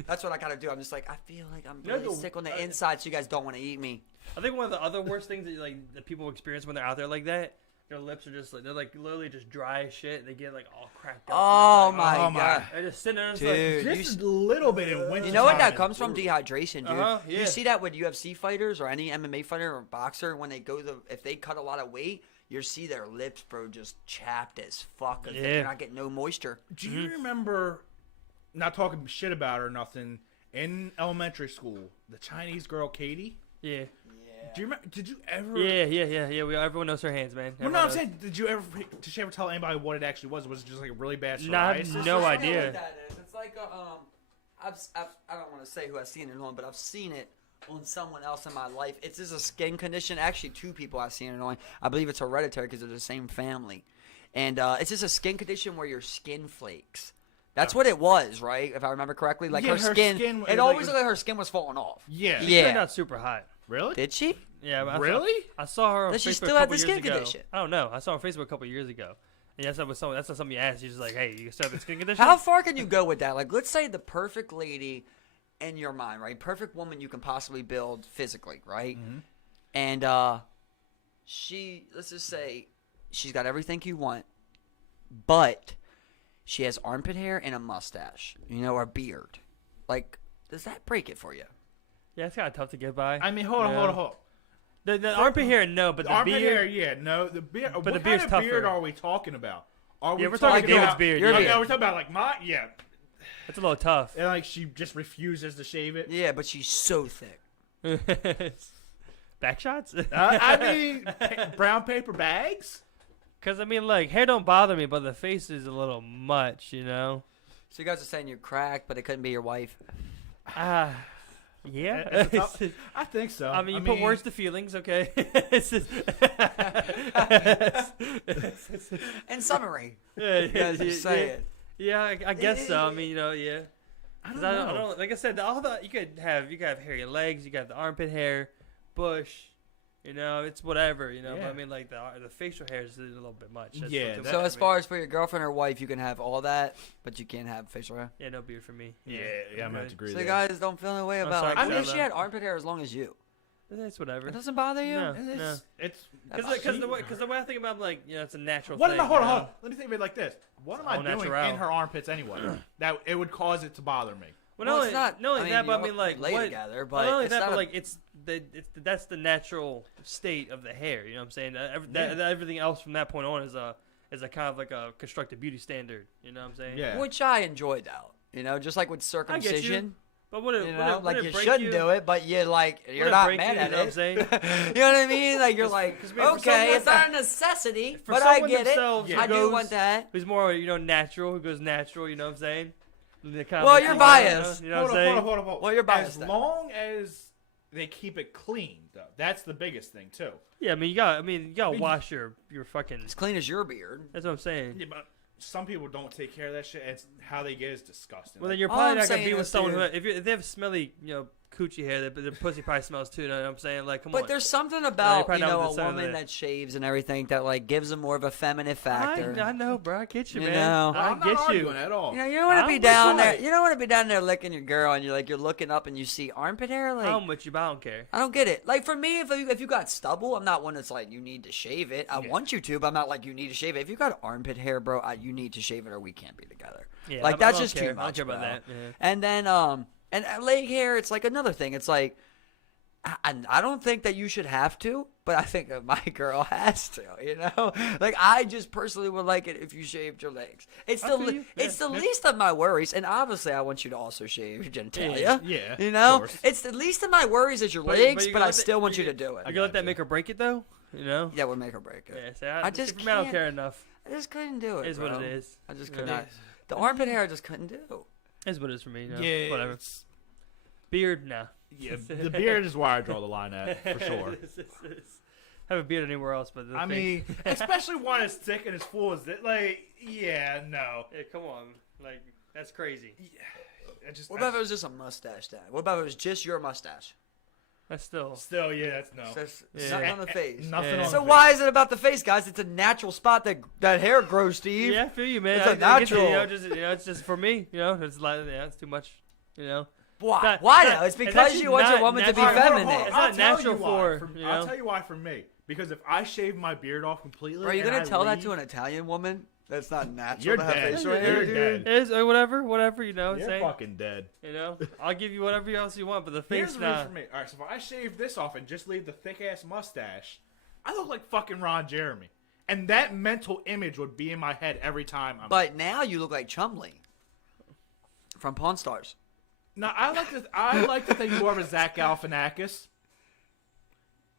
That's what I gotta do. I'm just like, I feel like I'm know really the- sick on the inside, so you guys don't want to eat me. I think one of the other worst things that like that people experience when they're out there like that, their lips are just like they're like literally just dry as shit. They get like all cracked up. Oh and it's like, my oh my- god. They're just sitting there and it's Dude, like, you Just a little bit in winter. You know what that time comes is from? brutal. Dehydration, dude. Yeah. You see that with UFC fighters or any MMA fighter or boxer when they go if they cut a lot of weight, you see their lips, bro, just chapped as fuck. 'Cause Yeah. they're not getting no moisture. Do you remember, not talking shit about her or nothing, in elementary school, the Chinese girl Katie? yeah, Do you remember? Did you ever? yeah. Everyone knows her hands, man. Well, Everyone no, I'm knows. saying, did she ever tell anybody what it actually was? Was it just like a really bad Nah, I have psoriasis? no idea. What that is. It's like I don't want to say who I've seen it on, but I've seen it on someone else in my life. It's just a skin condition. Actually, 2 people I've seen it on. I believe it's hereditary because they're the same family, and it's just a skin condition where your skin flakes. That's what it was, right? If I remember correctly, like Yeah, her skin. was It like always a- looked like her skin was falling off. Yeah. She Yeah. turned out super hot. Really? Did she? Yeah, but Really? I saw her on Does she Facebook still a have couple the years skin ago. condition? I don't know. I saw her on Facebook a couple years ago. And that's something you asked. She's just like, hey, you still have the skin condition? How far can you go with that? Like, let's say the perfect lady in your mind, right? Perfect woman you can possibly build physically, right? Mm-hmm. And let's just say she's got everything you want, but she has armpit hair and a mustache, or a beard. Like, does that break it for you? Yeah, it's kind of tough to get by. I mean, hold on. The armpit hair, no, but the armpit beard. hair, yeah, no. The beard. But What the beard's kind of beard tougher. are we talking about? Are Yeah, we we're talking David's about beard, Your yeah. Okay, beard. we're talking about like my It's a little tough. and like she just refuses to shave it. Yeah, but she's so thick. Back shots? I mean, brown paper bags. Because, I mean, like, hair don't bother me, but the face is a little much, you know? So you guys are saying you're cracked, but it couldn't be your wife. Yeah. It's a tough- I think so. I mean, you put words to feelings, okay? It's just- In summary, yeah, you guys are saying. Yeah, I guess so. I mean, you know, yeah. I 'Cause don't I know. don't, like I said, all the you could have hairy legs, you got the armpit hair, bush, you know, it's whatever, you know. Yeah. But I mean, like the facial hair is a little bit much. That's Yeah, what's that- So for as me. far as for your girlfriend or wife, you can have all that, but you can't have facial hair. Yeah, no beard for me. Yeah, I'm Okay. have to agree. So you there. guys don't feel any way I'm about sorry, like, I mean, if Shala. she had armpit hair as long as you. It's whatever. It doesn't bother you? No. It's Because the way I think about it, I'm like, you know, it's a natural what thing. am I? Hold you on, know? hold on. Let me think of it like this. What am I all doing natural. in her armpits anyway? that it would cause it to bother me. Well, Well, no, it's not. not only that, but I you mean, like, lay what? together, Well, but not only it's that, not but a- like, that's the natural state of the hair. You know what I'm saying? Everything else from that point on is a kind of like a constructed beauty standard. You know what I'm saying? Yeah. which I enjoyed though. You know, just like with circumcision. But would it, You would know, it, like would you it break shouldn't you? do it, but you're like you're Would it not break mad you, at you know what I'm it. saying? You know what I mean? Like you're like, 'Cause for okay, someone it's not a necessity, For but I someone get it. themselves who I do goes- want that. Who's more, you know, natural? Who goes natural? You know what I'm saying? The kind of Well, like, you're you know, biased. You know what I'm saying? Hold on. Well, you're biased As then. long as they keep it clean, though, that's the biggest thing too. Yeah, I mean, you gotta wash your fucking. As clean as your beard. That's what I'm saying. Yeah, but some people don't take care of that shit. And how they get is disgusting. Well, then Like, you're All probably I'm not gonna saying be with is, someone who, dude- if they have smelly, you know, coochie hair, their pussy probably smells too. You know what I'm saying? Like, come But on. there's something you're about probably not a with the son of woman that. that shaves and everything that like gives them more of a feminine factor. I know, bro. I get you, You man. know. I'm I not get arguing you. at all. You know, you don't want to I'm be with down you. there. You don't want to be down there licking your girl, and you're looking up and you see armpit hair. Like I'm with you, but I don't care. I don't get it. Like for me, if you got stubble, I'm not one that's like you need to shave it. I want you to, but I'm not like you need to shave it. If you got armpit hair, bro, you need to shave it or we can't be together. Yeah, like I that's don't just care. too much. I don't care about bro. that. Yeah. And then and leg hair, it's like another thing. It's like I don't think that you should have to, but I think that my girl has to. You know, like I just personally would like it if you shaved your legs. It's I the feel you. it's Yeah. the least of my worries, and obviously I want you to also shave your genitalia. Yeah, You of know, course. it's the least of my worries is your But- legs, you but gotta I let still that- want you to do it. I gotta let that make or break it, though. You know? Yeah, would make or break it. Yeah, see, I just for me, I don't can't- care enough. I just couldn't do it. It is what bro. it is. I just Yeah. could not. The armpit hair I just couldn't do. It is what it is for me. You know? Yeah, Whatever. it's- Beard, nah. Yeah, the beard is where I draw the line at for sure. Have a beard anywhere else, but the I thing- mean, especially when it's thick and as full as it. Like, yeah, no. yeah, come on, like that's crazy. What about if it was just a mustache, Dad? What about if it was just your mustache? That's still. Still, yeah, that's no. Just Yeah. nothing on the face. Nothing Yeah. on So the why is it about the face, guys? It's a natural spot that hair grows, Steve. Yeah, I feel you, man. It's a I get you, natural. it's just for me. You know, it's like it's too much. You know. Why? Not- Why not- though? It's it's because actually you want your not woman to be natural. feminine. It's not I'll tell natural you why. for, you I'll know? tell you why for me. Because if I shave my beard off completely, Bro, you and gonna I tell that leave- to an Italian woman? That's not natural You're to have dead. facial You're hair, dead. dude. It is whatever, you know. What I'm You're saying, fucking dead. you know, I'll give you whatever else you want, but the Here's face, the reason nah. for me. All right, so if I shave this off and just leave the thick ass mustache, I look like fucking Ron Jeremy, and that mental image would be in my head every time. But now you look like Chumley from Pawn Stars. No, I like to think more of a Zach Galifianakis.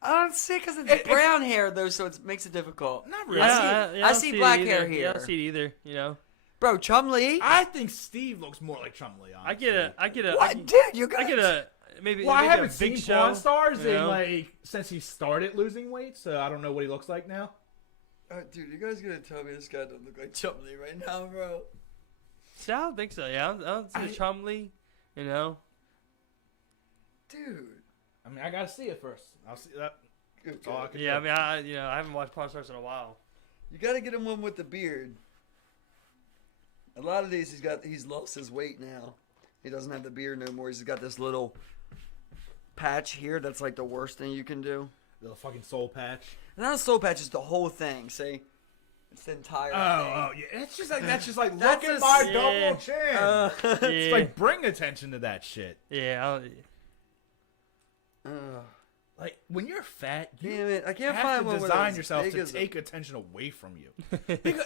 I don't see because it's brown hair though, so it makes it difficult. Not really. I see black it hair either. Yeah, I here. don't see it either. You know, Bro, Chumley. I think Steve looks more like Chumley. I get a. What, dude? You got I get a maybe. Well, I maybe haven't a big seen show, Pawn Stars you in know? like since he started losing weight, so I don't know what he looks like now. Dude, you guys gonna tell me this guy doesn't look like Chumley right now, bro? See, I don't think so. Yeah, I don't see Chumley. You know, Dude. I mean, I gotta see it first. I'll see that. That's all I can yeah. I do. mean, I haven't watched Pawn Stars in a while. You gotta get him one with the beard. A lot of these he's lost his weight now. He doesn't have the beard no more. He's got this little patch here that's like the worst thing you can do. The fucking soul patch. Not a soul patch, it's the whole thing, see? It's the entire thing. Oh, yeah. It's just like that's just like That's look at a- my yeah. double chin. It's Yeah. like bring attention to that shit. Yeah, like when you're fat, you Damn it, I can't have find to one with design as yourself big to as a- take attention away from you. Because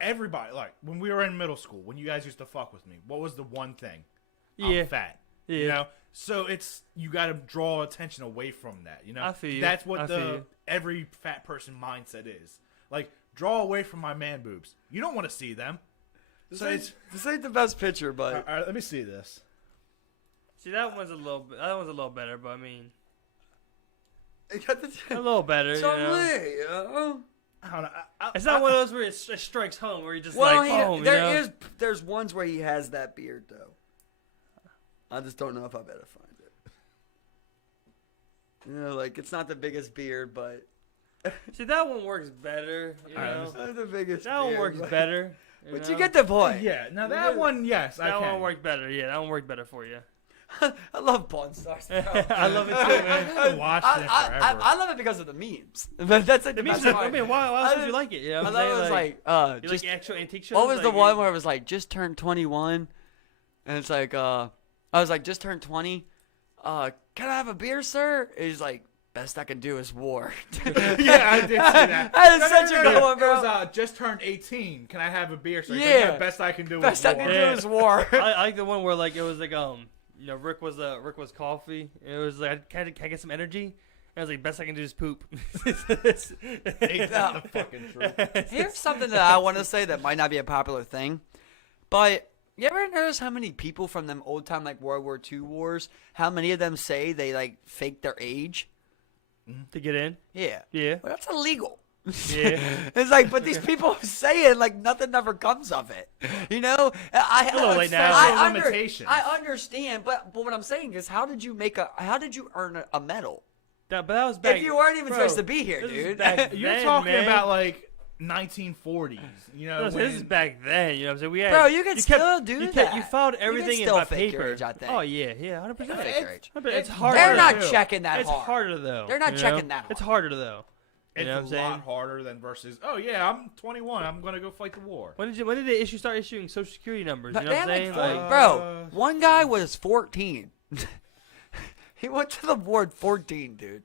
everybody, like when we were in middle school, when you guys used to fuck with me, what was the one thing? Yeah. I'm fat. Yeah. You know, so it's you got to draw attention away from that. You know, I feel you. That's what I feel you. every fat person mindset is. Like, draw away from my man boobs. You don't want to see them. So it's This ain't the best picture, but all right. Let me see this. See, that one's a little better, but I mean, it got the a little better. You know? I don't know. It's not one of those where it strikes home, where you just Well, like, boom. there's ones where he has that beard though. I just don't know if I better find it. You know, like it's not the biggest beard, but See, that one works better. You All right, know? it's not the biggest. That one beard, works but- better. But know? you get the point. Yeah. Now that one, yes, I That can. one worked better. Yeah, that one worked better for you. I love Pawn Stars. Bro. I love it too, I man. haven't watched it forever. I love it because of the memes. But that's like The memes best are, I part. mean, why else would you like it? You know I what love I'm it was saying? like You just like actual antique shows? what was the Like, one where it was like just turned 21, and it's like I was like just turned 20. Can I have a beer, sir? And he's like, best I can do is war. Yeah, I did see that. That is such a good one, bro. It was just turned 18. Can I have a beer? So Yeah. the best I can do Best is I war. can do Yeah. is war. I like the one where like it was like you know Rick was coffee. It was like can I get some energy? And I was like best I can do is poop. Ain't that the fucking truth? Here's something that I want to say that might not be a popular thing, but you ever notice how many people from them old time like World War II wars, how many of them say they like fake their age? To get in. Yeah. Yeah. Well, that's illegal. Yeah. It's like, but these people say it like nothing ever comes of it. You know, a little late now. Limitations. I understand, but what I'm saying is, how did you earn a medal But that was back. if you weren't even bro, supposed to be here, this is dude? back You're then, talking man. about like 1940s. You know, No, so this is back then. You know what I'm saying? We had, Bro, you can still do you that. You filed You can everything still in by fake your paper. age, I think. Oh yeah, 100%. Fake your age. It's harder. They're not too. checking that It's hard. harder though. They're not you checking know? that It's hard. harder though. You It's know what a I'm saying? lot harder than versus. Oh yeah, I'm 21. I'm gonna go fight the war. When did they start issuing social security numbers? You know They what I'm had saying? like 40 Like, bro, one guy was 14. He went to the board 14, dude.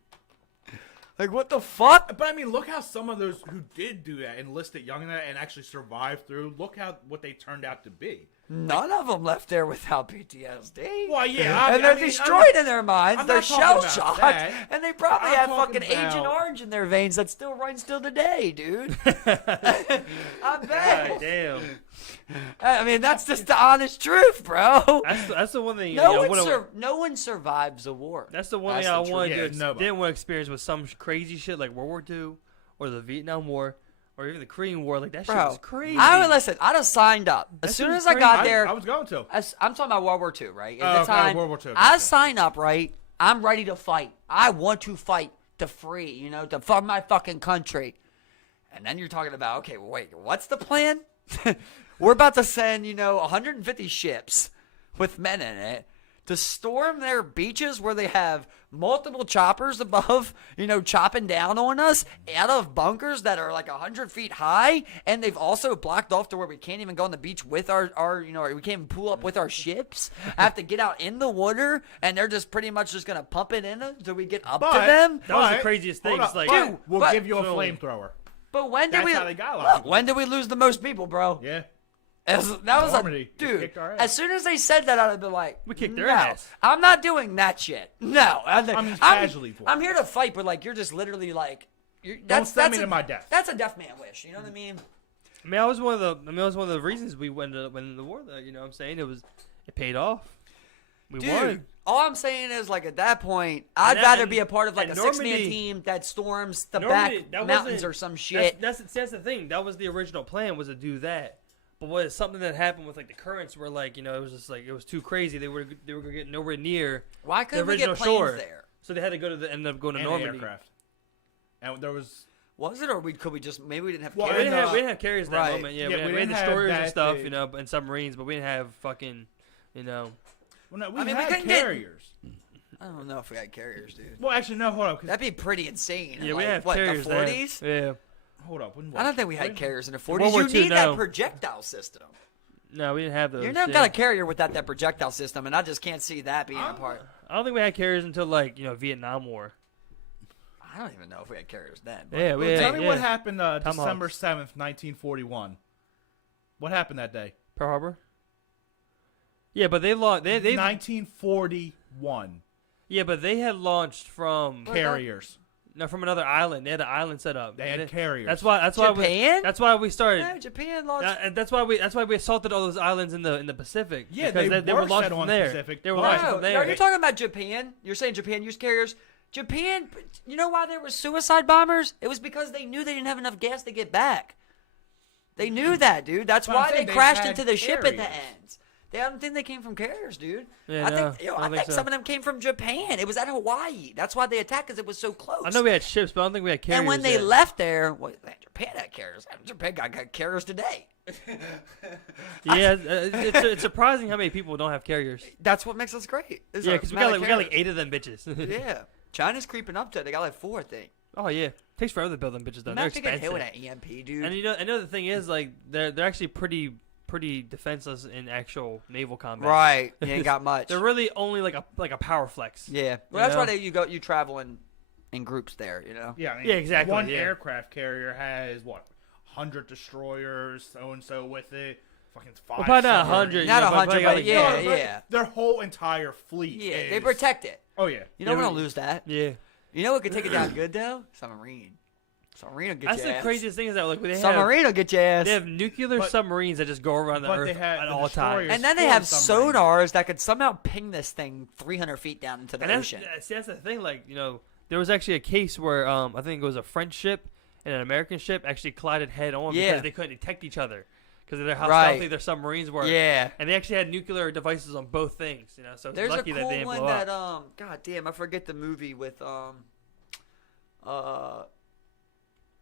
Like, what the fuck? But I mean, look how some of those who did do that, enlisted young and actually survived through. Look how what they turned out to be. None of them left there without PTSD. Well, yeah, And they're destroyed in their minds. I'm They're not talking shell about shocked. that. And they probably I'm have talking fucking Agent about- Orange in their veins that still runs till today, dude. I God bet. damn. I mean, that's just the honest truth, bro. That's the one thing. No one survives a war. That's the one That's thing I the wanted truth. to Yeah, nobody. didn't want to experience with some crazy shit like World War II or the Vietnam War or even the Korean War. Like that shit Bro, was crazy. I'd have signed up. As That soon shit as was I got crazy. there, I was going to. I'm talking about World War II, right? At Oh, the okay, time, World War II, I okay. sign up, right? I'm ready to fight. I want to fight to free, you know, to fuck my fucking country. And then you're talking about, okay, well, wait, what's the plan? We're about to send, 150 ships with men in it to storm their beaches where they have multiple choppers above, chopping down on us out of bunkers that are like 100 feet high. And they've also blocked off to where we can't even go on the beach with our we can't even pull up with our ships. I have to get out in the water and they're just pretty much just going to pump it in until we get up to But- them. That was the But- craziest thing. hold It's up, like, but Dude, we'll but- give you a so- flamethrower. But when did That's we how they got a lot of look, people. when did we lose the most people, bro? Yeah. That was Normandy. a They dude. kicked our ass. As soon as they said that, I'd have been like, We kicked their no, ass. I'm not doing that shit. No, I'm casually for I'm it. here to fight, but like you're just literally like, Don't send me to my death. That's a deaf man wish. You know what I mean? I mean, that was one of the reasons we went in the war. Though, you know what I'm saying? It paid off. We Dude, won. all I'm saying is like at that point, I'd And rather and- be a part of like a and 6-man Normandy- team that storms the Normandy, back that mountains wasn't- or some shit. That's the thing. That was the original plan, was to do that. But what is something that happened with like the currents were like, it was just like it was too crazy. They were gonna get nowhere near Why the couldn't we get original planes shore. there? So they had to go to end up going to And Normandy. aircraft. And there was. Was it, or could we just maybe we didn't have Well, We carriers? didn't have carriers at that Right. moment. Yeah, Yeah, we we had didn't have destroyers and that stuff, big. and submarines, but we didn't have fucking, Well, no, we I mean, we had couldn't get- carriers. I don't know if we had carriers, dude. Well, actually, no. Hold up. That'd be pretty insane. Yeah, in, we like, have what, carriers the there. 40s? Yeah. Hold up. When I don't think we had when- carriers in the World 40s. War You II, need that no. projectile system. No, we didn't have those. You never yeah. got a carrier without that projectile system, and I just can't see that being a part. I don't think we had carriers until like Vietnam War. I don't even know if we had carriers then. But Yeah, we had, Tell me yeah. what happened Tomahawks. December 7th, 1941. What happened that day? Pearl Harbor. Yeah, but they launched. They 1941. yeah, but they had launched from Carriers. from another island. They had an island set up. They had carriers. That's why Japan? that's why we started. No, Japan launched. And that's why we assaulted all those islands in the Pacific. Yeah, because they were were launched set from on there. Pacific. They were Right. launched from No, there. are you talking about Japan? You're saying Japan used carriers? Japan, you know why there were suicide bombers? It was because they knew they didn't have enough gas to get back. They knew that, dude. That's But I'm why they saying they crashed had into the ship at the carriers. end. I don't think they came from carriers, dude. Yeah, I no, think, I don't think so. some of them came from Japan. It was at Hawaii. That's why they attacked, because it was so close. I know we had ships, but I don't think we had carriers. And when they yet. left there, Japan had carriers. Japan got carriers today. Yeah, it's surprising how many people don't have carriers. That's what makes us great. Yeah, because we got like 8 of them bitches. Yeah, China's creeping up to it. They got like 4, I think. Oh yeah, takes forever to build them bitches though. I'm They're not getting hit expensive. with an EMP, dude. And I know the thing is like they're actually pretty defenseless in actual naval combat. Right, you ain't got much. They're really only like a power flex. Yeah, well, You that's know? why you travel in groups there. You know. Yeah, I mean, Yeah, exactly, One yeah. aircraft carrier has, 100 destroyers, so with it. Fucking 5. Well, probably not 100. Not you know, 100, got, but like, yeah, No, but yeah. Their whole entire fleet. Yeah, is, they protect it. Oh yeah. You don't Yeah, want we- to lose that. Yeah. You know what could take it down good though? Submarine. Submarine will get That's your the ass. craziest thing is that like they have Submarine will get your ass. they have nuclear But- submarines that just go around the but earth they have at the all times. destroyers. And then they for have submarines. sonars that could somehow ping this thing 300 feet down into the And ocean. that's the thing. Like there was actually a case where I think it was a French ship and an American ship actually collided head on Yeah. because they couldn't detect each other because of how Right. stealthy their submarines were. Yeah. And they actually had nucler devices on both things. So it's There's lucky a that cool they didn't one blow that up. God damn, I forget the movie with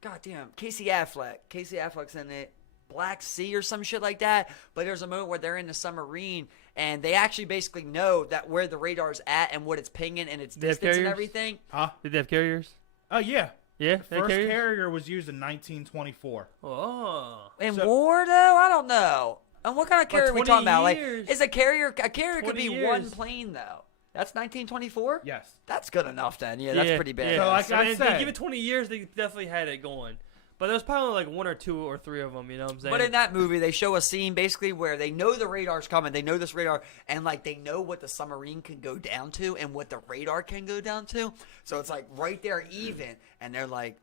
God damn, Casey Affleck. Casey Affleck's in it. Black Sea or some shit like that. But there's a moment where they're in the submarine and they actually basically know that where the radar's at and what it's pinging and its They have distance and carriers? everything. Huh? Did they have carriers? Oh yeah. Yeah, The they had first carriers. carrier was used in 1924. Oh. In So- war though, I don't know. And what kind of carrier are we 20 talking about? years. Like, is a carrier could 20 be one years. plane though. That's 1924. Yes. That's good enough then. Yeah, that's pretty bad. So, like I mean, said- they give it 20 years, they definitely had it going. But there was probably like 1 or 2 or 3 of them. You know what I'm saying? But in that movie, they show a scene basically where they know the radar's coming. They know this radar, and like they know what the submarine can go down to and what the radar can go down to. So it's like right there, even. And they're like,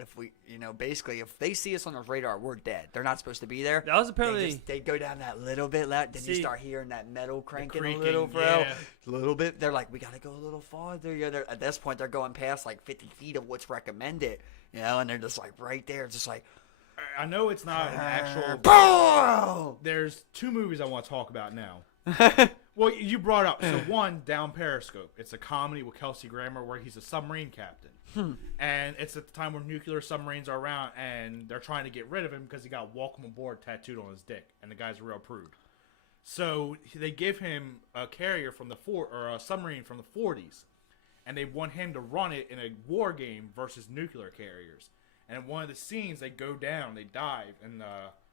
if we, basically, if they see us on the radar, we're dead. They're not supposed to be there. That was apparently. They go down that little bit loud. Then you See- start hearing that metal cranking creaking, a little, bro. yeah. A little bit. They're like, we got to go a little farther. Yeah, at this point, they're going past like 50 feet of what's recommended. And they're just like right there, just like, I know it's not an actual. boom! There's 2 movies I want to talk about now. Well, you brought up one, Down Periscope. It's a comedy with Kelsey Grammer where he's a submarine captain, and it's at the time when nuclear submarines are around, and they're trying to get rid of him because he got "Welcome Aboard" tattooed on his dick, and the guy's a real prude. So they give him a carrier from or a submarine from the 40s, and they want him to run it in a war game versus nuclear carriers. And in one of the scenes, they go down, they dive, and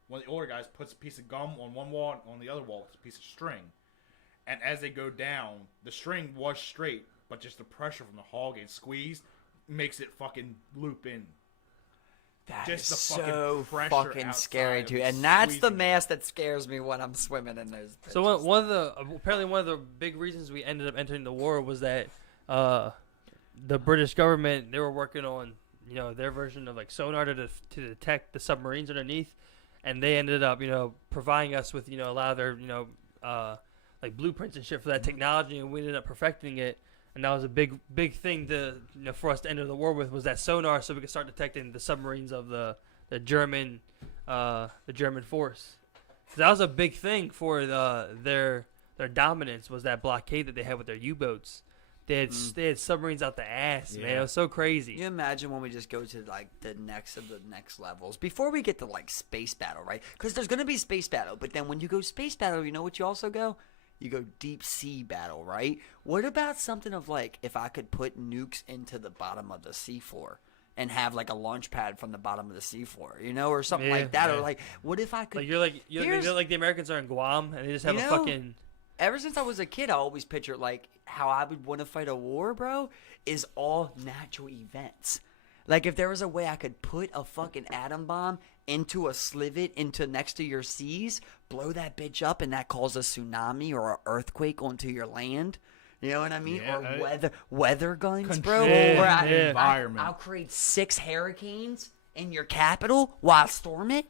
one of the older guys puts a piece of gum on one wall, and on the other wall, it's a piece of string. And as they go down, the string was straight, but just the pressure from the hull getting squeezed makes it fucking loop in. That Just is the fucking so pressure fucking outside scary of too, it and that's the squeezing it. mask that scares me when I'm swimming in those. So pitches. one of the big reasons we ended up entering the war was that the British government, they were working on their version of like sonar to detect the submarines underneath, and they ended up providing us with a lot of their like blueprints and shit for that technology, and we ended up perfecting it. And that was a big thing to for us to enter the war with, was that sonar, so we could start detecting the submarines of the German force. So that was a big thing for their dominance, was that blockade that they had with their U-boats. They had submarines out the ass, man. It was so crazy. Can you imagine when we just go to like the next of the next levels before we get to like space battle, right? Because there's gonna be space battle, but then when you go space battle, you know what you also go? You go deep sea battle, right? What about something of like if I could put nukes into the bottom of the seafloor and have like a launch pad from the bottom of the seafloor, or something Yeah, like that, yeah. or like what if I could? Like you're Here's- like the Americans are in Guam and they just have a You know, fucking ever since I was a kid, I always pictured like how I would want to fight a war, bro, is all natural events. Like if there was a way I could put a fucking atom bomb into a slivet into next to your seas, blow that bitch up, and that cause a tsunami or an earthquake onto your land. You know what I mean? Yeah, or weather guns, bro. Control Where the environment. I'll create 6 hurricanes in your capital while I storm it.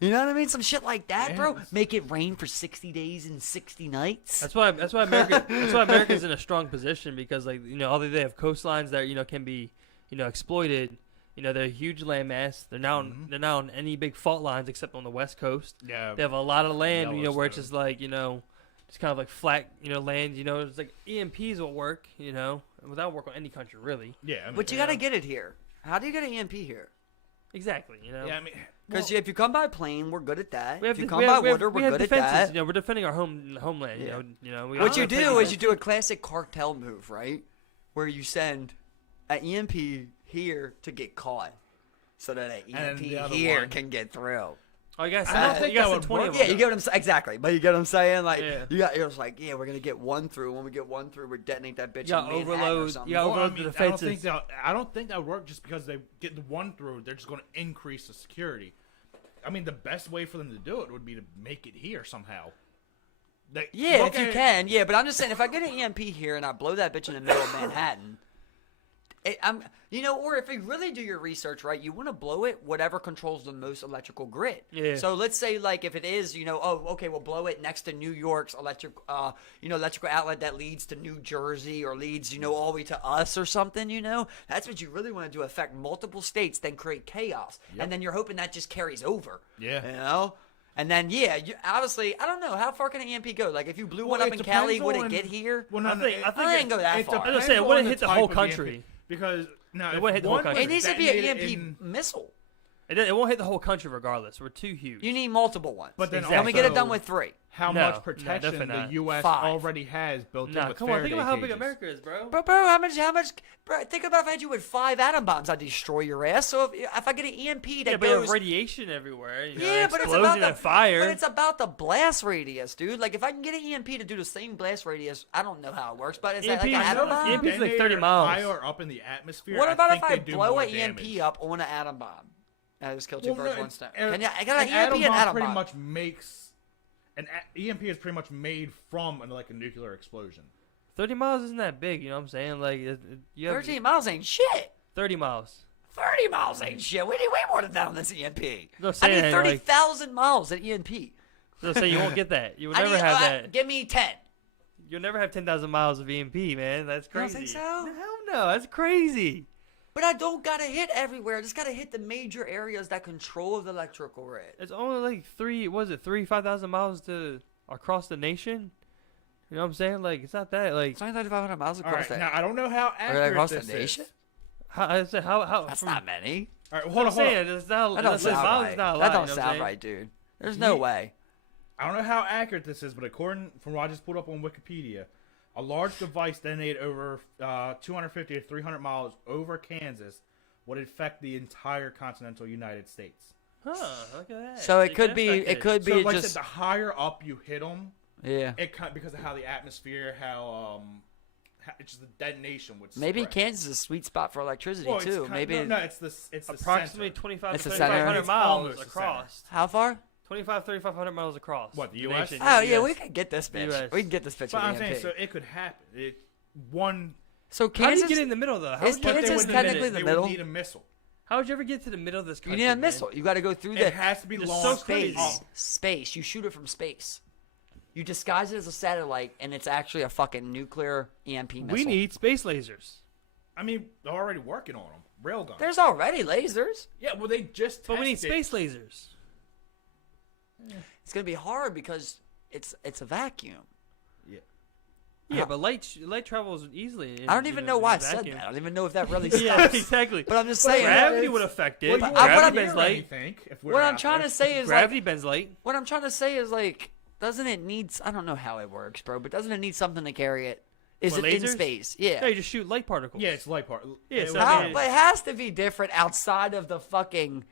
You know what I mean? Some shit like that, bro. Yes. Make it rain for 60 days and 60 nights. That's why America's in a strong position because like although they have coastlines that can be exploited, they're a huge landmass. They're not on any big fault lines except on the west coast. Yeah. They have a lot of land, where it's Yellowstone. just like just kind of like flat land. It's like EMPs will work, without work on any country really. Yeah. I mean, But you got to get it here. How do you get an EMP here? Exactly, Yeah, I mean, Because if you come by plane, we're good at that. We have If you de- come we by have- we have- water, we we're have good defenses. at that. We're defending our homeland. Yeah. We What are you defending do our- is you do a classic cartel move, right? Where you send an EMP here to get caught, so that an And the EMP other here one- can get through. Oh, you guys, I don't think you guys that said would 20 work. of Yeah, them. you get what I'm saying? Exactly. But you get what I'm saying? Like, Yeah. you're just like, yeah, we're going to get one through. When we get one through, we detonate that bitch Yeah, in Manhattan or overload- something. yeah, well, overload the I defenses. don't think that would work just because they get the one through. They're just going to increase the security. I mean, the best way for them to do it would be to make it here somehow. Yeah, if you can. Yeah, but I'm just saying, if I get an EMP here and I blow that bitch in the middle of Manhattan, or if you really do your research right, you want to blow it whatever controls the most electrical grid. Yeah. So let's say, like, if it is, we'll blow it next to New York's electrical outlet that leads to New Jersey or leads, all the way to us or something, That's what you really want to do, affect multiple states, then create chaos. Yep. And then you're hoping that just carries over. Yeah. And then, obviously, I don't know. How far can an EMP go? Like, if you blew one up in Cali, would it get here? Well, no, I think I didn't go that far. I was gonna say, it wouldn't hit the whole country. Because now, It wouldn't hit the whole country. It needs to be an EMP missile. It won't hit the whole country regardless. We're too huge. You need multiple ones. But then Can we get it also- done with 3? how No, much protection definitely the not. U.S. 5. already has built in Nah, with come on. Think about how Faraday big cages. America is, bro. Bro, how much, bro, think about if I had you with 5 atom bombs, I'd destroy your ass. So if I get an EMP that Yeah, but you goes... have radiation everywhere. Yeah, but it's explosion about and fire. But it's about the blast radius, dude. Like, if I can get an EMP to do the same blast radius, I don't know how it works, but it's like an EMP atom bomb. EMP 's like 30 miles. Higher up in the atmosphere. What about if think I they do blow more an EMP damage. up on an atom bomb? I just killed two Well, birds, no, one stone. an- I got an an EMP and bomb atom pretty bomb. much makes EMP is pretty much made from like a nuclear explosion. 30 miles isn't that big, you know what I'm saying? Like, you have 13 miles ain't shit. 30 miles. 30 miles ain't shit. We need way more than that on this EMP. No, I saying, need like- 30,000 miles at EMP. So say you won't get that. You will I never need, have that. Give me 10. You'll never have 10,000 miles of EMP, man. That's You don't crazy. think so? Hell no, that's crazy. But I don't gotta hit everywhere. I just gotta hit the major areas that control the electrical grid. It's only like 5,000 miles to across the nation. You know what I'm saying? Like, it's not that, like, It's only 3,500 miles All across right, that. now I don't know how accurate across this the nation? is. I said, how That's from, not many. All right, I'm hold on. saying, it's not, That don't miles sound is right. not a lot, That don't you know what I'm sound saying? right, dude. There's no way. I don't know how accurate this is, but according from what I just pulled up on Wikipedia, a large device detonated over 250 to 300 miles over Kansas would affect the entire continental United States. Huh, look at that. So You it could can be. affect It could So, be like I just. said, the higher up you hit them, Yeah. because of how the atmosphere, how it's just the detonation would. Maybe spread. Kansas is a sweet spot for electricity Well, it's too. kind- Maybe. no, it's the Approximately center. 25 It's to the center. 3,500 It's miles almost the across. How far? 3,500 miles across. What, the US? nation, Oh the yeah, US. we can get this bitch. US. We can get this bitch. But with I'm saying, EMP. so it could happen. One. So How do Kansas. you get in the middle, though? How Is would you, but they Kansas would technically need, the they middle? would need a missile. how would you ever get to the middle of this You country? need a man? missile. You got to go through It the has to be It's launched so crazy. space. Space. You shoot it from space. You disguise it as a satellite, and it's actually a fucking nuclear EMP missile. We need space lasers. I mean, they're already working on them. Railguns. There's already lasers. Yeah, well, they just. But we need tested- space lasers. It's gonna be hard because it's a vacuum. Yeah, but light travels easily. I don't even know why I said that. I don't even know if that really Yeah, stops. exactly. But I'm just saying. Gravity it's- would affect it. Well, But you I- won't what I'm- hear bends light. anything if we're What I'm out trying there. to say is Gravity bends light. what I'm trying to say is like, doesn't it need? I don't know how it works, bro. But doesn't it need something to carry it? Is What, it in lasers? space? Yeah. No, you just shoot light particles. Yeah, it's light part. Yeah, It so would I How, mean- but it has to be different outside of the fucking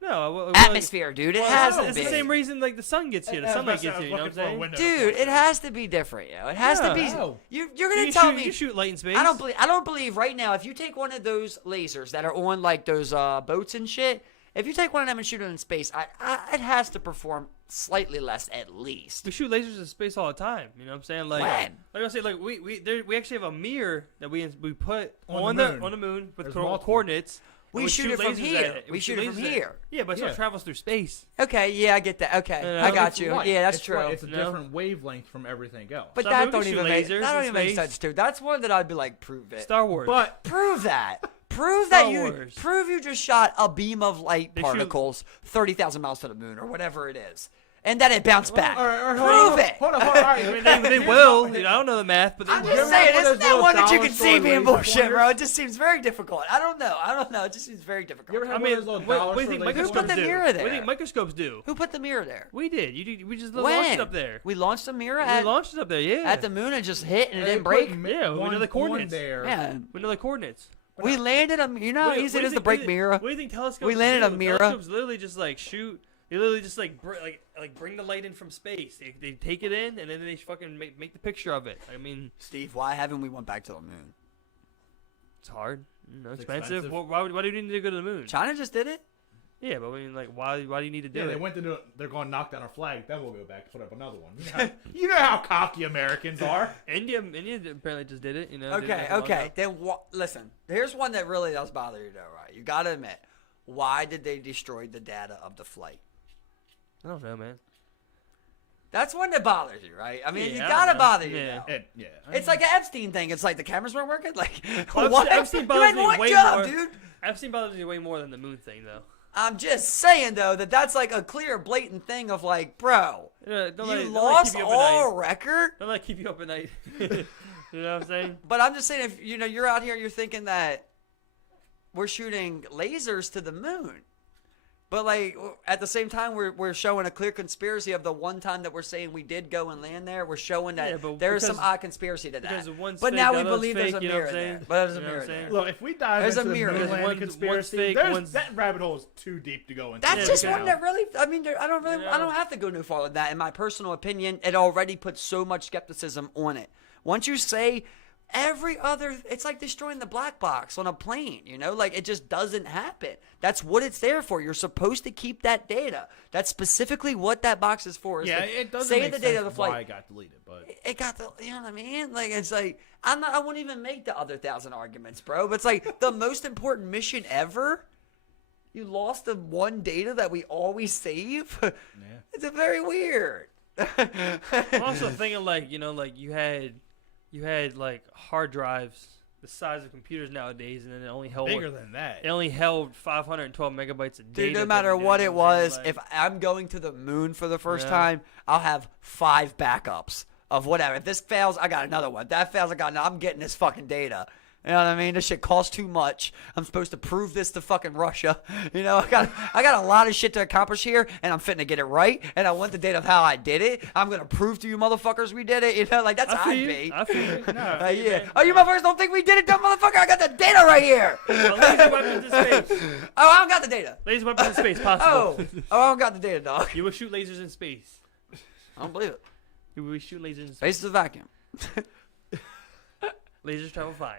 No, atmosphere, dude. It has to it's be. the same reason like the sun gets here, the sunlight gets here. You know what I'm saying? Dude, it has to be different, yo. It has to be. No. You're gonna tell me you shoot light in space. I don't believe right now if you take one of those lasers that are on like those boats and shit. If you take one of them and shoot it in space, it has to perform slightly less at least. We shoot lasers in space all the time. You know what I'm saying? Like, When? like I say, like we actually have a mirror that we put On the the moon with There's multiple. coordinates. We and shoot it from lasers here. at it. We shoot it from lasers at here. Yeah, but it still Yeah. travels through space. Okay, yeah, I get that. Okay, Yeah, I got It's you. light. Yeah, that's It's true. light. It's a No. different wavelength from everything else. But Some that movies don't shoot even make lasers that don't in even make space. sense too. That's one that I'd be like, prove it. Star Wars. But Prove that. Prove Star that you Wars. prove you just shot a beam of light They particles 30,000 miles to the moon or whatever it is, and then it bounced back. all right, Prove it. Hold on. All right. I mean, they will. You know, I don't know the math, but they I'm will. just ever saying, have one of isn't those that little one that you dollar can store see being laser bullshit, pointers? bro? It just seems very difficult. I don't know. It just seems very difficult. You ever I had mean, one of those little what dollar do you think store laser Who put microscopes the do? mirror What do you there? think microscopes do? Who put the mirror there? We did. We just When? launched it up there. We launched a mirror We launched it up there. Yeah. at the moon and just hit and it They didn't put break. Yeah, we know the coordinates. there. Yeah, We know the coordinates. we landed a. You know how easy it is to break mirror. What do you think telescopes We landed do? a mirror. Telescopes literally just like shoot. They literally just like bring the light in from space. They take it in and then they fucking make the picture of it. I mean, Steve, why haven't we went back to the moon? it's hard. You know, It's expensive. expensive. Why do you need to go to the moon? China just did it. Yeah, but I mean, like, why do you need to do Yeah, it? they went to do. They're going to knock down our flag. Then we'll go back and put up another one. You know how cocky Americans are. India apparently just did it. You know. did it Okay, like a month okay. ago. Then listen. Here's one that really does bother you, though, right? You got to admit, why did they destroy the data of the flight? I don't know, man. That's one that bothers you, right? I mean, Yeah, you I gotta don't know. bother you. Yeah. Though. Yeah. It's like an Epstein thing. It's like the cameras weren't working. Like, Well, what? Epstein You bothers had me one way job, more. dude. Epstein bothers me way more than the moon thing, though. I'm just saying, though, that's like a clear, blatant thing of like, bro, Yeah, don't you let it lost keep you up at all night. record. Don't let it keep you up at night. You know what I'm saying? But I'm just saying, if you're out here, you're thinking that we're shooting lasers to the moon. But like at the same time, we're showing a clear conspiracy of the one time that we're saying we did go and land there. We're showing that Yeah, but there is some because- odd conspiracy to that. because one's But fake, now the we other's believe there's a fake, you know what mirror I'm there. saying? But there's a You know mirror what I'm there. saying? Look, if we dive There's a into mirror. the moon Because landing one's conspiracy, fake, one's- that rabbit hole is too deep to go into. That's Yeah, just because- one that really. I mean, I don't really. You I don't know. have to go no far with that. In my personal opinion, it already puts so much skepticism on it. Once you say every other, it's like destroying the black box on a plane. You know, like it just doesn't happen. That's what it's there for. You're supposed to keep that data. That's specifically what that box is for. Is Yeah, to it doesn't save make the sense data of the flight. why it got deleted, but It got the, you know what I mean? Like, it's like, I won't even make the other 1,000 arguments, bro. But it's like the most important mission ever. You lost the one data that we always save. yeah. It's a very weird. I'm also thinking like like you had like hard drives the size of computers nowadays, and then it only held Bigger than that. It only held 512 megabytes of data. Dude, no matter back then, what you it know what I'm was, saying? if I'm going to the moon for the first Yeah. time, I'll have 5 backups of whatever. If this fails, I got another one. That fails, I got another. I'm getting this fucking data. You know what I mean? This shit costs too much. I'm supposed to prove this to fucking Russia. You know, I got a lot of shit to accomplish here, and I'm fitting to get it right. And I want the data of how I did it. I'm gonna prove to you motherfuckers we did it. You know, like that's how I'd be. I feel you. No, I feel you, Yeah. man. Oh, you motherfuckers don't think we did it, dumb motherfucker? I got the data right here. Well, laser weapons in space. Oh, I don't got the data. Laser weapons in space, Oh, possible. oh, I don't got the data, dog. You would shoot lasers in space. I don't believe it. You would shoot lasers in space. Space is a vacuum. Lasers travel fine.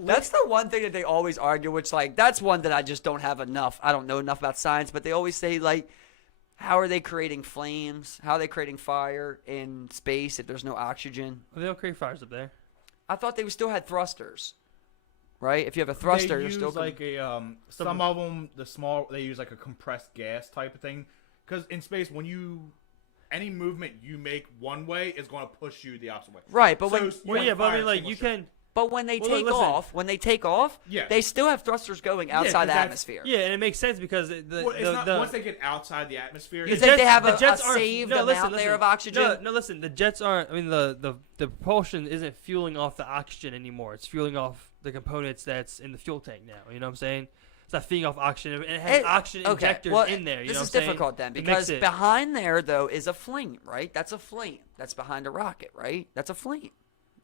That's the one thing that they always argue, which, like, that's one that I just don't have enough. I don't know enough about science, but they always say, like, how are they creating flames? How are they creating fire in space if there's no oxygen? Well, they don't create fires up there. I thought they still had thrusters, right? If you have a thruster, they you're use still like a some of them they use like a compressed gas type of thing because in space any movement you make one way is going to push you the opposite way. right. But So when you Well, have yeah, but I fire mean, like you extinguisher. can. but when they Well, take listen. off, Yeah. they still have thrusters going outside 'cause the that's- atmosphere. Yeah, and it makes sense because Once they get outside the atmosphere, You it's think they have the a jets aren't- saved no, amount listen, there of oxygen? No, listen. The jets aren't. I mean, the propulsion isn't fueling off the oxygen anymore. It's fueling off the components that's in the fuel tank now. You know what I'm saying? It's not feeding off oxygen. It has oxygen injectors well, in there. You this know is what I'm saying? difficult then To mix because it. behind there though is a flame, right? That's a flame. That's behind a rocket, right? That's a flame.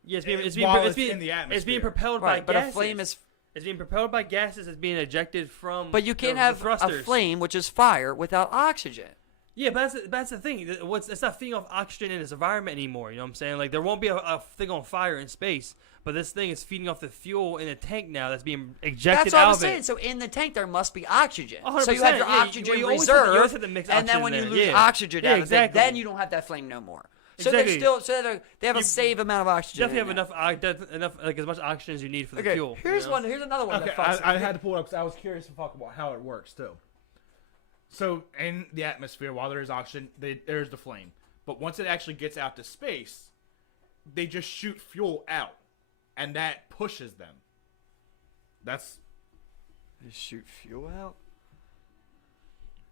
Yeah, it's being while it's in the it's being atmosphere. propelled Right, by but gases. a flame is It's being propelled by gases that's being ejected from. But you can't the have a thrusters. flame, which is fire, without oxygen. Yeah, but that's the thing. It's not feeding off oxygen in its environment anymore. You know what I'm saying? Like there won't be a thing on fire in space, but this thing is feeding off the fuel in a tank now that's being ejected That's what out I'm of saying. it. So in the tank there must be oxygen. 100%, So you have your yeah, oxygen you always have reserve, to mix and then oxygen when you there, lose yeah. oxygen Yeah, out of it, exactly. then you don't have that flame no more. So Exactly. they have a save amount of oxygen. Definitely in have there. enough like as much oxygen as you need for the Okay, fuel. here's you know? one. Here's another one. Okay, that fucks I had to pull it up because I was curious to talk about how it works too. So in the atmosphere, while there is oxygen, there's the flame. But once it actually gets out to space, they just shoot fuel out, and that pushes them. That's They shoot fuel out.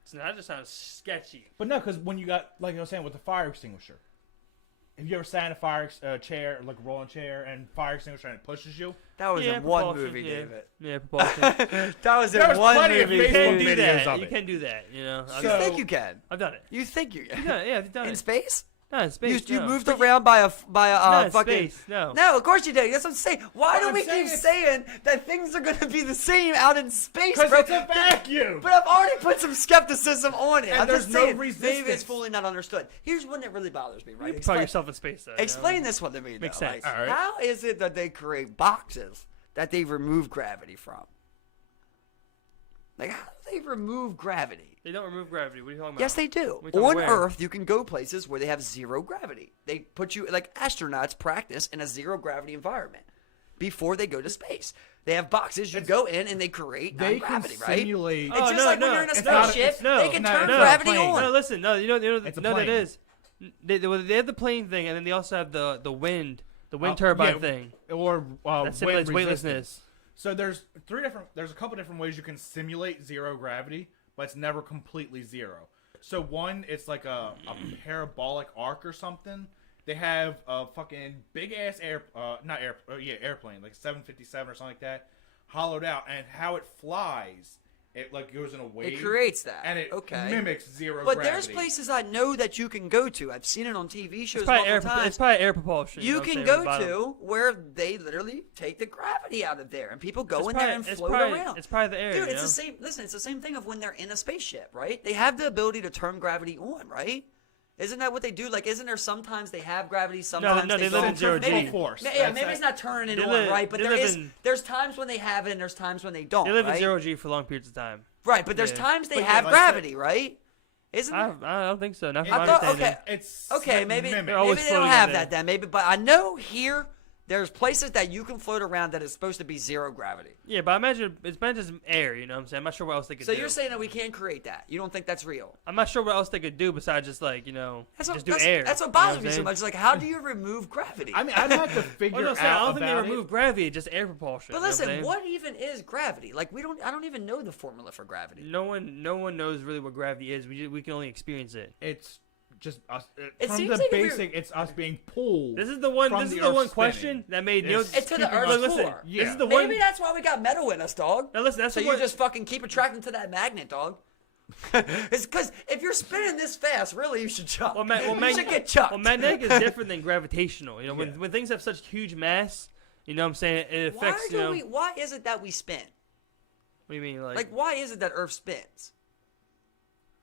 So that just sounds sketchy. But no, because when you got, like I was saying, with the fire extinguisher, have you ever sat in a fire chair, like a rolling chair, and fire extinguisher and it pushes you? That was Yeah, in one propulsion, movie, yeah. David. Yeah, propulsion. That was in There was one plenty of movie. You Facebook can do videos that. of You it. can do that. You know. You So- think you can? I've done it. You think you I've can? done it. Yeah, I've done In it. space? No, in space. You no. moved around by a Not in fucking space. No. No, of course you did. That's what I'm saying. Why But do I'm we saying keep it's- saying that things are going to be the same out in space, Because bro? it's a vacuum. But I've already put some skepticism on it. And I'm there's just no saying, maybe it's resistance. fully not understood. Here's one that really bothers me, right? You put yourself in space, though. you know? Explain this one to me, though. Makes sense. Like, All right. How is it that they create boxes that they remove gravity from? Like, how do they remove gravity? They don't remove gravity. What are you talking about? Yes, they do. What are you On talking about? Where? Earth, you can go places where they have zero gravity. They put you, like astronauts practice in a zero gravity environment before they go to space. They have boxes. You go in and they create They can gravity, right? simulate. It's Oh, just no, like no. when you're in a It's not- spaceship, it's- no, they can no, turn no, gravity plane. on. No, listen. No, It's a that plane. is. They have the plane thing, and then they also have the wind turbine yeah, thing or that wind simulates resistance. weightlessness. So there's a couple different ways you can simulate zero gravity, but it's never completely zero. So one, it's like a parabolic arc or something. They have a fucking big ass airplane, like 757 or something like that, hollowed out, and how it flies, it like goes in a wave. It creates that. and it okay. mimics zero But gravity. there's places I know that you can go to. I've seen it on TV shows It's probably multiple times. it's probably air propulsion. You know what I'm can saying, go from the bottom. to where they literally take the gravity out of there, and people go It's in probably- there and it's float probably- around. It's probably the air. Dude, you it's know? the same. Listen, it's the same thing of when they're in a spaceship, right? They have the ability to turn gravity on, right? Isn't that what they do? Like, isn't there sometimes they have gravity, sometimes no, they live don't? in zero Maybe- G. Force. Yeah, That's maybe it. it's not turning it They on, live- right? But they live there's times when they have it and there's times when they don't. They live right? in zero G for long periods of time. Right, but there's Yeah. times they But yeah, have like I said- gravity, right? Isn't I there? don't think so. Not from I my thought- understanding. okay. It's Okay, maybe mimic. They're always maybe they don't floating have in there. that then. Maybe, but I know here there's places that you can float around that is supposed to be zero gravity. Yeah, but I imagine it's meant as air. You know what I'm saying? I'm not sure what else they could So do. you're saying that we can't create that? You don't think that's real? I'm not sure what else they could do besides just like just do air. That's what You know bothers I'm me so saying? much. Like, how do you remove gravity? I mean, I'd have to figure Well, no, out I'm saying, I don't think they about remove it. gravity, just air propulsion. but you know listen, what, I'm what even is gravity? Like, I don't even know the formula for gravity. saying? No one knows really what gravity is. We can only experience it. It's just us. It From seems the like if you're- basic, it's us being pulled. This is the one. From This is the the Earth one spinning. question that made It's It's to the keeping Earth's us- listen, core. Yeah. This is the Maybe one. that's why we got metal in us, dog. Now listen, that's So the you one. just fucking keep attracting to that magnet, dog. It's because if you're spinning this fast, really, you should jump. You should get chucked. Well, magnetic is different than gravitational. You know, when things have such huge mass, you know what I'm saying, it affects. Why is it that we spin? What do you mean, Like, why is it that Earth spins?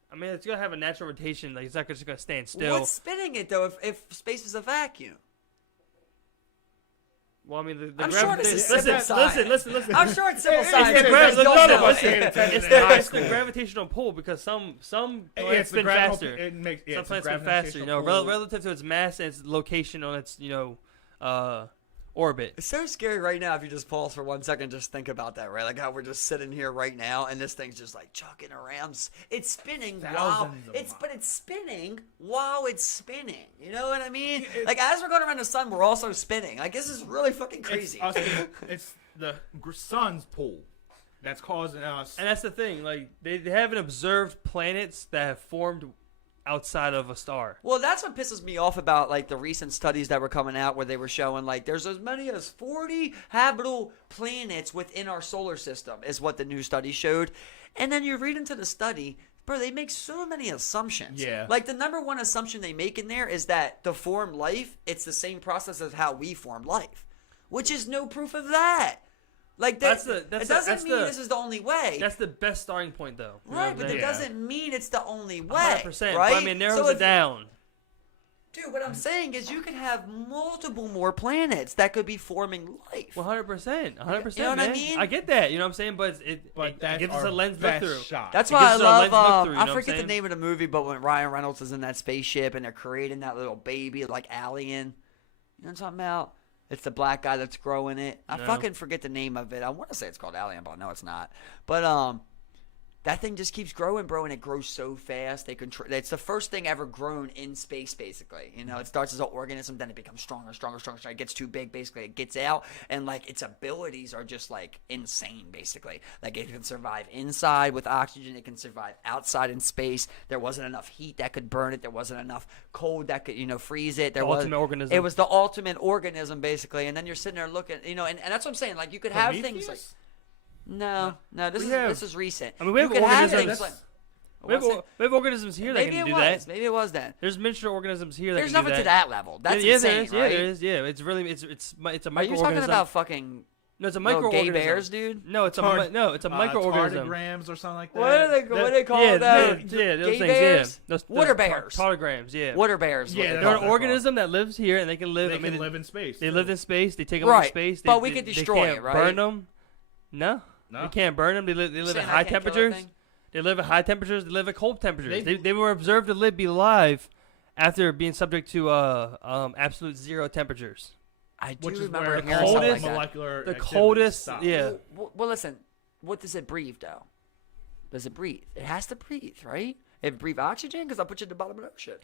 I mean, it's gonna have a natural rotation. Like, it's not just gonna stand still. What's spinning it though? If space is a vacuum, Well, I mean, the I'm sure this is listen, simple science. listen. I'm sure it's simple It's science. the but you no, don't no, know it's it. the- It's in high the school. gravitational pull because some It's planets the spin faster. It makes Some it's the planets spin faster. You know, gravitational pull. relative to its mass and its location on its orbit. It's so scary right now if you just pause for 1 second, just think about that, right? Like how we're just sitting here right now and this thing's just like chucking around. It's spinning Thousands of but it's spinning while it's spinning. You know what I mean? Like as we're going around the sun, we're also spinning. Like this is really fucking crazy. It's the sun's pull that's causing us. And that's the thing. Like they haven't observed planets that have formed outside of a star. Well, that's what pisses me off about like the recent studies that were coming out where they were showing like there's as many as 40 habitable planets within our solar system is what the new study showed. And then you read into the study, bro, they make so many assumptions. Yeah. Like the number one assumption they make in there is that to form life, it's the same process as how we form life, which is no proof of that. Like That's it the- doesn't that's mean the- this is the only way. That's the best starting point, though. You know Right, what but I'm that saying? doesn't mean it's the only way. 100%. Right? But I mean, it narrows So it if- down. Dude, what I'm saying is you could have multiple more planets that could be forming life. 100%. 100%. You know what I man. mean? I get that. You know what I'm saying? But it that's gives us our a lens to look best through. shot. That's It why I gives us a lens love. to look through, you know I what I'm forget the saying? name of the movie, but when Ryan Reynolds is in that spaceship and they're creating that little baby like alien, you know what I'm talking about? It's the black guy that's growing it. I No. fucking forget the name of it. I want to say it's called Alien, but no, it's not. But that thing just keeps growing, bro, and it grows so fast. They control. It's the first thing ever grown in space, basically. You know, it starts as an organism, then it becomes stronger, stronger, stronger, stronger. It gets too big, basically. It gets out, and like its abilities are just like insane, basically. Like it can survive inside with oxygen. It can survive outside in space. There wasn't enough heat that could burn it. There wasn't enough cold that could, freeze it. There was ultimate organism. It was the ultimate organism, basically. And then you're sitting there looking, and that's what I'm saying. Like you could have things like. No. This is recent. I mean, we have you could have organisms. things like. We have organisms here that Maybe can it do was. that. Maybe it was then. There's miniature organisms here that There's can do nothing that. to that level. That's yeah, insane, there is. right? Yeah, there is. Yeah, it's really it's a Are microorganism. you talking about fucking No, it's a little microorganism. gay bears, dude? No, it's a microorganism. Tardigrams or something like that. What do they call Yeah, those? those Gay things. bears? Yeah, water bears. Tardigrams. Yeah. Water bears. Yeah, They're They're an called. organism that lives here and they can live. They I mean, can live in space. They too. live in space. They take them Right, into space. but we could destroy they can't it, right? Burn them. No, No. they can't burn them. They live at saying I high can't kill that temperatures. thing? They live at high temperatures. They live at cold temperatures. They- They were observed to be alive after being subject to absolute zero temperatures. I do Which is remember where hearing something coldest- like that. molecular The activity coldest, stops. yeah. Well, listen. What does it breathe, though? Does it breathe? It has to breathe, right? It breathe oxygen because I'll put you at the bottom of the ocean.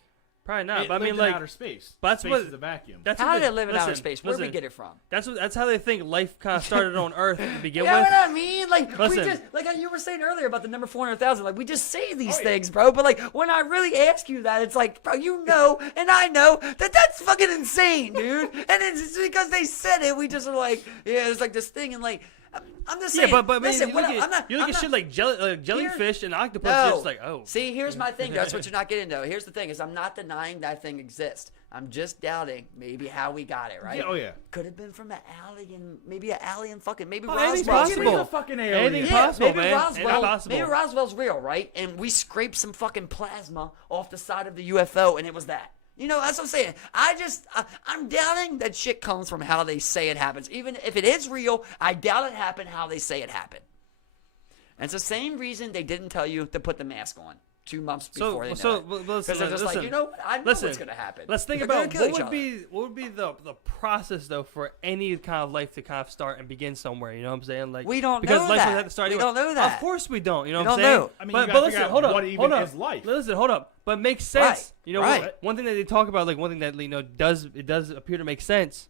Probably not. It But I mean, lived in like, outer space. but that's space what- is a vacuum. that's How what did they- it live in outer listen, space? Where did we listen. get it from? That's how they think life kind of started on Earth to begin You know with. what I mean? Like we Listen. just like you were saying earlier about the number 400,000. Like we just say these things, bro. But like when I really ask you that, it's like, bro, you know, and I know that that's fucking insane, dude. And it's because they said it. We just are like, yeah, it's like this thing, and like I'm just saying. Yeah, but I mean, listen, you look what- at, I'm not- you look I'm at not- shit like jellyfish and octopus. No. You're just like, oh. See, here's my thing. That's what you're not getting though. Here's the thing: is I'm not denying that thing exists. I'm just doubting maybe how we got it right. Yeah, oh, yeah. Could have been from an alien, maybe an alien fucking maybe anything's Roswell. possible. He's a fucking alien. Anything possible, maybe man. Roswell, Anything possible. maybe Roswell's real, right? And we scraped some fucking plasma off the side of the UFO, and it was that. You know, that's what I'm saying. I'm doubting that shit comes from how they say it happens. Even if it is real, I doubt it happened how they say it happened. And it's the same reason they didn't tell you to put the mask on 2 months before they know it. Because Because they're just like, you know what? I know what's going to happen. Let's think They're gonna about kill what each would be the process though for any kind of life to kind of start and begin somewhere. You know what I'm saying? Like We don't because know life that. would have to start We anywhere. don't know that. Of course we don't. You know We what I'm don't saying? know. I mean, but you gotta listen, figure out hold up, what even hold up. is life. Listen, hold up. But makes sense. Right, You know, right. one thing that they talk about, like one thing that does appear to make sense.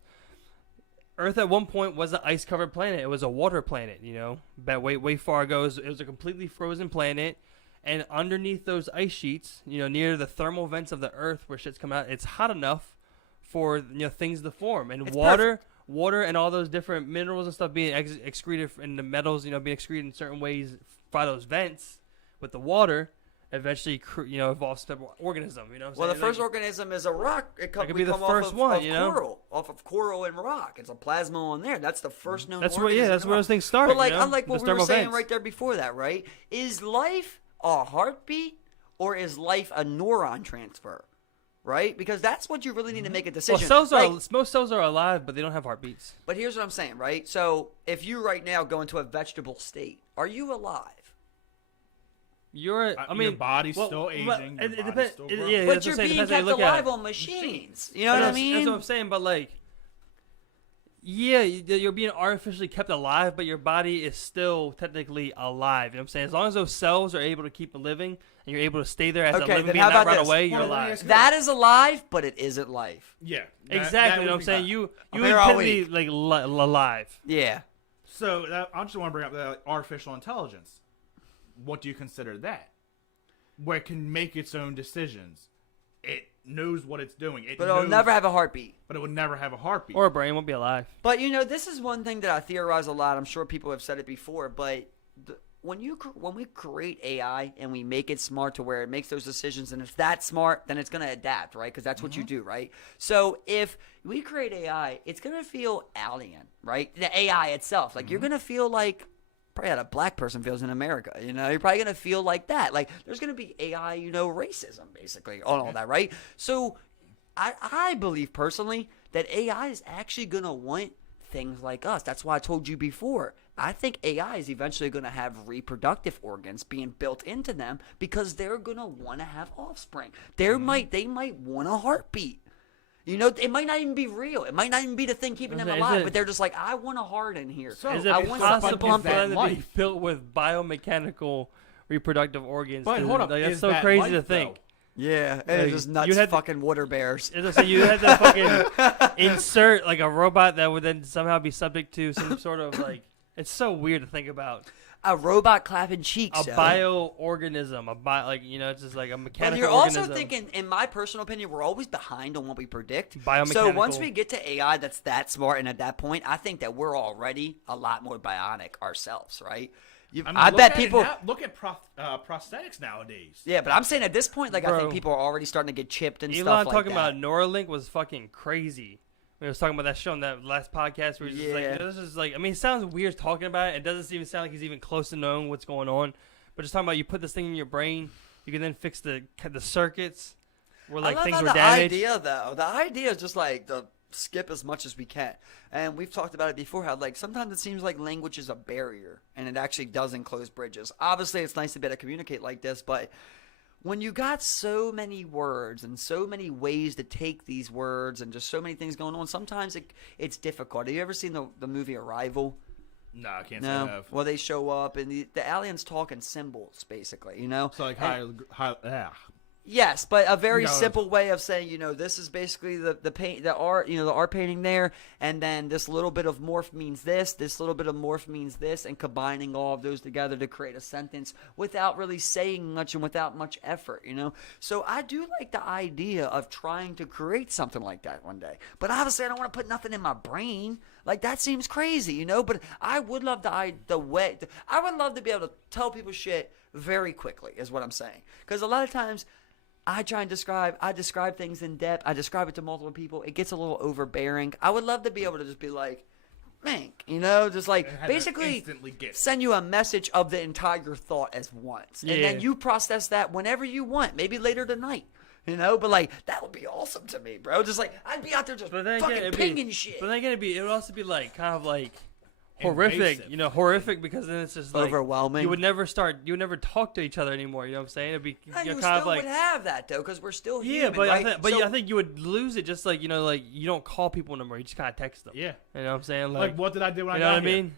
Earth at one point was an ice-covered planet. It was a water planet. You know, back way far ago, it was a completely frozen planet. And underneath those ice sheets, you know, near the thermal vents of the Earth where shit's coming out, it's hot enough for things to form. And It's water, and all those different minerals and stuff being excreted, and the metals, being excreted in certain ways by those vents with the water, eventually, evolves to an organism. You know what I'm Well, the saying? first organism is a rock. could We be the come first off of, one, of you know? coral, off of coral and rock. It's a plasma on there. That's the first known. That's where, organism that's in where rock. those things start. But like, you know? unlike what Those we were thermal saying vents. right there before that, right? Is life a heartbeat or is life a neuron transfer? Right? Because that's what you really need to make a Well, decision. most cells are alive, but they don't have heartbeats. But here's what I'm saying, right? So if you right now go into a vegetable state, are you alive? I mean, your body's well, still well, aging. It your body's depends. still Yeah, growing. But that's you're what I'm saying. being Depends how you kept look at alive it. on machines. You know what I mean? That's what I'm saying. But like, yeah, you're being artificially kept alive, but your body is still technically alive. You know what I'm saying? As long as those cells are able to keep living and you're able to stay there as a Okay, living then being, how not about run this? away, you're Hold on, let me alive. ask That is alive, but it isn't life. Yeah. Exactly. You know what I'm would saying? be You here all intently like alive. Yeah. So I just want to bring up that artificial intelligence. What do you consider that? Where it can make its own decisions. It knows what it's doing. But it'll never have a heartbeat. But it would never have a heartbeat. Or a brain won't be alive. But, this is one thing that I theorize a lot. I'm sure people have said it before, but when we create AI and we make it smart to where it makes those decisions, and it's that smart, then it's going to adapt, right? Because that's what you do, right? So if we create AI, it's going to feel alien, right? The AI itself, like you're going to feel like probably how a black person feels in America, you know? You're probably going to feel like that. Like there's going to be AI, racism basically on all that, right? So I believe personally that AI is actually going to want things like us. That's why I told you before. I think AI is eventually going to have reproductive organs being built into them because they're going to want to have offspring. They might want a heartbeat. It might not even be real. It might not even be the thing keeping them alive, but they're just like, I want a heart in here. So is I it want possible for something them to be built with biomechanical reproductive organs? But hold up, that's so crazy to think. Yeah, it's just nuts fucking water bears. So you had to fucking insert like a robot that would then somehow be subject to some sort of like. It's so weird to think about. A robot clapping cheeks. A bioorganism. It's just like a mechanical But you're organism. also thinking, in my personal opinion, we're always behind on what we predict. Biomechanical. So once we get to AI that's that smart, and at that point, I think that we're already a lot more bionic ourselves, right? I bet people look at prosthetics nowadays. Yeah, but I'm saying at this point, like, Bro, I think people are already starting to get chipped and stuff Elon like talking that. about Neuralink was fucking crazy. We was talking about that show on that last podcast where he's just like, this is like, I mean, it sounds weird talking about it. It doesn't even sound like he's even close to knowing what's going on. But just talking about you put this thing in your brain, you can then fix the circuits where like things were damaged. The idea is just like the skip as much as we can. And we've talked about it before, how like sometimes it seems like language is a barrier and it actually doesn't close bridges. Obviously, it's nice to be able to communicate like this, but when you got so many words and so many ways to take these words and just so many things going on, sometimes it's difficult. Have you ever seen the movie Arrival? No, I can't say I have. Well, they show up and the aliens talk in symbols, basically, So like Yes, but a very No. simple way of saying, this is basically the paint, the art, the art painting there, and then this little bit of morph means this little bit of morph means this, and combining all of those together to create a sentence without really saying much and without much effort, So I do like the idea of trying to create something like that one day, but obviously I don't want to put nothing in my brain. Like, that seems crazy, But I would love I would love to be able to tell people shit very quickly, is what I'm saying, because a lot of times I describe things in depth. I describe it to multiple people. It gets a little overbearing. I would love to be able to just be like, Mink, just like basically send you a message of the entire thought as once. Yeah. And then you process that whenever you want, maybe later tonight. But like, that would be awesome to me, bro. Just like, I'd be out there just fucking pinging shit. But then it would also be like, kind of like, horrific, invasive. Horrific, because then it's just like overwhelming. You would never talk to each other anymore. You know what I'm saying? It'd be And kind you of still like would have that though, because we're still human, but right? I think you would lose it. Just like like you don't call people no more. You just kind of text them. Yeah, you know what I'm saying? Like what did I do when I got You know what I here? mean?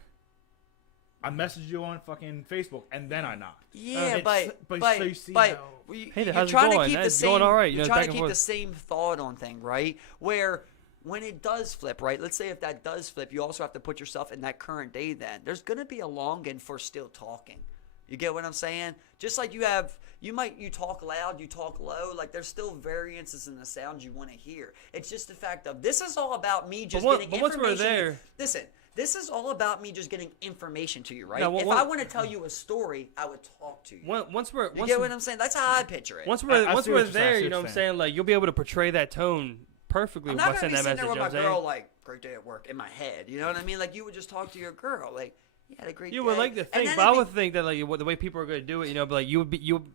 I messaged you on fucking Facebook and then I knocked. Yeah, but so you see but how- Hey, you're how's it trying to going? keep the That's same. going all right, You're back trying to and keep the forth. same thought on thing, right? Where when it does flip, right? Let's say if that does flip, you also have to put yourself in that current day. Then there's gonna be a longing for still talking. You get what I'm saying? Just like you talk loud, you talk low. Like there's still variances in the sounds you want to hear. It's just the fact of this is all about me just getting but once information. we're there, Listen. This is all about me just getting information to you, right? Now, If I want to tell you a story, I would talk to you. You get what I'm saying? That's how I picture it. Once I we're see what you're saying, there, I see you know what what I'm you're saying? Like you'll be able to portray that tone perfectly I'm by not going to sending be that sitting message. there with You know my what I'm girl saying? like, great day at work, in my head. You know what I mean? Like, you would just talk to your girl. Like, you had a great day. You would like to And think, then but I it'd would think that like the way people are going to do it, but like you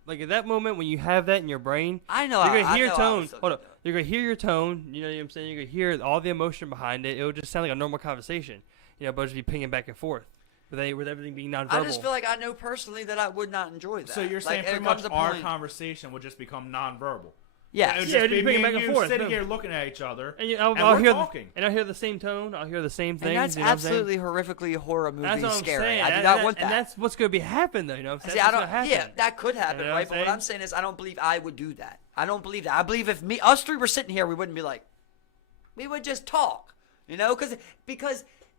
like at that moment when you have that in your brain, I know. you're gonna hear I know tone. I was Hold up, you're gonna hear your tone. You know what I'm saying? You're gonna hear all the emotion behind it. It would just sound like a normal conversation. But just be pinging back and forth with everything being nonverbal. I just feel like I know personally that I would not enjoy that. So you're saying like, pretty it much comes a our point- conversation would just become nonverbal. Yes. It would Yeah, just it'd be be me back and and you forth, sitting boom. here looking at each other, And and I'll we're hear talking. and I'll hear the same tone. I'll hear the same things. And that's you know what I'm saying? absolutely horrifically horror movie That's what I'm scary. saying. I do not want that. And that's what's going to be happen, though. You know what I'm saying? See, That's I what's don't. gonna Yeah, happen. that could happen, You know right? what But I'm what I'm saying is, I don't believe I would do that. I don't believe that. I believe if us three were sitting here, we wouldn't be like, we would just talk, because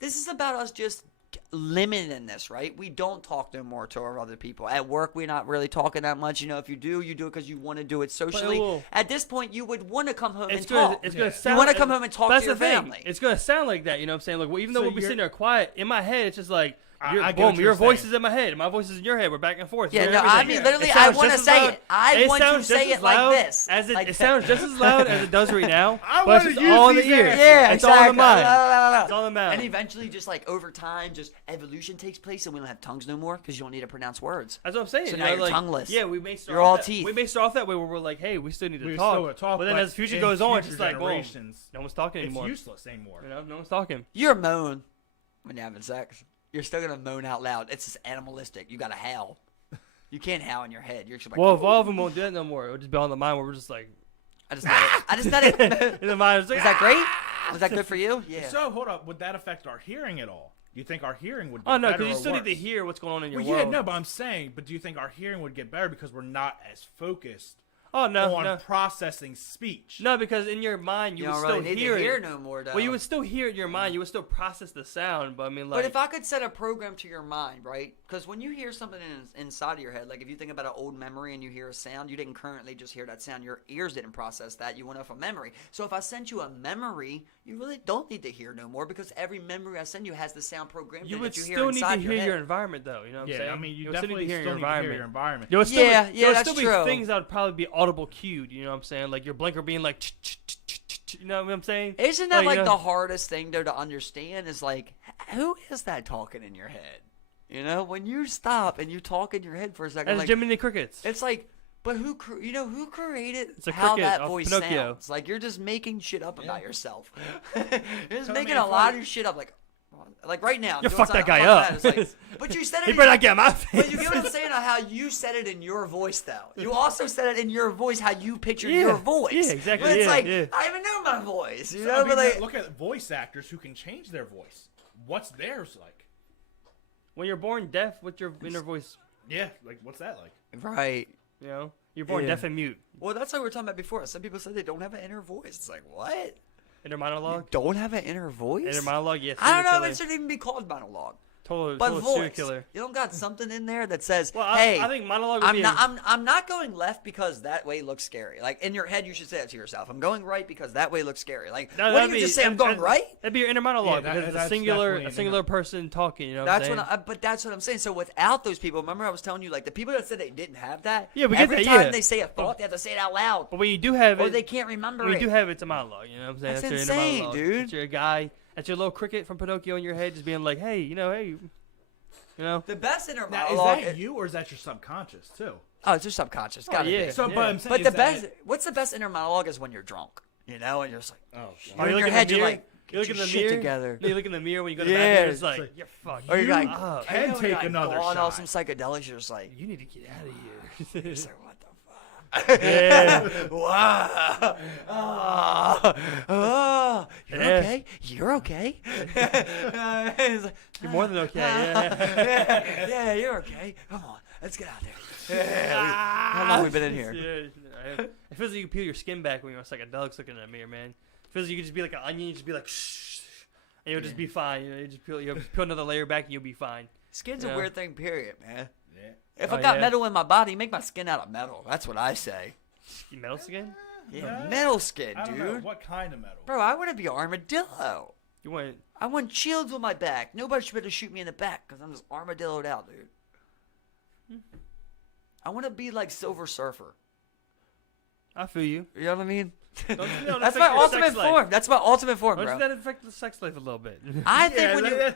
this is about us just limiting this, right? We don't talk no more to our other people. At work, we're not really talking that much. If you do it because you want to do it socially. will. At this point, you would want to come home and It's gonna, talk. it's gonna Yeah. sound. You want to come home and talk that's to your the thing. family. It's gonna sound like that. You know what I'm saying? Like, even though So we'll be you're- sitting there quiet, in my head, it's just like Your voice is in my head. My voice is in your head. We're back and forth. Yeah, We're no, I everything. mean, literally, It I sounds want to just as say loud- it. I want to sounds say just it as like loud this. As it, Like it sounds just as loud as it does right now. I but wanna it's use all in the these ears. answers. Yeah, It's exactly. all in the mind. It's It's all in the mind. And eventually, just like over time, just evolution takes place, and we don't have tongues no more because you don't need to pronounce words. That's what I'm saying. So you now know, you're like, tongueless. Yeah, we may start You're off all that, teeth. We may start off that way where we're like, hey, we still need to We talk. still gotta talk, but then as the future goes on, it's just like, boom, generations, no one's talking it's anymore. useless anymore. You know, no one's talking. You're moan when you're having sex. You're still gonna moan out loud. It's just animalistic. You gotta howl. You can't howl in your head. You're just like, Well, Evolve and won't do that no more. It'll just be on the mind where we're just like, I just did it. I just did it. in the mind, it's like, Was that great? Was that good for you? Yeah. So hold up, would that affect our hearing at all? Do you think our hearing would? oh no, because because you still need to hear what's going on in your Well, world. yeah, no, but I'm saying, but do you think our hearing would get better because we're not as focused Oh no, on no, processing speech? no, because in your mind you You would don't still really need hear to hear it. no more, though. Well, you would still hear it in your mind. You would still process the sound, but I mean, like, But if I could set a program to your mind, right? Because when you hear something inside of your head, like if you think about an old memory and you hear a sound, you didn't currently just hear that sound. Your ears didn't process that. You went off a memory. So if I sent you a memory, you really don't need to hear no more because every memory I send you has the sound programmed you in would that you hear still need inside to your hear head. your environment, though. You know what I'm Yeah, saying? I mean, you would definitely still need to hear your environment. Yeah, there would that's still be true. things that would probably be audible cued. You know what I'm saying? Like your blinker being like, you know what I'm saying? Isn't that you like know- the hardest thing though to understand? Is like, who is that talking in your head? You know, when you stop and you talk in your head for a second, That's like, Jiminy Crickets. it's like, but who created It's a how cricket that off voice Pinocchio. sounds? Like you're just making shit up about yourself. You're just Tell making me a if lot I- of shit up. Like right now, You doing fucked that something- guy I'm up. fucking that. It's like, but you said it. You in better your- not get in my face. But you get what I'm saying on how you said it in your voice, though. You also said it in your voice, how you pictured Yeah, your voice. yeah, exactly, But it's yeah, like, yeah. I even know my voice, you So, know? I mean, But like, look at voice actors who can change their voice. What's theirs like? When you're born deaf, what's your inner voice? Yeah, like what's that like? Right. You know, you're born Yeah. deaf and mute. well, that's what we were talking about before. Some people said they don't have an inner voice. It's like, what? Inner monologue. Don't have an inner voice? Inner monologue. Yes. I don't know serial if it should even be called monologue. Total But serial voice, killer. you don't got something in there that says, Well, "Hey, I think monologue would be. I'm not going left because that way looks scary." Like in your head, you should say that to yourself. I'm going right because that way looks scary. Like, No, what that'd do you be- just say? I'm that- going right. That'd be your inner monologue Yeah, because it's a that's singular, definitely an singular inner- person talking. You know That's what what. I'm saying? But that's what I'm saying. So without those people, remember I was telling you, like the people that said they didn't have that. Yeah, we get every that, time yeah. they say a thought, they have to say it out loud, But when you do have or it, they can't remember when it. you do have it, it's a monologue. You know what I'm saying? That's your insane, inner monologue. dude. That's your guy. That's your little cricket from Pinocchio in your head, just being like, hey, you know, hey, you know. The best inner Now, is monologue. that you or is that your subconscious too? Oh, it's your subconscious. Gotta yeah. be. So, Yeah. but I'm saying, But is the that- best. What's the best inner monologue is when you're drunk. You know, and you're just like, Oh, Or in you your look in head, the you're mirror. like, You look get in your the shit mirror. together. You look in the mirror when you go to the Yeah, bathroom. It's it's like, like- you're fucked. or you're like, up. Can you know, take you're, like, another going off shot. some psychedelics. You're just like, You need to get out of here. you're just like, what the fuck? Yeah. Wow. Oh, you're Yeah. okay. You're okay. It's like, You're more than okay. Yeah. yeah, you're okay. Come on, let's get out there. How long we been in here? Yeah. It feels like you peel your skin back when you're on psychedelics looking in a mirror, man. It feels like you could just be like an onion, you just be like, shh, and you'll just be fine. You know, you peel another layer back, and you'll be fine. Skin's Yeah. a weird thing, period, man. Yeah. If Oh, I got yeah. metal in my body, make my skin out of metal. That's what I say. You metal skin? Yeah, metal skin, I don't know dude. what kind of metal. Bro, I want to be an armadillo. You want? I want shields on my back. Nobody should be able to shoot me in the back because I'm just armadilloed out, dude. I want to be like Silver Surfer. I feel you. You know what I mean? Don't you know That's affect my your ultimate sex life? form. That's my ultimate form, Why bro. does that affect the sex life a little bit? I think Yeah, when you,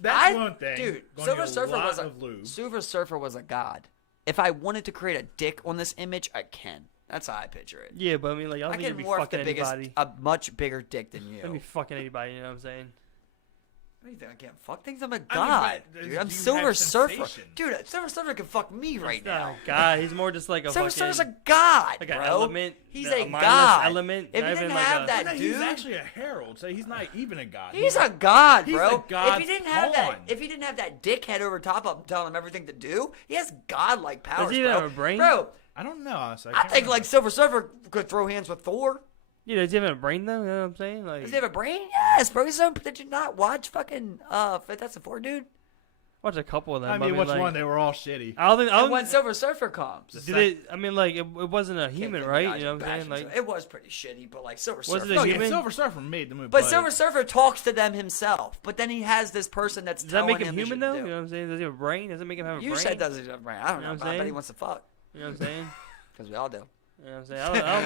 that's one thing. dude, Gonna Silver get a Surfer lot was of lube. Silver Surfer was a god. If I wanted to create a dick on this image, I can. That's how I picture it. Yeah, but I mean, like, I don't I think can you'd be morph fucking the biggest, anybody. a much bigger dick than you. I'd be fucking anybody. You know what I'm saying? What do you think? I can't fuck things? I'm a I mean, god, but dude. I'm do you Silver have Surfer, sensation? dude. Silver Surfer can fuck me right He's not now. a god. He's more just like a Silver fucking, Surfer's a god, like an bro. element. He's a a mindless god. element. If not he even didn't like have a, that, No, dude, he's actually a herald, so he's not even a god. he's a god, he's bro. a god's if he didn't have that, pawn. if he didn't have that dickhead over top of him telling him everything to do, he has godlike powers, Does he even bro. have a brain? Bro, I don't know. Honestly, I think like Silver Surfer could throw hands with Thor. Yeah, does he have a brain though? You know what I'm saying? Like, Does he have a brain? Yes, bro. Did you not watch fucking Fantastic Four, dude? watched a couple of them. I mean, which like, one? They were all shitty. I don't think. And when Silver Surfer comes, Did it? I mean, like it wasn't a human, right? You know what I'm saying? Like it was pretty shitty, but like Silver Was Surfer. it a No, yeah, human? Silver Surfer made the movie. But Silver Surfer talks to them himself. But then he has this person that's does that telling make him he human should though? do. You know what I'm saying? Does he have a brain? Does it make him have a You brain? said does he have a brain? I don't know. You know what But I'm I bet he saying? wants to fuck. You know what I'm saying? Because we all do. You know what I'm saying?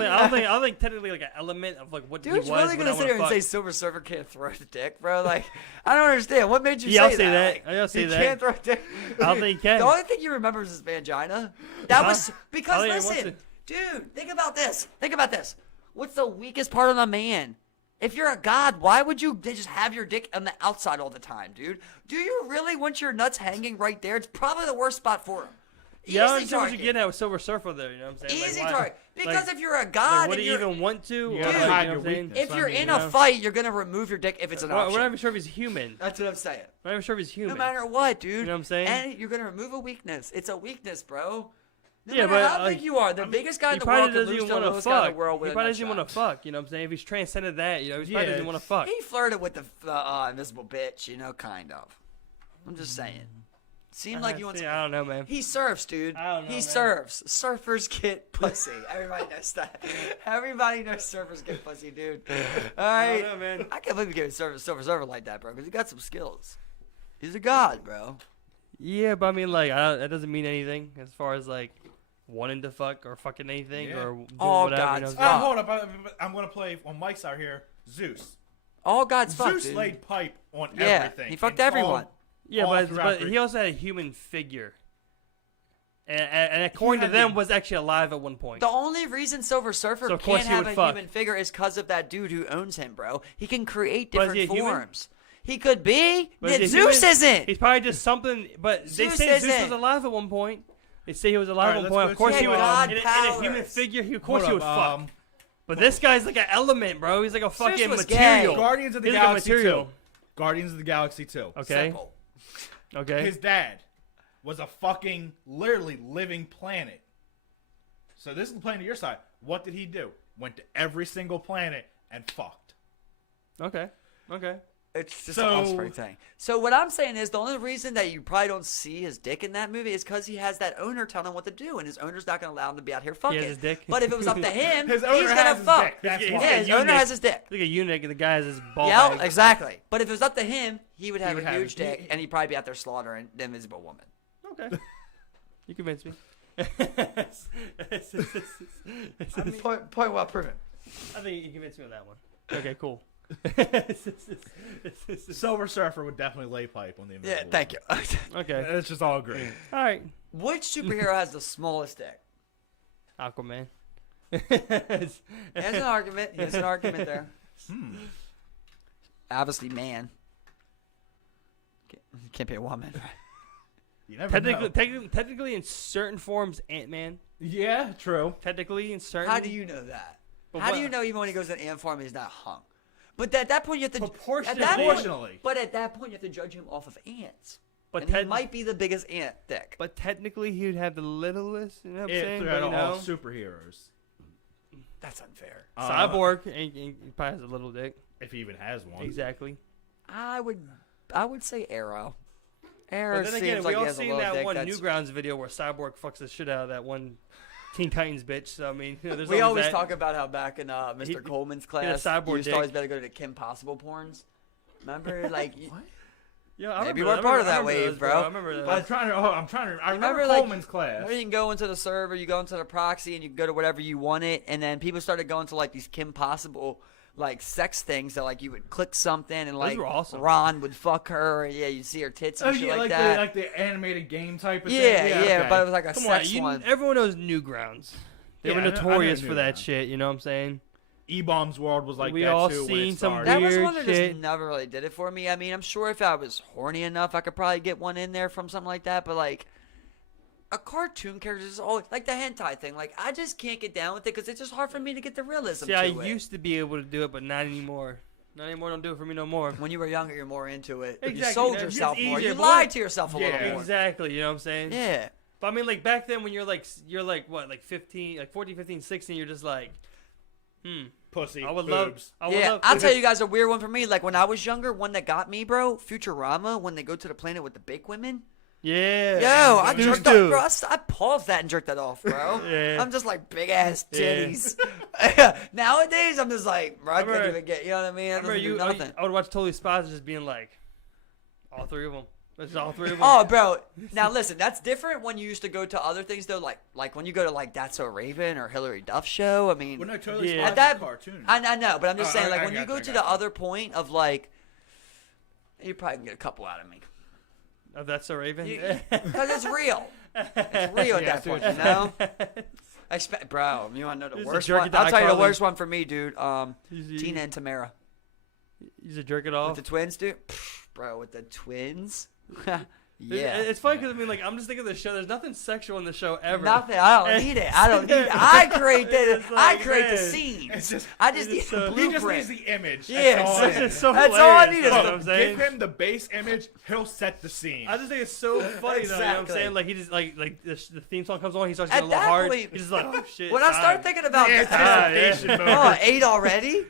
I don't think technically like an element of like what Dude, he was. you're really when gonna I sit wanna here and fuck. say Silver Surfer can't throw the dick, bro? Like, I don't understand. What made you Yeah, I'll say say that. Like, I'll say he that. can't throw a dick. I don't think he can. The only thing you remember is his mangina. That was I because think he listen, wants dude. Think about this. Think about this. What's the weakest part of the man? If you're a god, why would you just have your dick on the outside all the time, dude? Do you really want your nuts hanging right there? It's probably the worst spot for him. Yeah, I Easy understand what target. you're getting at with Silver Surfer there. You know what I'm saying? Easy like, why- target. Because like- if you're a like, god, would and he you're, even want to? You Or, gotta like, hide you know your what I'm saying? weakness. if you're I mean, in you a know? fight, you're gonna remove your dick if it's an Well, option. we're not even sure if he's human. That's what I'm saying. We're not even sure if he's human. No matter what, dude. You know what I'm saying? And you're gonna remove a weakness. It's a weakness, bro. No Yeah, matter but, how like, big you are, the biggest guy He in the probably world could doesn't lose even to the want to lowest guy in fuck. the world He with a probably nut doesn't want to shot. fuck. You know what I'm saying? If he's transcended that, you know, he Yeah, probably doesn't want to fuck. He flirted with the invisible bitch, you know, kind of. I'm just saying. Seemed like he wants. I don't know, man. He surfs, dude. I don't know, He man. surfs. Surfers get pussy. Everybody knows that. Everybody knows surfers get pussy, dude. All right. I don't know, man. I can't believe you gave Silver Surfer like that, bro, because he got some skills. He's a god, bro. Yeah, but I mean, like, that doesn't mean anything as far as like wanting to fuck or fucking anything Yeah. or doing Oh, whatever. God, You know what I'm stop. saying? Hold up. I'm going to play on Mike's out here. Zeus. All gods fuck, Zeus dude. laid pipe on Yeah, everything. he fucked and everyone. Yeah, all but throughout he Greek. also had a human figure, and according to had them, the- was actually alive at one point. The only reason Silver Surfer So, of course, can't he have would a fuck. human figure is because of that dude who owns him, bro. He can create But is different he a human? forms. He could be. But Yeah, is he Zeus human? isn't. He's probably just something. But they Zeus say Zeus isn't. was alive at one point. They say he was alive All right, at one point. let's Of go course to, he would. God In a human powers. figure, of course he Hold would up, fuck. But this guy's like an element, bro. He's like a fucking was material. gay. Guardians of the He's like a Galaxy material. 2. Guardians of the Galaxy 2. Okay. Simple. Okay. His dad was a fucking, literally living planet. So this is the planet of your side. What did he do? Went to every single planet and fucked. Okay. Okay. It's just So- an offspring thing. So what I'm saying is the only reason that you probably don't see his dick in that movie is because he has that owner telling him what to do, and his owner's not going to allow him to be out here fucking. has his dick? But if it was up to him, His he's owner going has to his fuck. dick. That's Yeah, why. Yeah, his eunuch. owner has his dick. Like a eunuch, and the guy has his ball Yeah, bag. exactly. But if it was up to him, he would have would a have huge it. dick, and he'd probably be out there slaughtering the invisible woman. Okay. You convinced me. Point well proven. I think you convinced me on that one. Okay, cool. Silver Surfer would definitely lay pipe on the Yeah, Invisible thank you. Okay. Woman. It's just all great. All right. Which superhero has the smallest dick? Aquaman. There's an argument. There's an argument there. Obviously, man. Can't be a woman. You never know. Technically, in certain forms, Ant-Man. Yeah, true. Technically, in certain. How do you know that? But How do what- you know even when he goes in ant form, he's not hung? But at that point, you have to Proportionally. at that point- Proportionally. But at that point, you have to judge him off of ants. But And he might be the biggest ant dick. But technically, he would have the littlest. You know what I'm It saying? throughout But, you all know, superheroes. That's unfair. Cyborg, he probably has a little dick. If he even has one. Exactly. I would say Arrow. Arrow But then seems again, like we he all has a seen little that dick. one That's- Newgrounds video where Cyborg fucks the shit out of that one Teen Titans bitch. So I mean, there's We always that. talk about how back in Mr. He- Coleman's he had a class, cyborg you used to dick. always better go to the Kim Possible porns. Remember, like, What? Yeah, I Maybe remember we're part of I that remember wave, those, bro. I remember those. I remember like, Coleman's class. remember you can go into the server, you go into the proxy, and you can go to whatever you wanted, and then people started going to like these Kim Possible like sex things that like you would click something and like were awesome. Ron would fuck her, or, yeah, you'd see her tits and Oh shit yeah, like like that. the animated game type of yeah, thing. yeah, okay. but it was like a Come sex on, one. everyone knows Newgrounds. They Yeah, were I know notorious for that Newgrounds. shit. You know what I'm saying? E-Bomb's World was like We that all too. when seen it some started. That was weird one that shit. just never really did it for me. I mean, I'm sure if I was horny enough, I could probably get one in there from something like that. But like, a cartoon character is always like the hentai thing. Like, I just can't get down with it because it's just hard for me to get the realism. See, to I it. used to be able to do it, but not anymore. Not anymore. Don't do it for me no more. When you were younger, you're more into it. Exactly. You sold It's just yourself more. easier, You but lied what- to yourself a Yeah. little more. Exactly. You know what I'm saying? Yeah. But I mean, like back then when you're like what, like 15, like 14, 15, 16, you're just like, pussy, I would boobs. love. Yeah, I'll tell you guys a weird one for me. Like when I was younger, one that got me, bro. Futurama, when they go to the planet with the big women. Yeah. Yo, I Dude, jerked dude. off, bro. I paused that and jerked that off, bro. Yeah. I'm just like big ass titties. Nowadays, I'm just like, bro, I couldn't even get. You know what I mean? I I remember do nothing. I would watch Totally Spies just being like, all three of them. It's all three of them. Oh, bro. Now listen, that's different when you used to go to other things though, like when you go to like That's So Raven or Hillary Duff show. I mean, Well, no, totally. Yeah. Yeah. at that Cartoon. I know, but I'm just Oh, saying, like I when you got go you, to I the got you. other point of like, you probably can get a couple out of me Oh, That's So Raven. because it's real. It's real at Yeah, that point, seriously. you know. Bro, you want to know the He's a worst jerk one? at the I'll tell you the iCarly. worst one for me, dude. He's- Tina and Tamara He's a jerk it with off. the twins, dude. Bro, with the twins. Yeah. Yeah. It's funny because I mean, like, I'm just thinking of the show. There's nothing sexual in the show ever. Nothing. I don't need it. I don't need it. I create the. It's like, I create the man. scene. It's just- I just it's need so- the He just blueprint. needs the image. Yeah, That's all It's it just is. so That's all I hilarious, need you is know the- what I'm saying? Give him the base image. He'll set the scene. I just think it's so funny though. You know what I'm Exactly. saying? Like he just like the theme song comes on, he starts At getting a little that hard. point- He's just like, oh shit. When I start time. thinking about The anticipation yeah. moment. 8 already?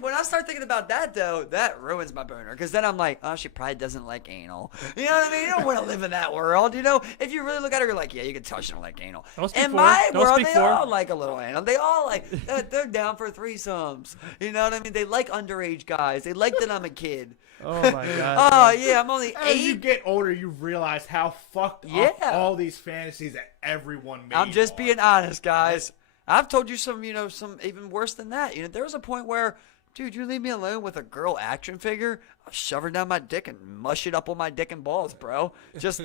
when I start thinking about that, though, that ruins my boner. Because then I'm like, oh, she probably doesn't like anal. You know what I mean? You don't want to live in that world. You know, if you really look at her, you're like, yeah, you can tell she don't like anal. Don't speak In for my her. Don't world, speak they for her. all like a little anal. They all like, they're down for threesomes. You know what I mean? They like underage guys. They like that I'm a kid. Oh my god. Oh, yeah, I'm only As you 8. get older, you realize how fucked up Yeah. all these fantasies that everyone made. I'm just are. being honest, guys. I've told you some even worse than that. You know, there was a point where, dude, you leave me alone with a girl action figure, I'll shove her down my dick and mush it up on my dick and balls, bro.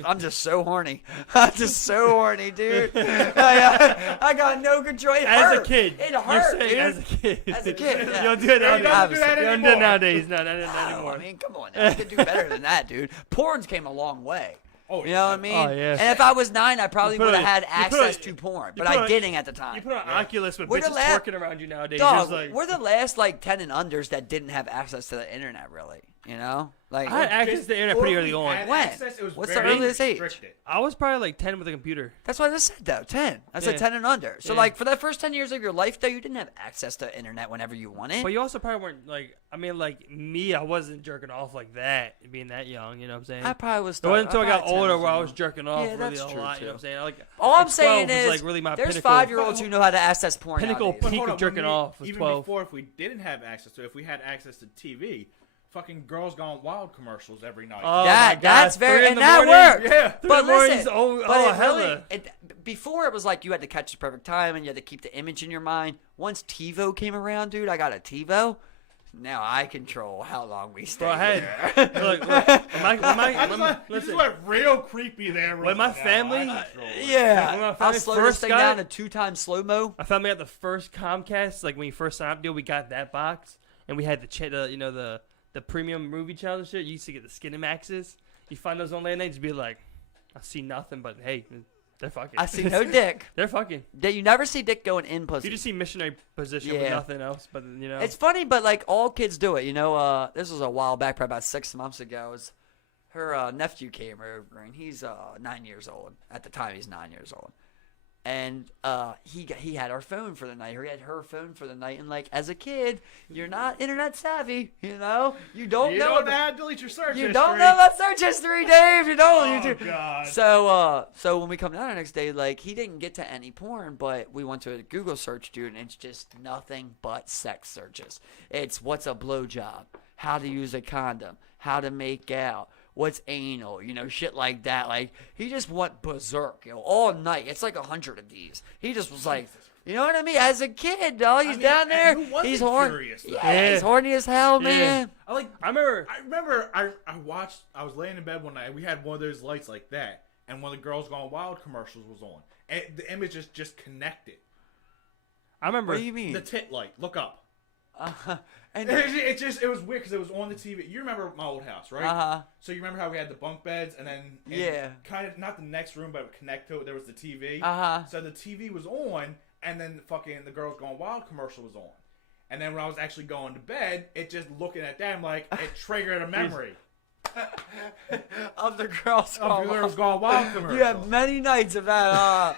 I'm just so horny. I'm just so horny, dude. I got no control. It As hurt. a kid, It you're hurt, saying dude. as a kid. As a kid, yeah. You don't do it Yeah, he nowadays. doesn't do that You don't do anymore. it nowadays. No, not No, anymore. I mean, come on now. You could do better than that, dude. Porn's came a long way. Oh, You know what I mean? Oh, yeah. And if I was 9, I probably You put would have a- had you put a- access to porn, you but put I a- didn't at the time. You put on Oculus with We're the bitches la- twerking around you nowadays. Dog, You're just like, we're the last like 10 and unders that didn't have access to the internet, really. You know, like I had access to the internet pretty early on. Had When? access, it was What's the very earliest age? restricted. I was probably like 10 with a computer. that's what I just said though. 10. I said Yeah. 10 and under. So Yeah. like for that first 10 years of your life, though, you didn't have access to internet whenever you wanted. But you also probably weren't like, I mean, like me, I wasn't jerking off like that, being that young. You know what I'm saying? I probably was. It wasn't until I got probably 10 older was where I young. was jerking off Yeah, really that's a true, lot. You too. know what I'm saying? Like, All I'm like, saying 12 was, is, like, really my there's pinnacle. 5-year-olds who know how to access porn. Pinnacle nowadays. But peak hold of on, jerking when off was even 12. before, if we didn't have access to, if we had access to TV, fucking Girls Gone Wild commercials every night. Oh, That my God, that's 3 very in and the that morning? worked. Yeah. 3 in But the mornings, listen, oh, but it hella. before it was like you had to catch the perfect time and you had to keep the image in your mind. Once TiVo came around, dude, I got a TiVo. Now I control how long we stay. Bro, I had, here. look, when You just listen, went real creepy there. When my Now, family- I control it. Yeah, When my I'll family slow this first thing got down it- to 2x slow mo. I found me at the first Comcast, like when you first signed up deal, we got that box, and we had the premium movie channel and shit. You used to get the Skinemaxes. You find those on late night, just be like, I see nothing, but hey, they're fucking. I see no dick. They're fucking. You never see dick going in pussy. You just see missionary position with Yeah. nothing else, but you know. It's funny, but like all kids do it. You know, this was a while back, probably about 6 months ago. It was her nephew came over, and he's 9 years old. At the time, he's 9 years old. And he had our phone for the night. Or he had her phone for the night. And like as a kid, you're not internet savvy. You know, you don't You know. don't know how to delete your search you history. don't know about search history, Dave. You don't. Oh, you do. God. So when we come down the next day, like he didn't get to any porn, but we went to a Google search, dude, and it's just nothing but sex searches. It's what's a blowjob, how to use a condom, how to make out, what's anal, you know, shit like that. Like he just went berserk, you know, all night. It's like 100 of these. He just was like, you know what I mean? As a kid, dog, he's mean, down there. and who wasn't He's horny. curious, though? Yeah, he's horny as hell, man. I like. I remember. I remember. I watched. I was laying in bed one night. We had one of those lights like that, and one of the Girls Gone Wild commercials was on, and the image is just connected. I remember. What do you mean? The tit light. Look up. And It was weird because it was on the TV. You remember my old house, right? Uh-huh. So you remember how we had the bunk beds, and then Yeah. kind of not the next room, but it would connect to it. There was the TV. Uh-huh. So the TV was on, and then fucking the Girls Gone Wild commercial was on. And then when I was actually going to bed, it just looking at that, I'm like, it triggered a memory. of the Girls Gone Girls Wild. Gone Wild commercial. You have many nights of that. I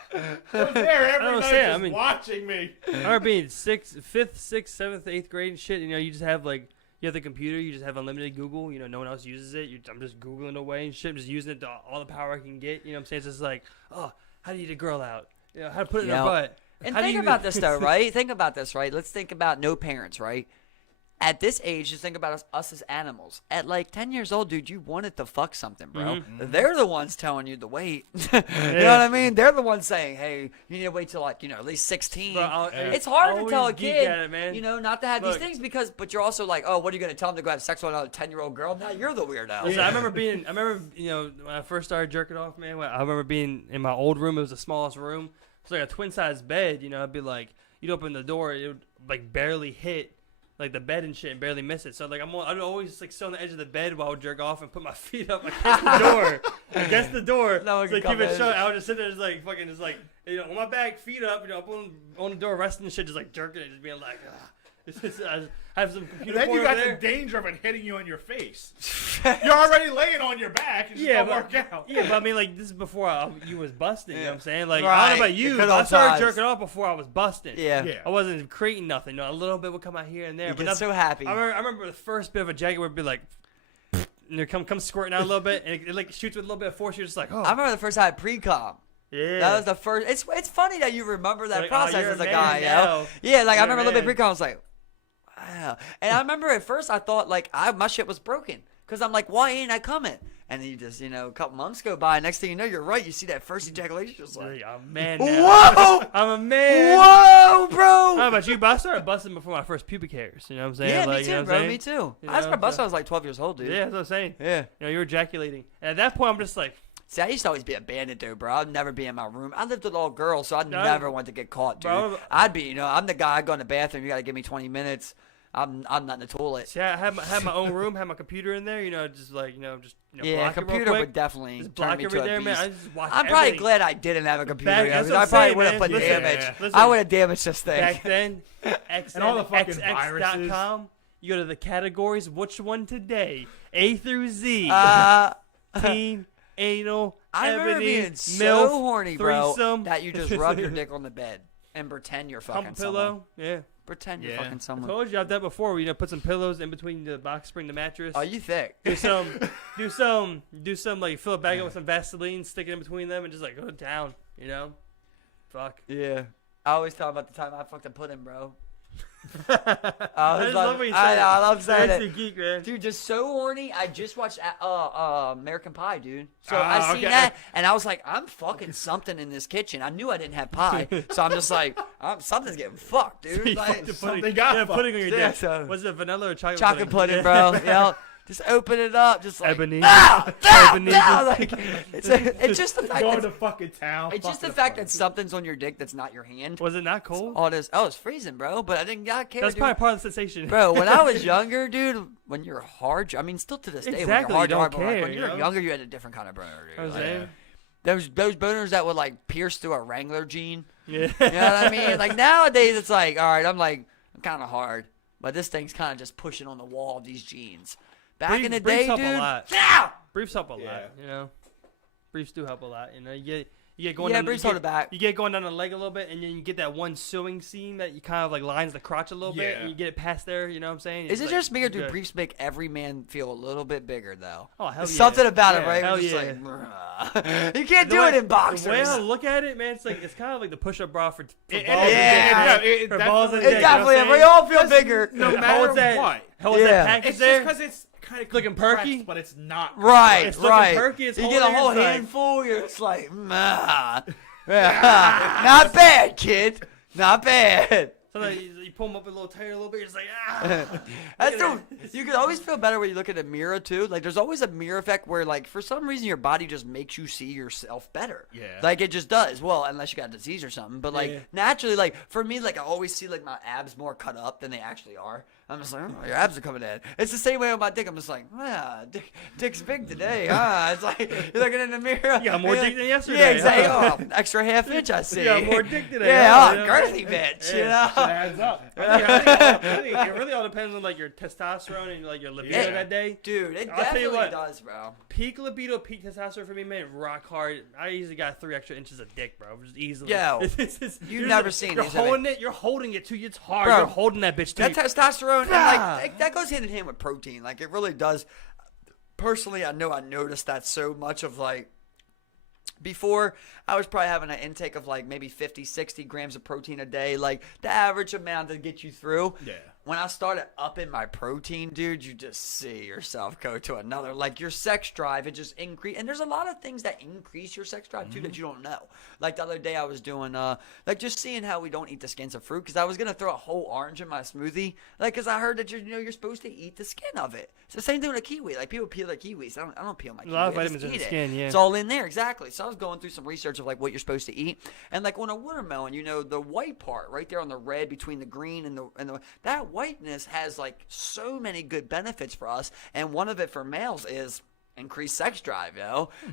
was there every don't night say it, just I mean- watching me. I remember being 5th, 6th, 7th, 8th grade and shit. You know, you just have like, you have the computer, you just have unlimited Google. You know, no one else uses it. I'm just Googling away and shit. I'm just using it to all the power I can get. You know what I'm saying? It's just like, oh, how do you eat a girl out? You know, how to put it in her Yep. butt. And How do think you- about this though, right? Think about this, right? Let's think about no parents, right? At this age, just think about us as animals. At like 10 years old, dude, you wanted to fuck something, bro. Mm-hmm. They're the ones telling you to wait. You know what I mean? They're the ones saying, hey, you need to wait till like, at least 16. Bro, It's hard to always tell a geek kid, at it, man. not to have Look. these things but you're also like, oh, what are you going to tell them to go have sex with another 10-year-old girl? Now you're the weirdo. Listen, I remember, when I first started jerking off, man, I remember being in my old room. It was the smallest room. It was like a twin-sized bed, I'd be like, you'd open the door, it would like barely hit like the bed and shit and barely miss it. So like I'd always just like sit on the edge of the bed while I would jerk off and put my feet up against the door, No one so can keep come it in. shut. I would just sit there just like fucking just like on my back, feet up, up on the door, resting and shit, just like jerking it, just being like, I have some computer Then porn you got over the there. danger of it hitting you in your face. You're already laying on your back. It's just Yeah, don't but, work out. yeah, but I mean, like, this is before you was busting, you know what I'm saying? Like, I Right. don't know about The you, good but I old started times. jerking off before I was busting. Yeah. Yeah. I wasn't creating nothing. A little bit would come out here and there. You but get so happy. I remember the first bit of a jacket would be like, come squirting out a little bit, and it like shoots with a little bit of force. You're just like, oh. I remember the first time I had pre-com. Yeah. That was the first. It's funny that you remember that Like, oh, process you're as a a man guy, now. Yeah, like I You're a remember a little bit man. pre-com. I was like, wow. And I remember at first I thought like my shit was broken because I'm like, why ain't I coming? And then you just a couple months go by. Next thing you know, you're right. You see that first ejaculation, just like, I'm a man now. whoa, I'm a man. whoa, I don't know bro. about you, but I started busting before my first pubic hairs. You know what I'm saying? Yeah, like, me you too, know what bro. I'm saying? Me too. You I started know, busting. so- I was like 12 years old, dude. Yeah, that's what I'm saying. Yeah. You're ejaculating. And at that point, I'm just like, See, I used to always be a bandit, dude, bro. I'd never be in my room. I lived with all girls, so I'd No. never want to get caught, dude. Bro. I'd be, I'm the guy. I go in the bathroom. You got to give me 20 minutes. I'm not in the toilet. see, I had my own room, had my computer in there, just like, just Yeah, block it real computer quick. would definitely Just turn block me it to right a there, man. beast. I just watch I'm probably everything. glad I didn't have a computer. Back- because that's what I I'm probably saying, would have man. put Listen, damage. listen. I would have damaged this thing. Back then, And all the fucking viruses. xnx.com, you go to the categories, which one today? A through Z. Teen, anal, I remember ebony, being so milf, horny, bro, threesome. that you just rub your dick on the bed and pretend you're fucking Pump someone. pillow. Yeah. Pretend you're Yeah. fucking I someone. told you I've done that before. We put some pillows in between the box spring, the mattress. Oh, you thick. do some, like fill a bag up with some Vaseline, stick it in between them, and just like go down. Fuck. Yeah. I always talk about the time I fucked a pudding, bro. I just love what you I said. know, I love saying That's it. a geek, man. Dude, just so horny. I just watched American Pie, dude. So Ah, I seen okay. that, and I was like, I'm fucking something in this kitchen. I knew I didn't have pie, so I'm just like, something's getting fucked, dude. You Like, fucked the pudding. something got Yeah, fucked. pudding on your Yeah, dick. so- Was it vanilla or chocolate? chocolate pudding, bro. Just open it up, just like Ebony. Like Ebenezer. it's just the fact Go that to fucking town. it's just the fucking fact fun. that something's on your dick that's not your hand. Was it not cold? Oh, it's freezing, bro. But I didn't care, That's dude. probably part of the sensation. Bro, when I was younger, dude, when you're hard, I mean, still to this day, Exactly, when you're you hard, don't but like, care, when you you're know? younger, you had a different kind of boner, dude. I was Like, saying. those boners that would like pierce through a Wrangler jean. Yeah. You know what I mean? Like nowadays, it's like, all right, I'm kind of hard, but this thing's kind of just pushing on the wall of these jeans. Back in the day, briefs help dude. a lot. Yeah. Briefs help a Yeah. lot. Briefs do help a lot. You get going. Yeah, down, briefs you hold get, it back. You get going down the leg a little bit, and then you get that one sewing seam that you kind of like lines the crotch a little bit, Yeah. and you get it past there. You know what I'm saying? Is it It's just me or like, do good. briefs make every man feel a little bit bigger though? Oh hell There's yeah. something about it, Yeah, right? hell We're just yeah. like, "Bruh." You can't The do way- it in boxers. The way I look at it, man, it's kind of like the push-up bra for balls. It- and yeah. dick. it For balls and definitely- dick, It you know what definitely, I'm we saying? all feel bigger. No Holds matter that, what. holds Yeah. that package It's there. just because it's kind of Looking perky? but it's not. Right, It's looking right. perky, it's you get a holding, whole it's like- handful, you're just like, nah. Not bad, kid. Not bad. Sometimes you pull them up a little tighter, a little bit. You're just like, ah. That's you can always feel better when you look at a mirror too. Like there's always a mirror effect where like for some reason your body just makes you see yourself better. Yeah. Like it just does. Well, unless you got a disease or something. But like Yeah. naturally, like for me, like I always see like my abs more cut up than they actually are. I'm just like, oh, your abs are coming in. It's the same way with my dick. I'm just like, dick's big today, huh? It's like you're looking in the mirror. You got more dick than yesterday. Yeah, exactly. Oh, extra half inch, I see. You got more dick today. Yeah, girthy bitch. You know. It adds up. I think it really all depends on like your testosterone and like your libido that day. Dude, it I'll tell you definitely what, does, bro. Peak libido, peak testosterone for me, man, rock hard. I easily got 3 extra inches of dick, bro, just easily. Yo, you've never seen You're these, holding it. You're holding it too. It's hard. Bro, you're holding that bitch too. That testosterone, and like that goes hand in hand with protein. Like it really does. Personally, I know I noticed that so much of like before I was probably having an intake of like maybe 50, 60 grams of protein a day, like the average amount to get you through. Yeah. When I started upping my protein, dude, you just see yourself go to another, like your sex drive, it just increase. And there's a lot of things that increase your sex drive too that you don't know. Like the other day I was doing, like just seeing how we don't eat the skins of fruit, because I was going to throw a whole orange in my smoothie. Like, because I heard that you're supposed to eat the skin of it. It's the same thing with a kiwi. Like people peel their kiwis. I don't peel my kiwi. A lot of I just vitamins in the eat it. skin, yeah. It's all in there, exactly. So I was going through some research of like what you're supposed to eat. And like on a watermelon, the white part right there on the red between the green and the that whiteness has like so many good benefits for us, and one of it for males is increased sex drive,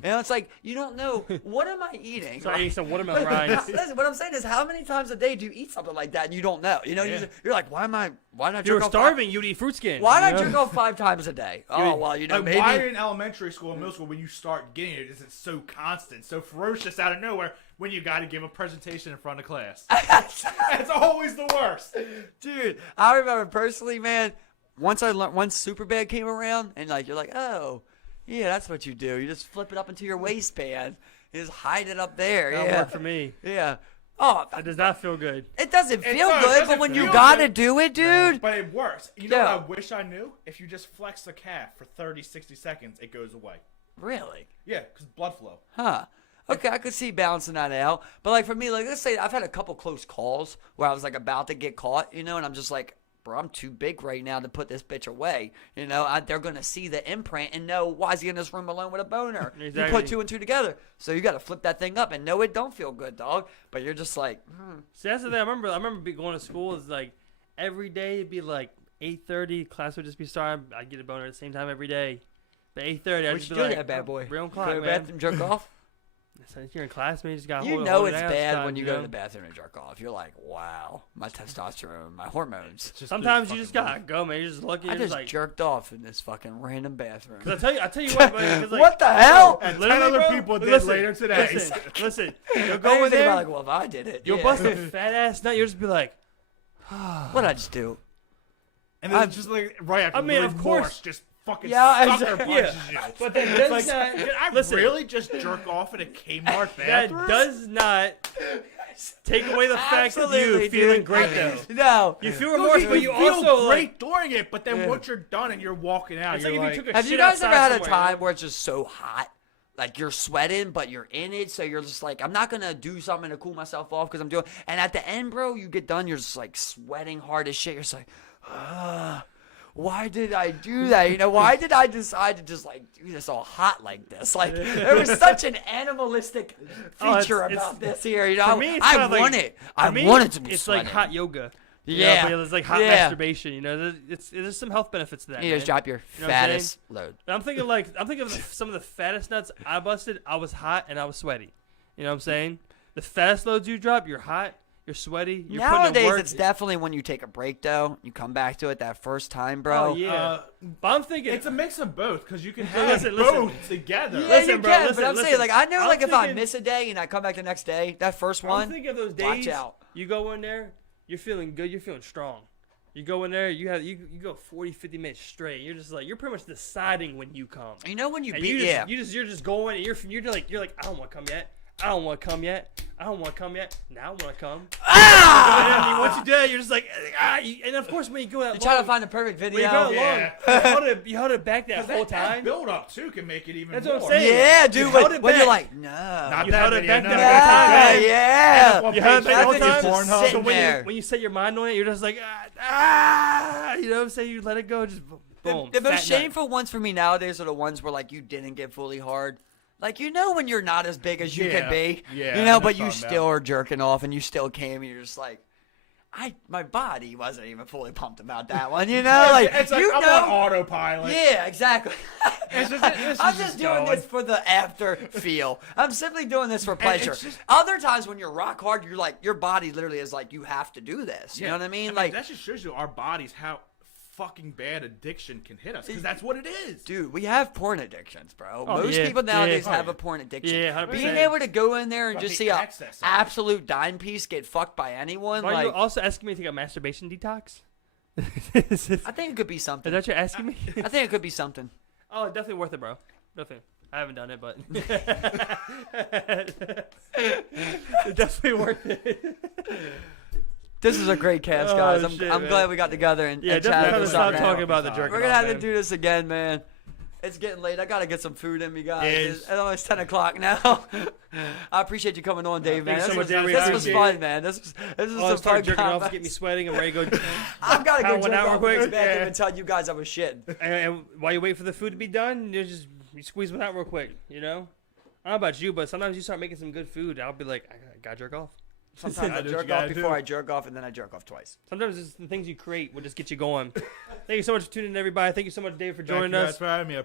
it's like you don't know what am I eating. So I ate some watermelon rinds. Listen, what I'm saying is, how many times a day do you eat something like that and you don't know? Yeah. You're like, why not You jerk were off starving. You'd eat fruit skin. Why not you know? jerk off 5 times a day? Oh well, Like, maybe. why in elementary school and middle school when you start getting it is it so constant, so ferocious out of nowhere when you got to give a presentation in front of class? It's always the worst. Dude, I remember personally, man, once Superbad came around, and like you're like, oh, yeah, that's what you do. You just flip it up into your waistband. You just hide it up there. That yeah. worked for me. Yeah. Oh, It does not feel good. it doesn't feel it good, doesn't but when you feel gotta good. do it, dude. But it works. You know Yeah. what I wish I knew? If you just flex the calf for 30, 60 seconds, it goes away. Really? Yeah, because blood flow. Huh. Okay, I could see balancing that out. But like for me, like let's say I've had a couple close calls where I was like about to get caught, and I'm just like, bro, I'm too big right now to put this bitch away. They're going to see the imprint and know, why is he in this room alone with a boner? Exactly. You put 2 and 2 together. So you got to flip that thing up. And no, it don't feel good, dog. But you're just like, See, that's the thing. I remember going to school. It's like every day it'd be like 8:30. Class would just be starting. I'd get a boner at the same time every day. But 8:30, I'd what just you be do like, that bad boy? Real Go clock, to the man. bathroom, jerk off? Since you're in class, man, you just got You hold know it it's down bad sometimes, when you you go know? to the bathroom and jerk off. You're like, wow, my testosterone, my hormones. Sometimes you just gotta go, man. You're just looking. I You're just like, jerked off in this fucking random bathroom. Cause I tell you what, man, 'cause, like, What the hell? And 10 literally, other bro, people did listen, later today. Listen, you'll I go didn't in think there, about like, well, if I did it, you'll yeah. bust a fat ass nut. You'll just be like, What'd I just do? And then it's just like right after I mean, the of course. remorse just fucking Yeah, sucker exactly. punches you. but that It's does like, not. did I listen, really just jerk off in a Kmart that bathroom? does not take away the fact of Absolutely, you feeling dude. great though. No. You feel No, remorse, but you feel also great like. during it, but then once you're done and you're walking out, It's you're like like, if you took a Have shit you guys ever outside had a somewhere, time where it's just so hot? Like you're sweating, but you're in it, so you're just like, I'm not gonna do something to cool myself off because I'm doing. And at the end, bro, you get done, you're just like sweating hard as shit. You're just like, why did I do that? Why did I decide to just like do this all hot like this? Like there was such an animalistic Oh, feature it's- about this here. For me, it's I kinda want like- it. I for me, want it to be It's sweating. like hot yoga. Yeah. But it's like hot Yeah. masturbation. There's some health benefits to that. You just man. drop your You know what I'm fattest load. And I'm thinking of some of the fattest nuts I busted. I was hot and I was sweaty. You know what I'm saying? The fattest loads you drop, you're hot, you're sweaty, you're putting in Nowadays, work. it's definitely when you take a break, though. You come back to it that first time, bro. Oh yeah. But I'm thinking it's a mix of both because you can have Listen, both together. Yeah, Listen, you bro, can, listen, but I'm saying, listen. like, I know, I'm like, if I thinking- miss a day and I come back the next day, that first I'm one, thinking of those watch days. out. You go in there, you're feeling good, you're feeling strong. You go in there, you go 40, 50 minutes straight. You're just like you're pretty much deciding when you come. You know when you And beat, you're just going. And you're like I don't want to come yet. I don't want to come yet. I don't want to come yet. Now I want to come. And then once you do that, you're just like and of course when you go that you try to find the perfect when video. you go that Yeah. long, you held it back that whole That time. build up too can make it even That's more. what I'm saying. Yeah, You dude, held when, it when you're back. like, no. Not You that held it video, back no. that Yeah, whole time. yeah. What You held it page back was the whole it? time. Pornhub? Sitting So there. when you set your mind on it, you're just like you know what I'm saying? You let it go, just boom. The most fat nut. shameful ones for me nowadays are the ones where, like, you didn't get fully hard. Like, when you're not as big as you Yeah. could be. Yeah, I know But you what you're talking still about. are jerking off and you still came and you're just like, my body wasn't even fully pumped about that one, you know? Like, it's like, you I'm know, on autopilot. yeah, exactly. It's I'm just doing this for the after feel. I'm simply doing this for pleasure. Other times when you're rock hard, you're like, your body literally is like, you have to do this. You know what I mean? Like, that just shows you our bodies how fucking bad addiction can hit us, because that's what it is. dude, we have porn addictions, bro. Oh, Most yeah, people nowadays yeah. have a porn addiction. Yeah, 100%. Being able to go in there and just see a access of it. absolute dime piece get fucked by anyone, Are like, you also asking me to take a masturbation detox? I think it could be Is something. that what you're asking me? I think it could be something. Oh, definitely worth it, bro. Definitely. I haven't done it, but it's definitely worth it. This is a great cast, Oh, guys. I'm shit, glad man. we got together and Yeah, and definitely chatted have to this stop up, man. talking about the jerking We're gonna off, have to man. do this again, man. It's getting late. I gotta get some food in me, guys. Yes. It's almost 10 o'clock now. I appreciate you coming on, Dave, man. thanks so much, This Dave. We was appreciate fun, it. man. This was Oh, some start fun jerking off convo. to get me sweating. I'm ready to go. I've got to go Pound one jerk out real off quick. and back Yeah. and tell you guys I was shitting. And while you wait for the food to be done, you squeeze one out real quick. You know. I don't know about you, but sometimes you start making some good food. I'll be like, I gotta jerk off. Sometimes I do what you jerk off gotta before do. I jerk off, and then I jerk off twice. Sometimes it's the things you create will just get you going. Thank you so much for tuning in, everybody. Thank you so much, Dave, for joining us. Thank you guys for having me. I